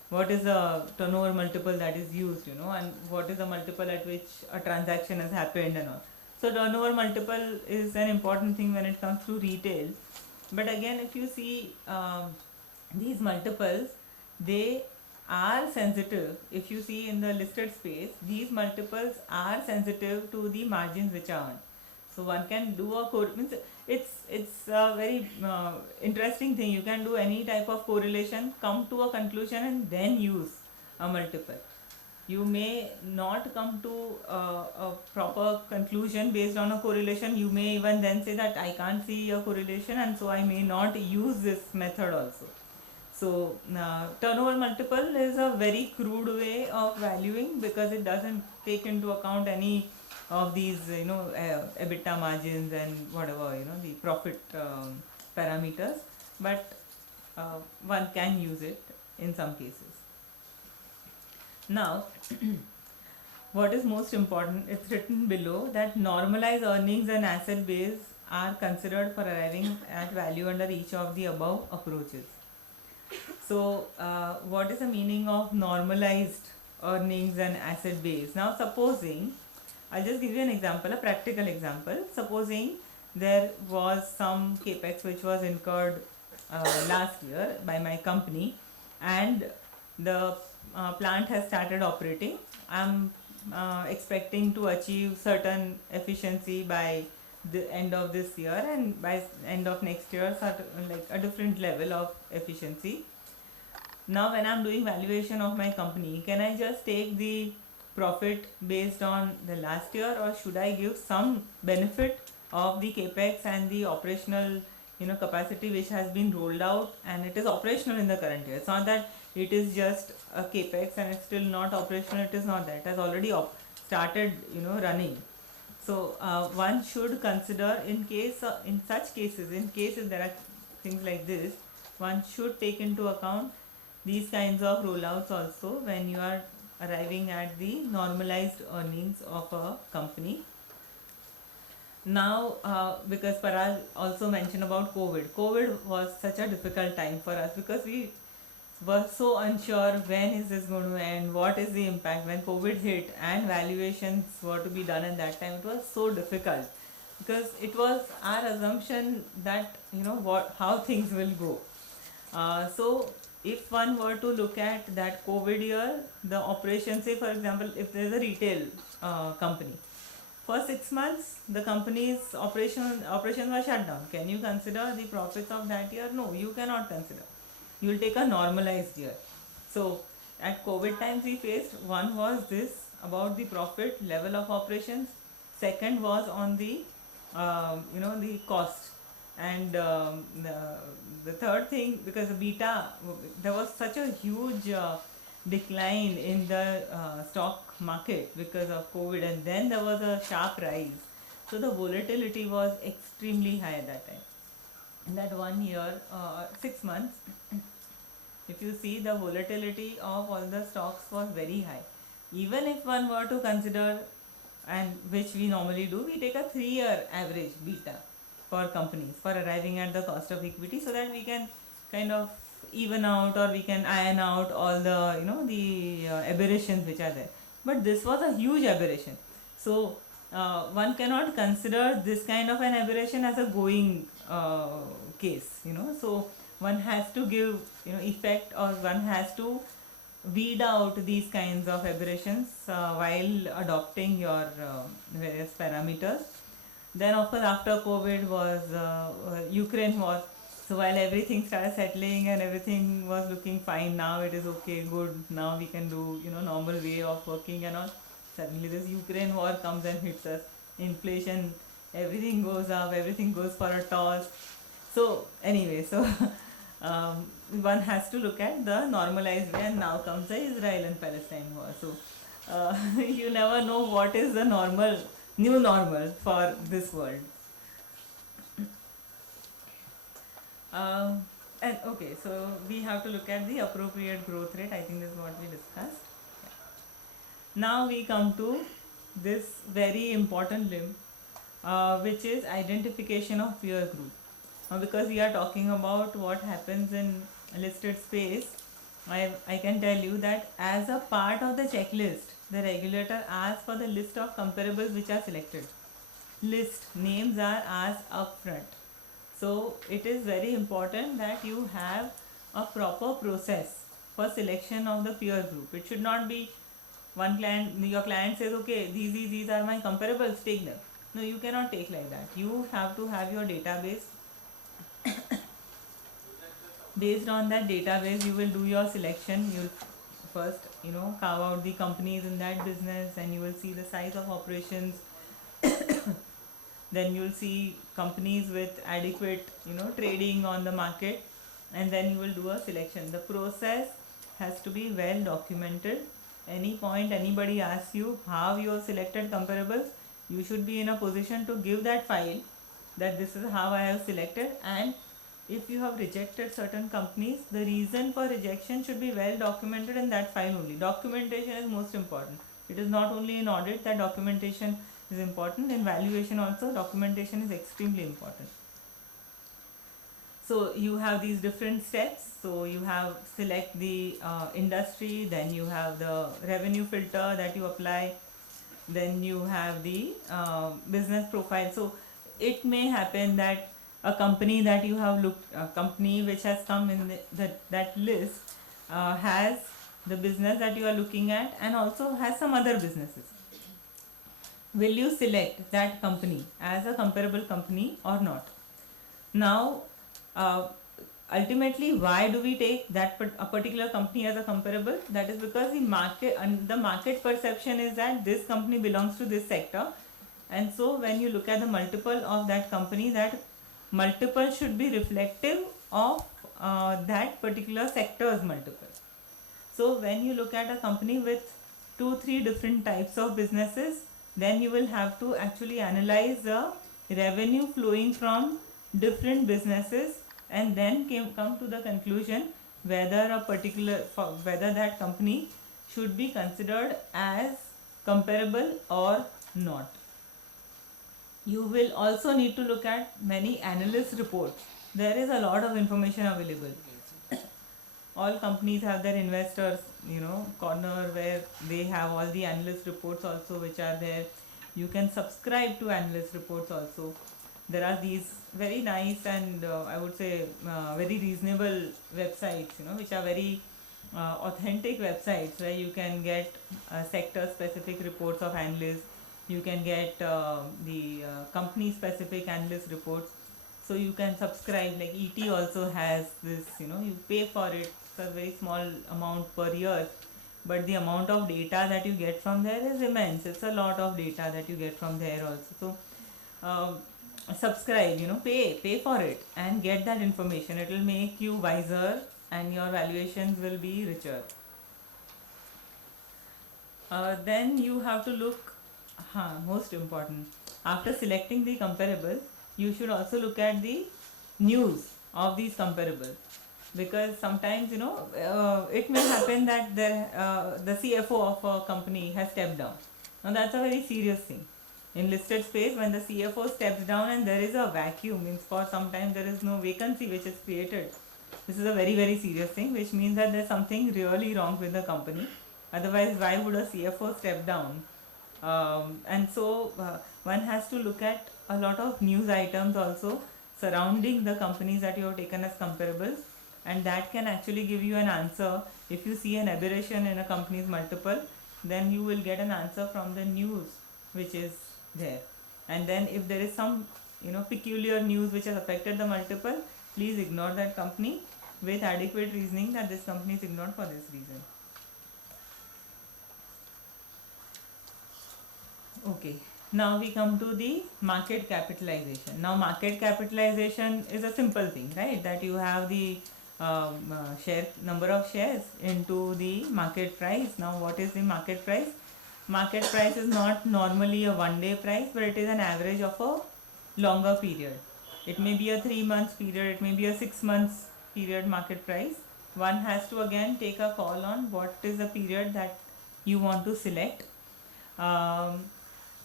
what is the turnover multiple that is used, and what is the multiple at which a transaction has happened and all. So turnover multiple is an important thing when it comes to retail. But again, if you see these multiples, they are sensitive. If you see in the listed space, these multiples are sensitive to the margins which are earned. So one can do means it's a very interesting thing. You can do any type of correlation, come to a conclusion, and then use a multiple. You may not come to a proper conclusion based on a correlation. You may even then say that I can't see a correlation, and so I may not use this method also. So turnover multiple is a very crude way of valuing, because it doesn't take into account any of these EBITDA margins and whatever, the profit parameters, but one can use it in some cases. Now what is most important, it's written below that normalized earnings and asset base are considered for arriving at value under each of the above approaches. So what is the meaning of normalized earnings and asset base? Now supposing, I'll just give you an example, a practical example. Supposing there was some capex which was incurred last year by my company, and the plant has started operating. I'm expecting to achieve certain efficiency by the end of this year, and by end of next year like a different level of efficiency. Now when I'm doing valuation of my company, can I just take the profit based on the last year, or should I give some benefit of the capex and the operational capacity which has been rolled out and it is operational in the current year? It's not that it is just a capex and it's still not operational. It is not that. It has already started running. So one should consider, in such cases, in cases there are things like this, one should take into account these kinds of rollouts also when you are arriving at the normalized earnings of a company. Now because Parag also mentioned about COVID was such a difficult time for us, because we were so unsure when is this going to end, what is the impact. When COVID hit and valuations were to be done at that time, it was so difficult, because it was our assumption that how things will go. So if one were to look at that COVID year, the operation, say for example, if there is a retail company, for 6 months the company's operations were shut down. Can you consider the profits of that year? No, you cannot consider. You will take a normalized year. So at COVID times we faced, one was this about the profit level of operations, second was on the the cost, and the third thing, because the beta, there was such a huge decline in the stock market because of COVID, and then there was a sharp rise. So the volatility was extremely high at that time. In that 1 year, 6 months, if you see, the volatility of all the stocks was very high. Even if one were to consider, and which we normally do, we take a 3-year average beta for companies for arriving at the cost of equity, so that we can kind of even out, or we can iron out all the the aberrations which are there. But this was a huge aberration. So one cannot consider this kind of an aberration as a going case. So one has to give effect, or one has to weed out these kinds of aberrations while adopting your various parameters. Then of course after COVID was Ukraine war. So while everything started settling and everything was looking fine, now it is okay, good, now we can do normal way of working and all. Suddenly this Ukraine war comes and hits us. Inflation, everything goes up, everything goes for a toss. So anyway, so one has to look at the normalized way, and now comes the Israel and Palestine war. So you never know what is the new normal for this world. And okay, so we have to look at the appropriate growth rate. I think this is what we discussed. Yeah. Now we come to this very important limb, which is identification of peer group. Because we are talking about what happens in listed space, I can tell you that as a part of the checklist, the regulator asks for the list of comparables which are selected. List names are asked upfront. So it is very important that you have a proper process for selection of the peer group. It should not be your client says, okay, these are my comparables, take them. No, you cannot take like that. You have to have your database. Based on that database, you will do your selection. You'll first, carve out the companies in that business, and you will see the size of operations. Then you'll see companies with adequate, trading on the market, and then you will do a selection. The process has to be well documented. Any point anybody asks you how you have selected comparables, you should be in a position to give that file that this is how I have selected. And if you have rejected certain companies, the reason for rejection should be well documented in that file only. Documentation is most important. It is not only in audit that documentation is important, in valuation also documentation is extremely important. So you have these different steps. So you have select the industry, then you have the revenue filter that you apply, then you have the business profile. So it may happen that a company that you have looked, a company which has come in that list has the business that you are looking at and also has some other businesses. Will you select that company as a comparable company or not? Now, ultimately, why do we take a particular company as a comparable? That is because the market perception is that this company belongs to this sector, and so when you look at the multiple of that company, that multiple should be reflective of that particular sector's multiple. So when you look at a company with 2-3 different types of businesses, then you will have to actually analyze the revenue flowing from different businesses and then come to the conclusion whether that company should be considered as comparable or not. You will also need to look at many analyst reports. There is a lot of information available. All companies have their investors, corner where they have all the analyst reports also which are there. You can subscribe to analyst reports also. There are these very nice and I would say very reasonable websites, which are very authentic websites where you can get sector specific reports of analysts. You can get the company specific analyst reports. So you can subscribe, like ET also has this, you pay for it. It's a very small amount per year, but the amount of data that you get from there is immense. It's a lot of data that you get from there also. So subscribe, pay for it and get that information. It will make you wiser and your valuations will be richer. Then you have to look, most important, after selecting the comparable, you should also look at the news of these comparables, because sometimes it may happen that the CFO of a company has stepped down. Now that's a very serious thing. In listed space, when the CFO steps down and there is a vacuum, means for some time there is no vacancy which is created. This is a very, very serious thing, which means that there's something really wrong with the company. Otherwise, why would a CFO step down? And so one has to look at a lot of news items also surrounding the companies that you have taken as comparables, and that can actually give you an answer. If you see an aberration in a company's multiple, then you will get an answer from the news which is there. And then if there is some peculiar news which has affected the multiple, please ignore that company with adequate reasoning that this company is ignored for this reason. Okay, now we come to the market capitalization. Now market capitalization is a simple thing, right? That you have the number of shares into the market price. Now what is the market price? Market price is not normally a one-day price, but it is an average of a longer period. It may be a 3 months period, it may be a 6 months period market price. One has to again take a call on what is the period that you want to select.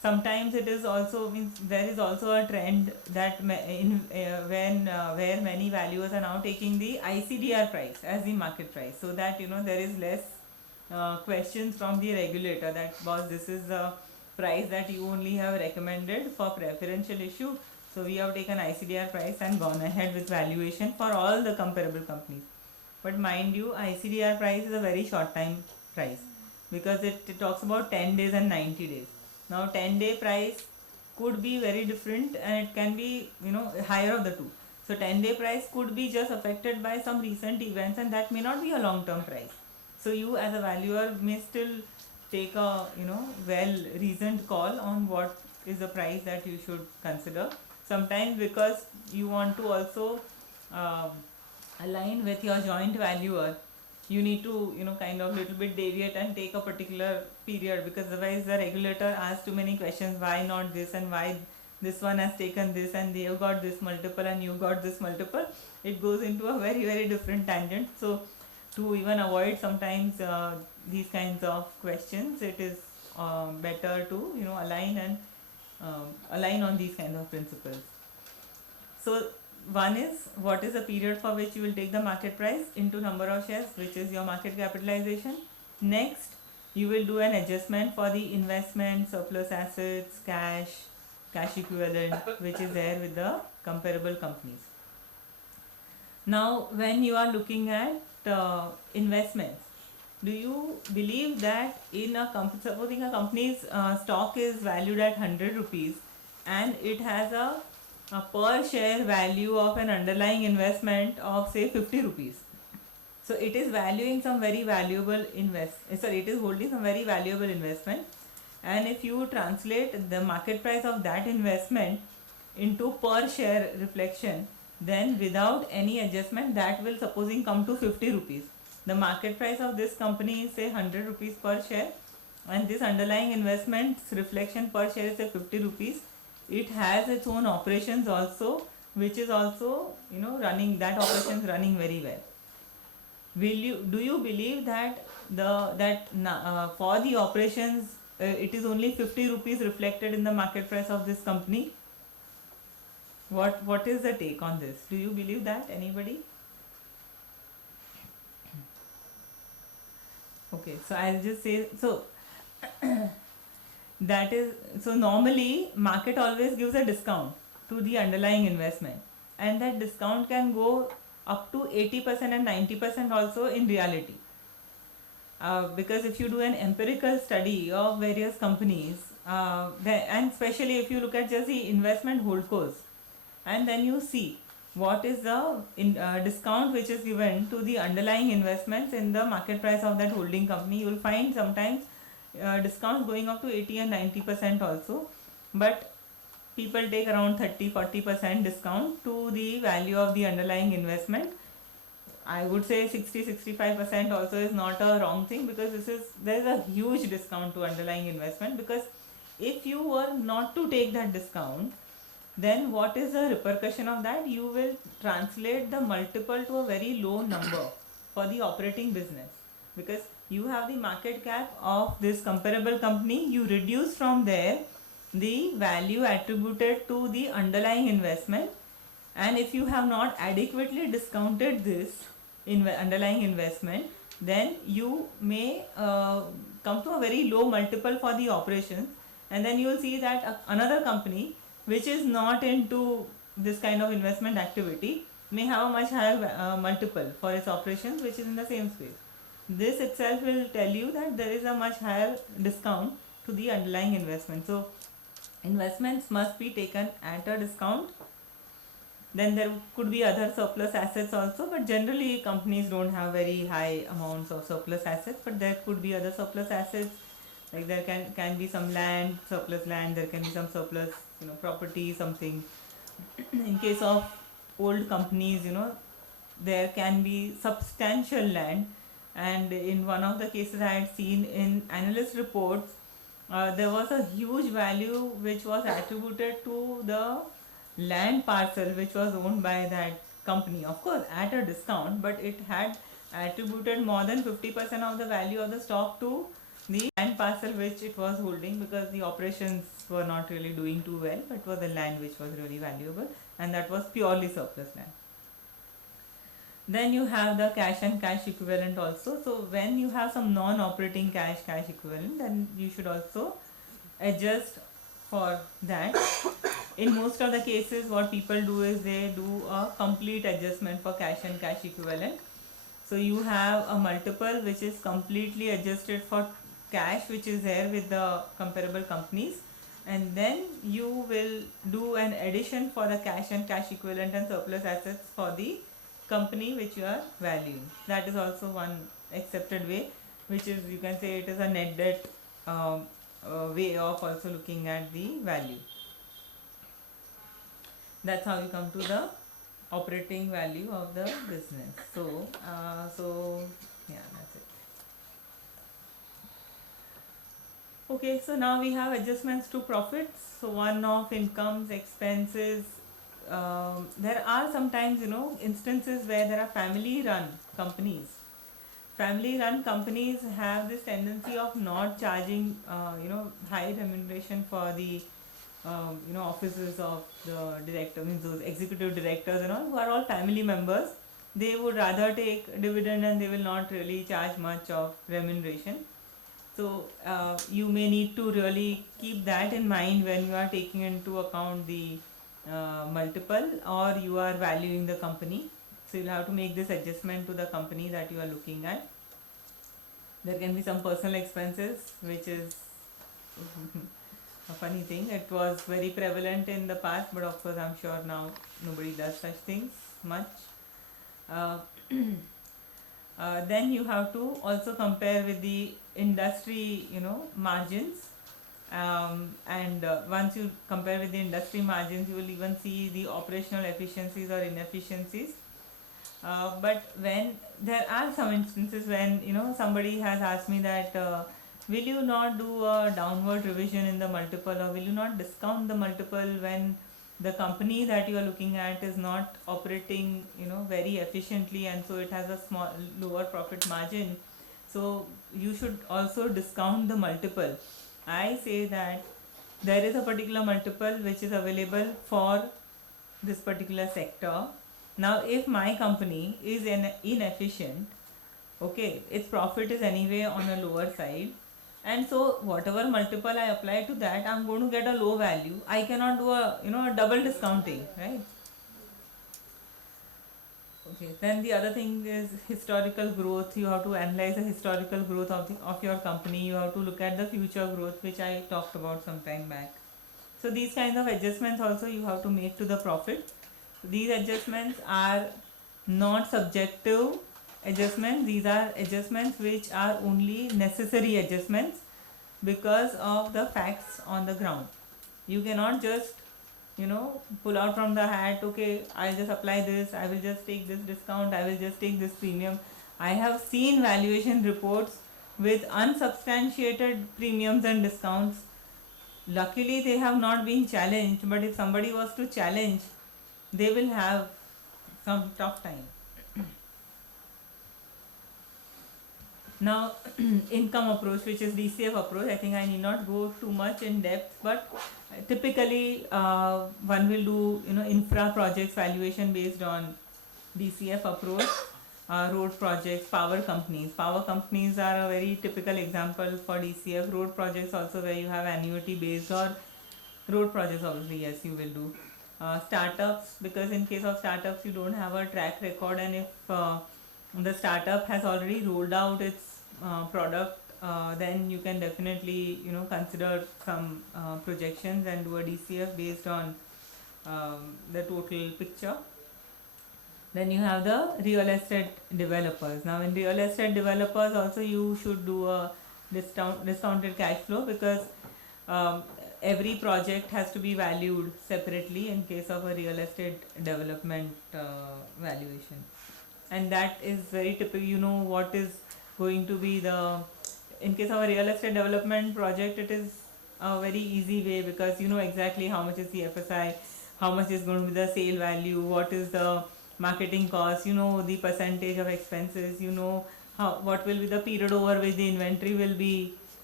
sometimes it is also means there is also a trend that where many valuers are now taking the ICDR price as the market price, so that there is less questions from the regulator that boss, this is the price that you only have recommended for preferential issue, so we have taken ICDR price and gone ahead with valuation for all the comparable companies. But mind you, ICDR price is a very short time price, because it talks about 10 days and 90 days. Now 10-day price could be very different, and it can be higher of the two. So 10-day price could be just affected by some recent events, and that may not be a long term price. So you as a valuer may still take a well reasoned call on what is the price that you should consider. Sometimes because you want to also align with your joint valuer, you need to kind of little bit deviate and take a particular period, because otherwise the regulator asks too many questions, why not this, and why this one has taken this and they have got this multiple and you got this multiple. It goes into a very very different tangent. So to even avoid sometimes these kinds of questions, it is better to align and align on these kind of principles. So one is, what is the period for which you will take the market price into number of shares, which is your market capitalization. Next, you will do an adjustment for the investment, surplus assets, cash equivalent, which is there with the comparable companies. Now when you are looking at investments, do you believe that in a supposing a company's stock is valued at 100 rupees and it has a per share value of an underlying investment of say 50 rupees, so it is valuing some very valuable it is holding some very valuable investment, and if you translate the market price of that investment into per share reflection, then without any adjustment that will supposing come to 50 rupees. The market price of this company is say 100 rupees per share, and this underlying investment's reflection per share is say 50 rupees. It has its own operations also, which is also running, that operations running very well. Do you believe that for the operations it is only 50 rupees reflected in the market price of this company? What is the take on this? Do you believe that, anybody? Okay, so I'll just say, so that is, so normally market always gives a discount to the underlying investment, and that discount can go up to 80% and 90% also in reality. Because if you do an empirical study of various companies, and especially if you look at just the investment holdcos, and then you see what is the discount which is given to the underlying investments in the market price of that holding company, you will find sometimes discounts going up to 80 and 90% also, but people take around 30-40% discount to the value of the underlying investment. I would say 60-65% also is not a wrong thing, because there is a huge discount to underlying investment, because if you were not to take that discount, then what is the repercussion of that? You will translate the multiple to a very low number for the operating business, because you have the market cap of this comparable company, you reduce from there the value attributed to the underlying investment, and if you have not adequately discounted this underlying investment, then you may come to a very low multiple for the operations, and then you will see that another company which is not into this kind of investment activity may have a much higher multiple for its operations, which is in the same space. This itself will tell you that there is a much higher discount to the underlying investment. So investments must be taken at a discount. Then there could be other surplus assets also, but generally companies don't have very high amounts of surplus assets, but there could be other surplus assets, like there can be some land, surplus land, there can be some surplus property, something. In case of old companies, there can be substantial land, and in one of the cases I had seen in analyst reports, there was a huge value which was attributed to the land parcel which was owned by that company, of course at a discount, but it had attributed more than 50% of the value of the stock to the land parcel which it was holding, because the operations were not really doing too well, but it was the land which was really valuable, and that was purely surplus land. Then you have the cash and cash equivalent also. So when you have some non-operating cash equivalent, then you should also adjust for that. In most of the cases, what people do is they do a complete adjustment for cash and cash equivalent. So you have a multiple which is completely adjusted for cash which is there with the comparable companies, and then you will do an addition for the cash and cash equivalent and surplus assets for the company which you are valuing. That is also one accepted way, which is, you can say, it is a net debt way of also looking at the value. That's how you come to the operating value of the business. So yeah, that's it. Okay, so now we have adjustments to profits. So one-off incomes, expenses. There are sometimes, instances where there are family-run companies. Family-run companies have this tendency of not charging, high remuneration for the, offices of the director, means those executive directors and all, who are all family members. They would rather take dividend and they will not really charge much of remuneration. So you may need to really keep that in mind when you are taking into account the multiple, or you are valuing the company. So you'll have to make this adjustment to the company that you are looking at. There can be some personal expenses, which is a funny thing. It was very prevalent in the past, but of course I'm sure now nobody does such things much. Then you have to also compare with the industry, margins. And once you compare with the industry margins, you will even see the operational efficiencies or inefficiencies. But when there are some instances when, somebody has asked me that will you not do a downward revision in the multiple, or will you not discount the multiple when the company that you are looking at is not operating, very efficiently, and so it has a lower profit margin, so you should also discount the multiple. I say that there is a particular multiple which is available for this particular sector. Now if my company is inefficient, okay, its profit is anyway on a lower side, and so whatever multiple I apply to that, I'm going to get a low value. I cannot do a double discounting, right? Okay, then the other thing is historical growth. You have to analyze the historical growth of your company. You have to look at the future growth, which I talked about some time back. So these kinds of adjustments also you have to make to the profit. These adjustments are not subjective adjustments. These are adjustments which are only necessary adjustments because of the facts on the ground. You cannot just pull out from the hat, okay, I'll just apply this, I will just take this discount, I will just take this premium. I have seen valuation reports with unsubstantiated premiums and discounts. Luckily they have not been challenged, but if somebody was to challenge, they will have some tough time. Now income approach, which is DCF approach, I think I need not go too much in depth, but typically one will do infra projects valuation based on DCF approach. Road projects, power companies are a very typical example for DCF. Road projects also, where you have annuity based, or road projects obviously, yes, you will do. Startups, because in case of startups you don't have a track record, and if the startup has already rolled out its product, then you can definitely consider some projections and do a DCF based on the total picture. Then you have the real estate developers. Now in real estate developers also you should do a discounted cash flow, because every project has to be valued separately in case of a real estate development valuation, and that is very typical. What is going to be in case of a real estate development project, it is a very easy way, because you know exactly how much is the FSI, how much is going to be the sale value, what is the marketing cost, the percentage of expenses, what will be the period over which the inventory will be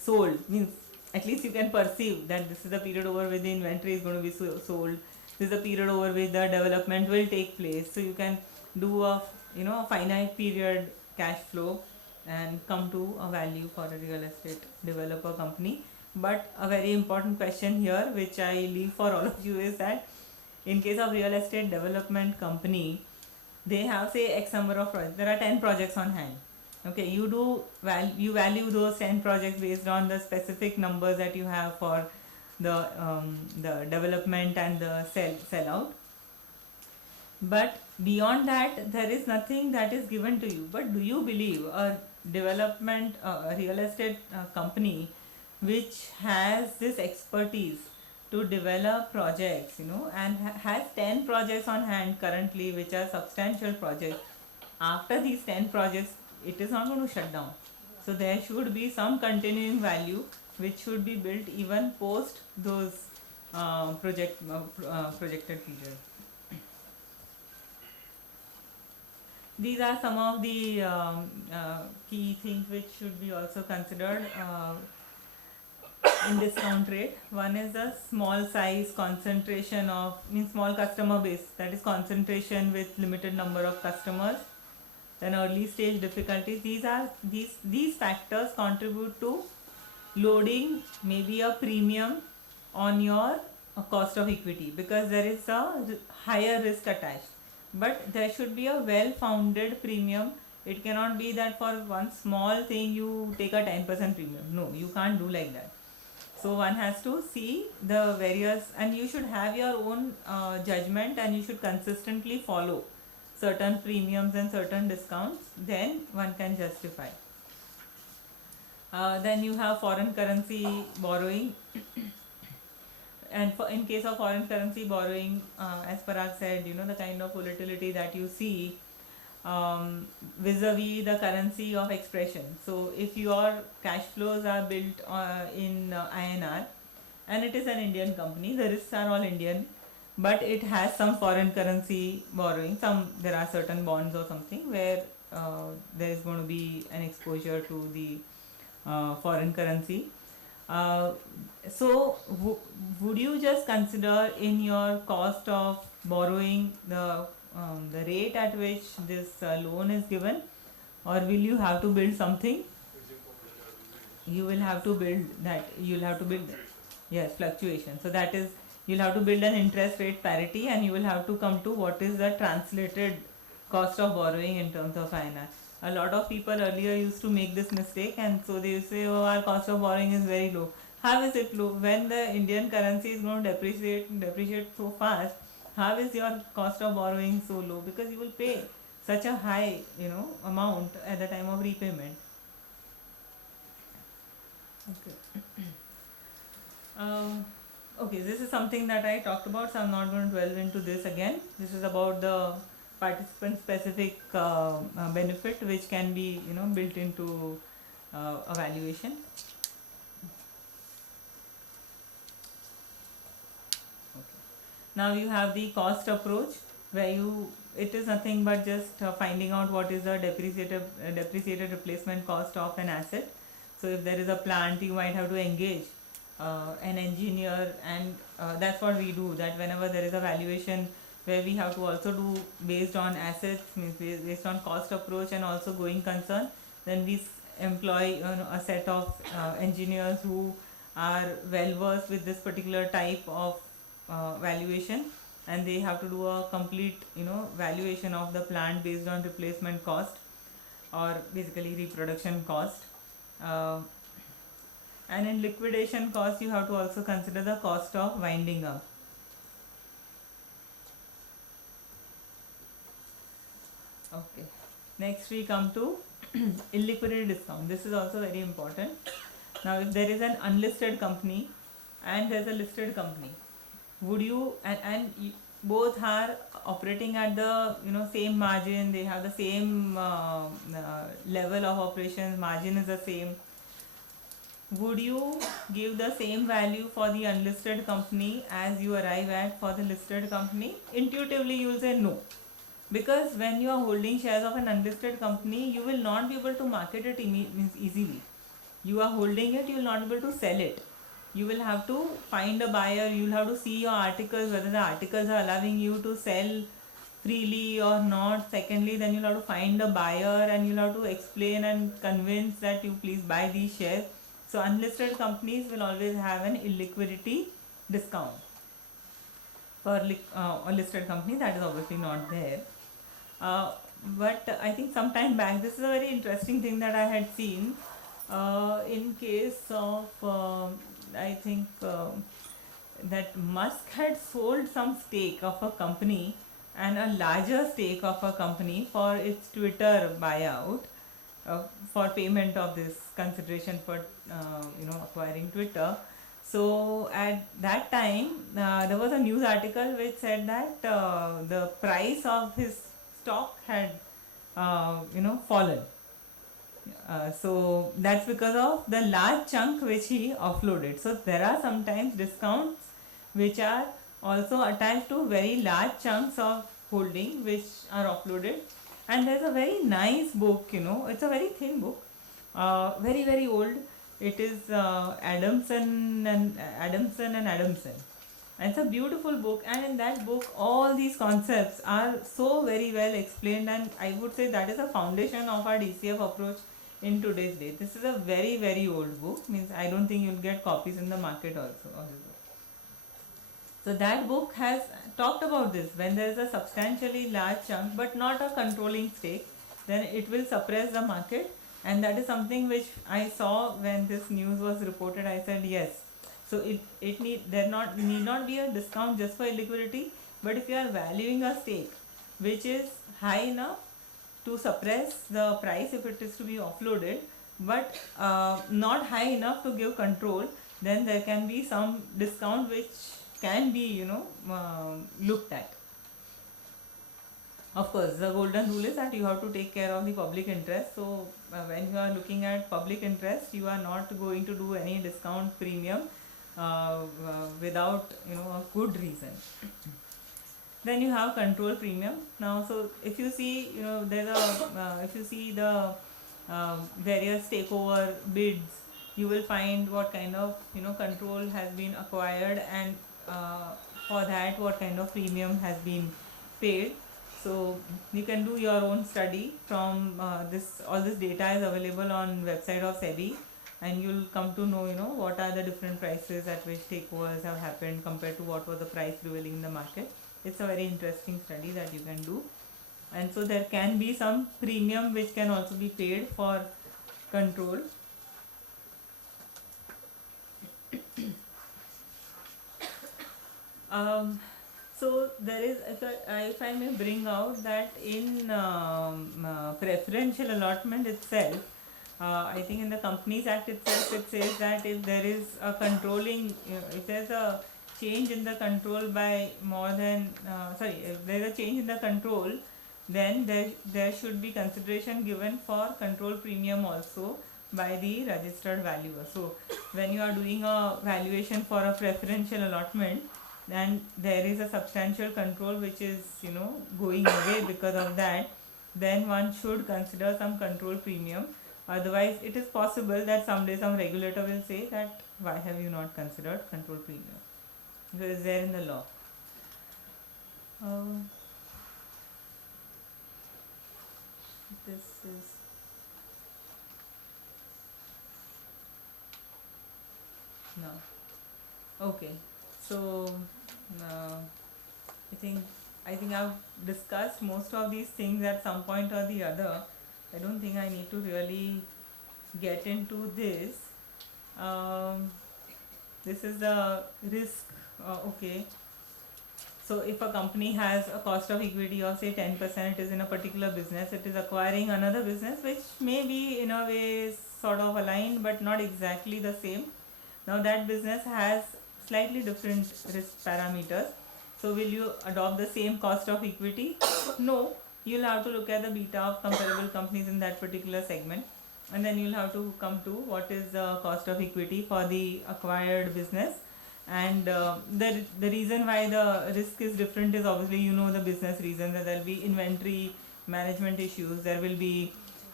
sold, means at least you can perceive that this is the period over which the inventory is going to be sold, this is the period over which the development will take place, so you can do a a finite period cash flow and come to a value for a real estate developer company. But a very important question here which I leave for all of you is that in case of real estate development company, they have say x number of projects, there are 10 projects on hand. Okay, you value those 10 projects based on the specific numbers that you have for the development and the sell out. But beyond that, there is nothing that is given to you. But do you believe a development, a real estate company which has this expertise to develop projects, and has 10 projects on hand currently, which are substantial projects, after these 10 projects, it is not going to shut down. So there should be some continuing value which should be built even post those projected period. These are some of the key things which should be also considered in discount rate. One is the small size, concentration of, means small customer base, that is concentration with limited number of customers. Then early stage difficulties. These factors contribute to loading maybe a premium on your cost of equity, because there is a higher risk attached. But there should be a well-founded premium. It cannot be that for one small thing you take a 10% premium. No, you can't do like that. So one has to see the various, and you should have your own judgment, and you should consistently follow certain premiums and certain discounts. Then one can justify. Then you have foreign currency borrowing. And in case of foreign currency borrowing, as Parag said, the kind of volatility that you see vis-a-vis the currency of expression. So if your cash flows are built in INR and it is an Indian company, the risks are all Indian, but it has some foreign currency borrowing. There are certain bonds or something where there is going to be an exposure to the foreign currency. So would you just consider in your cost of borrowing the rate at which this loan is given, or will you have to build something? You will have to build that. Yes, fluctuation. So that is, you'll have to build an interest rate parity, and you will have to come to what is the translated cost of borrowing in terms of INR. A lot of people earlier used to make this mistake, and so they used to say, oh, our cost of borrowing is very low. How is it low? When the Indian currency is going to depreciate so fast, how is your cost of borrowing so low? Because you will pay such a high, amount at the time of repayment. Okay. Okay, this is something that I talked about, so I'm not going to dwell into this again. This is about the participant specific benefit which can be built into a valuation. Now you have the cost approach, where it is nothing but just finding out what is the depreciated replacement cost of an asset. So if there is a plant, you might have to engage an engineer, and that's what we do, that whenever there is a valuation where we have to also do based on assets, means based on cost approach and also going concern, then we employ a set of engineers who are well versed with this particular type of valuation, and they have to do a complete valuation of the plant based on replacement cost, or basically reproduction cost. And in liquidation cost, you have to also consider the cost of winding up. Okay, next we come to illiquidity discount. This is also very important. Now if there is an unlisted company and there is a listed company, would you and both are operating at the same margin, they have the same level of operations, margin is the same, would you give the same value for the unlisted company as you arrive at for the listed company? Intuitively you will say no, because when you are holding shares of an unlisted company, you will not be able to market it easily. you are holding it, you will not be able to sell it. You will have to find a buyer, you will have to see your articles, whether the articles are allowing you to sell freely or not. Secondly, then you'll have to find a buyer and you'll have to explain and convince that you please buy these shares. So unlisted companies will always have an illiquidity discount. For a listed company, that is obviously not there. But I think some time back, this is a very interesting thing that I had seen. In case of, I think that Musk had sold some stake of a company and a larger stake of a company for its Twitter buyout, for payment of this consideration for acquiring Twitter. So at that time, there was a news article which said that the price of his stock had fallen. So that's because of the large chunk which he offloaded. So there are sometimes discounts which are also attached to very large chunks of holding which are offloaded. And there's a very nice book, it's a very thin book, very very old. It is Adamson and Adamson. And it's a beautiful book, and in that book all these concepts are so very well explained, and I would say that is a foundation of our DCF approach in today's day. This is a very very old book, means I don't think you'll get copies in the market also of this book. So that book has talked about this. When there is a substantially large chunk but not a controlling stake, then it will suppress the market, and that is something which I saw when this news was reported. I said yes. So it need not be a discount just for illiquidity, but if you are valuing a stake which is high enough to suppress the price if it is to be offloaded, but not high enough to give control, then there can be some discount which can be looked at. Of course, the golden rule is that you have to take care of the public interest. So when you are looking at public interest, you are not going to do any discount premium without a good reason. Then you have control premium. Now, so if you see, there's if you see the various takeover bids, you will find what kind of control has been acquired, and for that what kind of premium has been paid. So you can do your own study from this. All this data is available on website of SEBI, and you'll come to know what are the different prices at which takeovers have happened compared to what was the price prevailing in the market. It's a very interesting study that you can do, and so there can be some premium which can also be paid for control. So there is, if I may bring out that in preferential allotment itself, I think in the Companies Act itself it says that if there is a controlling, if there is a change in the control by more than, if there is a change in the control, then there should be consideration given for control premium also by the registered valuer. So when you are doing a valuation for a preferential allotment, and there is a substantial control which is going away because of that, then one should consider some control premium. Otherwise it is possible that someday some regulator will say that why have you not considered control premium, because it's there in the law. This is no. Okay. So I think I've discussed most of these things at some point or the other. I don't think I need to really get into this. This is the risk. Okay. So if a company has a cost of equity of say 10%, it is in a particular business, it is acquiring another business which may be in a way sort of aligned but not exactly the same. Now that business has slightly different risk parameters. So will you adopt the same cost of equity? No, you'll have to look at the beta of comparable companies in that particular segment, and then you'll have to come to what is the cost of equity for the acquired business. And the reason why the risk is different is obviously the business reason, that there will be inventory management issues, there will be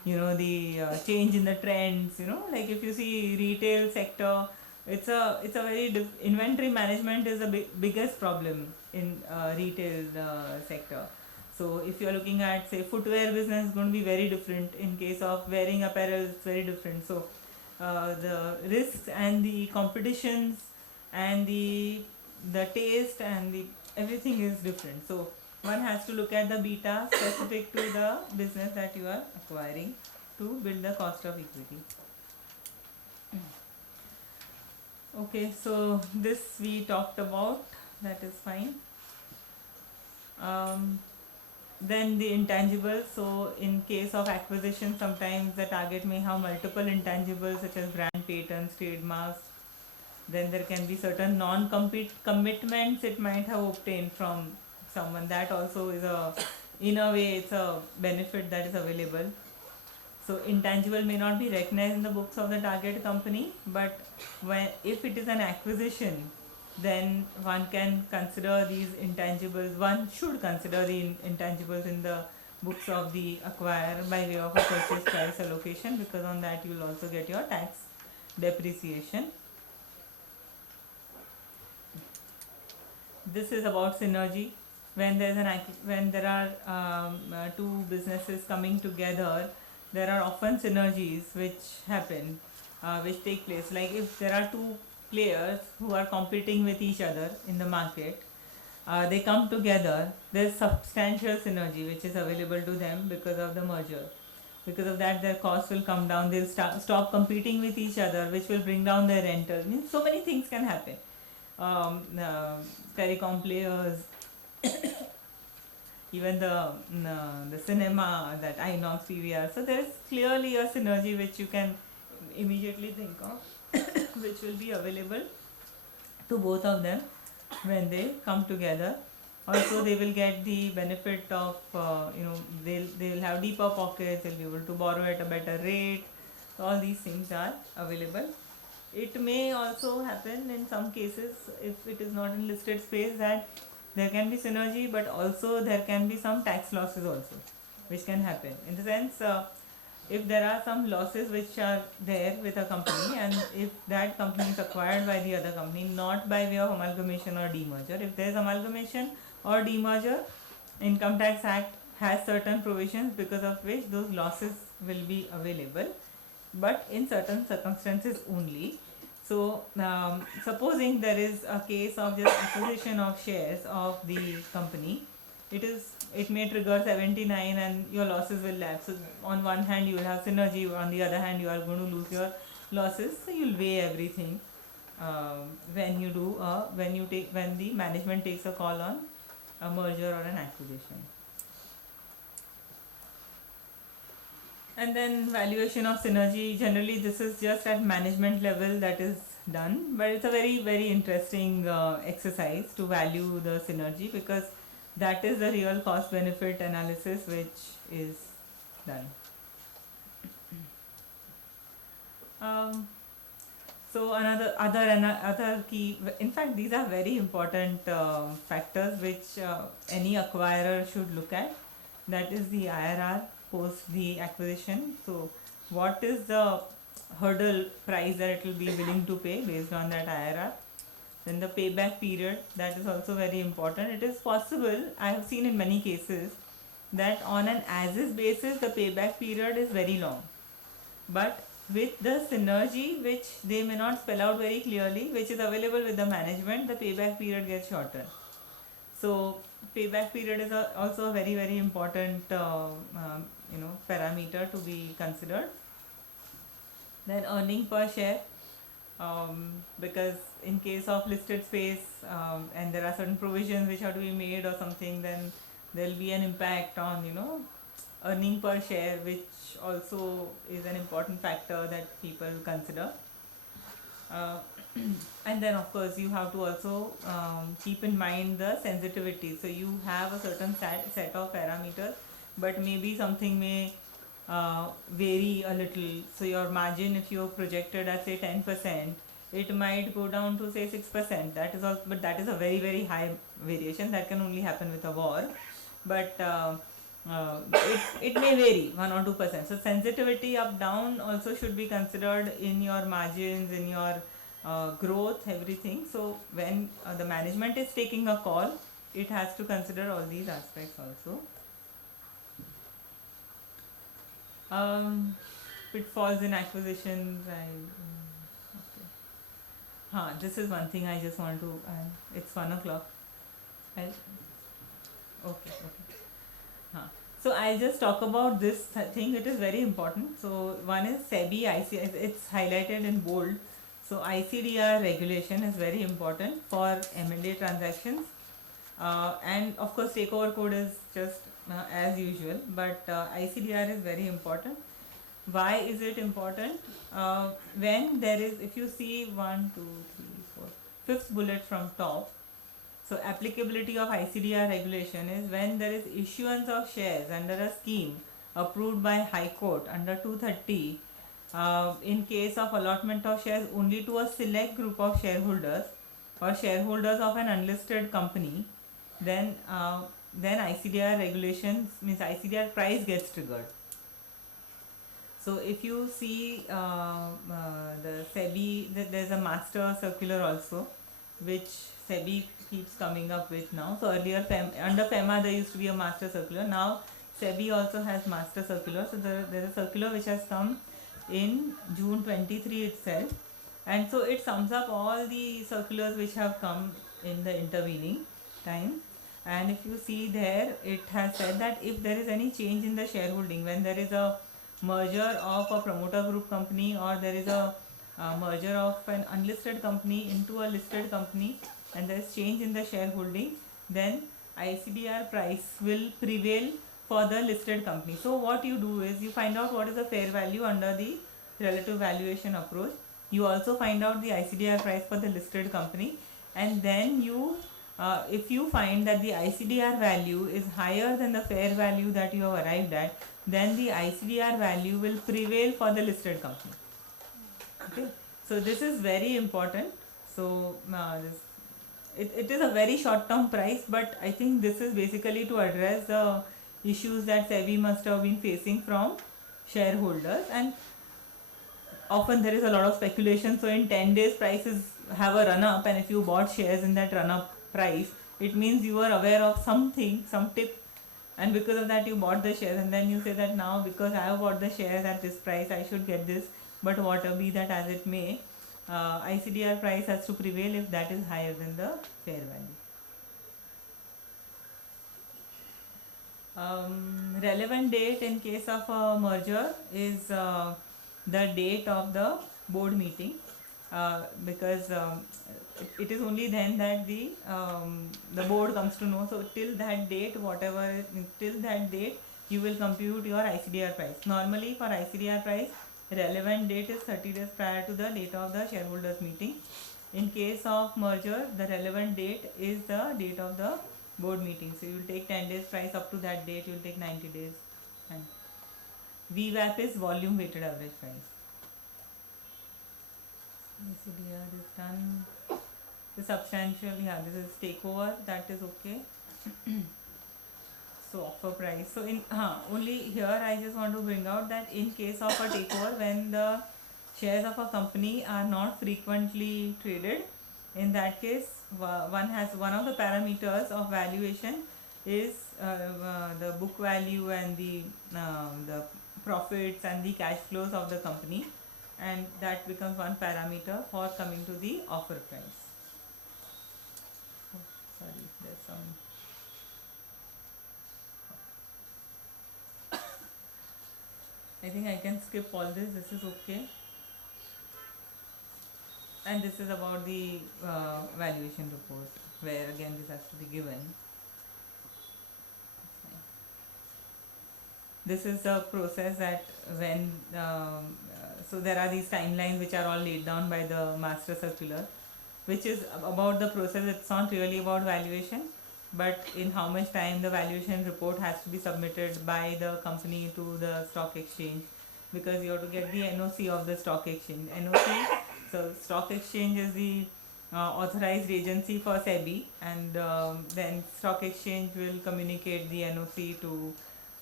the change in the trends. Like if you see retail sector, it's a very inventory management is the biggest problem in retail sector. So if you are looking at, say, footwear business, is going to be very different. In case of wearing apparel, it's very different. So the risks and the competitions and the taste and the everything is different. So one has to look at the beta specific to the business that you are acquiring to build the cost of equity. Okay, so this we talked about, that is fine. Then the intangibles. So in case of acquisition, sometimes the target may have multiple intangibles such as brand, patents, trademarks. Then there can be certain non-compete commitments it might have obtained from someone. That also is in a way, it's a benefit that is available. So intangible may not be recognized in the books of the target company, but if it is an acquisition, then one can consider these intangibles. One should consider the intangibles in the books of the acquirer by way of a purchase price allocation, because on that you will also get your tax depreciation. This is about synergy. When there are two businesses coming together, there are often synergies which happen, which take place. Like if there are two players who are competing with each other in the market, they come together, there's substantial synergy which is available to them because of the merger. Because of that, their costs will come down. They'll stop competing with each other, which will bring down their rental. Means so many things can happen. Telecom players, even the cinema, that INOX PVR. So there is clearly a synergy which you can immediately think of, which will be available to both of them when they come together. Also, they will get the benefit of they'll have deeper pockets. They'll be able to borrow at a better rate. So all these things are available. It may also happen in some cases, if it is not in listed space, that there can be synergy, but also there can be some tax losses also, which can happen. In the sense, if there are some losses which are there with a company, and if that company is acquired by the other company, not by way of amalgamation or demerger, if there is amalgamation or demerger, Income Tax Act has certain provisions because of which those losses will be available, but in certain circumstances only. So supposing there is a case of just acquisition of shares of the company, it may trigger 79 and your losses will lapse. So on one hand you will have synergy, on the other hand you are going to lose your losses. So you'll weigh everything when the management takes a call on a merger or an acquisition. And then valuation of synergy, generally this is just at management level that is done, but it's a very, very interesting exercise to value the synergy, because that is the real cost benefit analysis which is done. So other key, in fact these are very important factors which any acquirer should look at. That is the IRR post the acquisition. So what is the hurdle price that it will be willing to pay based on that IRR. Then the payback period, that is also very important. It is possible, I have seen in many cases, that on an as-is basis the payback period is very long, but with the synergy, which they may not spell out very clearly, which is available with the management, the payback period gets shorter. So payback period is also a very, very important parameter to be considered. Then earning per share, because in case of listed space and there are certain provisions which have to be made or something, then there will be an impact on earning per share, which also is an important factor that people consider. And then of course you have to also keep in mind the sensitivity. So you have a certain set of parameters, but maybe something may vary a little. So your margin, if you projected at say 10%, it might go down to say 6%. That is but that is a very, very high variation that can only happen with a war. But it may vary 1 or 2%. So sensitivity up down also should be considered in your margins, in your growth, everything. So when the management is taking a call, it has to consider all these aspects also. Pitfalls in acquisitions. Okay. This is one thing I just want to. It's 1 o'clock. Okay. So I'll just talk about this thing. It is very important. So one is SEBI IC. It's highlighted in bold. So ICDR regulation is very important for M&A transactions, and of course takeover code is just as usual. But ICDR is very important. Why is it important? When there is, if you see 1, 2, 3, 4, fifth bullet from top. So applicability of ICDR regulation is when there is issuance of shares under a scheme approved by High Court under 230, in case of allotment of shares only to a select group of shareholders or shareholders of an unlisted company, then ICDR regulations means ICDR price gets triggered. So if you see the SEBI, there's a master circular also, which SEBI keeps coming up with now. So earlier under FEMA there used to be a master circular. Now SEBI also has master circular. So there is a circular which has come in June 23 itself, and so it sums up all the circulars which have come in the intervening time. And if you see there, it has said that if there is any change in the shareholding, when there is a merger of a promoter group company, or there is a merger of an unlisted company into a listed company, and there is change in the shareholding, then ICDR price will prevail for the listed company. So what you do is you find out what is the fair value under the relative valuation approach. You also find out the ICDR price for the listed company, and then you if you find that the ICDR value is higher than the fair value that you have arrived at, then the ICDR value will prevail for the listed company. Okay, so this is very important. So it is a very short term price, but I think this is basically to address the issues that SEBI must have been facing from shareholders, and often there is a lot of speculation. So in 10 days prices have a run up, and if you bought shares in that run up price, it means you were aware of something, some tip, and because of that you bought the shares, and then you say that now because I have bought the shares at this price I should get this. But whatever be that as it may, ICDR price has to prevail if that is higher than the fair value. Relevant date in case of a merger is the date of the board meeting, because it is only then that the board comes to know. So till that date, till that date you will compute your ICDR price. Normally for ICDR price, relevant date is 30 days prior to the date of the shareholders meeting. In case of merger, the relevant date is the date of the board meeting. So you will take 10 days price up to that date, you will take 90 days. And VWAP is volume weighted average price. ICDR is done. The substantial, this is takeover, that is okay. So offer price. So in only here I just want to bring out that in case of a takeover, when the shares of a company are not frequently traded, in that case one of the parameters of valuation is the book value and the profits and the cash flows of the company, and that becomes one parameter for coming to the offer price. Sorry, there's some. I think I can skip all this. This is okay. And this is about the valuation report, where again this has to be given. This is the process that when so there are these timelines which are all laid down by the master circular, which is about the process. It's not really about valuation, but in how much time the valuation report has to be submitted by the company to the stock exchange, because you have to get the NOC of the stock exchange. NOC, so stock exchange is the authorized agency for SEBI, and then stock exchange will communicate the NOC to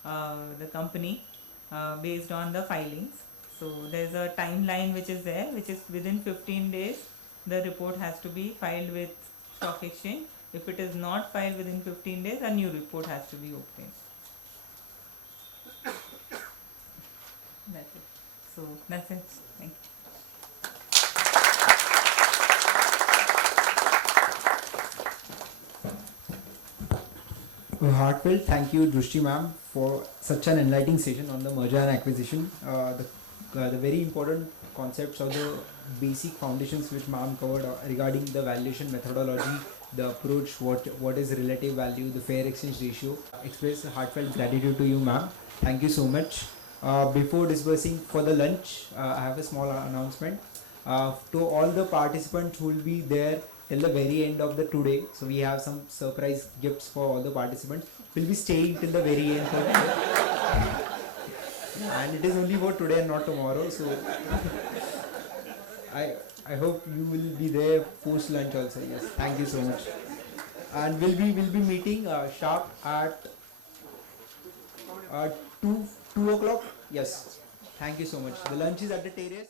the company based on the filings. So there's a timeline which is there, which is within 15 days the report has to be filed with stock exchange. If it is not filed within 15 days, a new report has to be obtained. That's it. So that's it. Thank you. A heartfelt thank you, Drushti ma'am, for such an enlightening session on the merger and acquisition. The very important concepts or the basic foundations which ma'am covered regarding the valuation methodology, the approach, what is relative value, the fair exchange ratio. Express heartfelt gratitude to you, ma'am. Thank you so much. Before dispersing for the lunch, I have a small announcement. To all the participants who will be there till the very end of the today, so we have some surprise gifts for all the participants. We'll be staying till the very end for today. And it is only for today and not tomorrow. So I hope you will be there post lunch also. Yes, thank you so much. And we'll be meeting sharp at 2 o'clock. Yes, thank you so much. The lunch is at the terrace.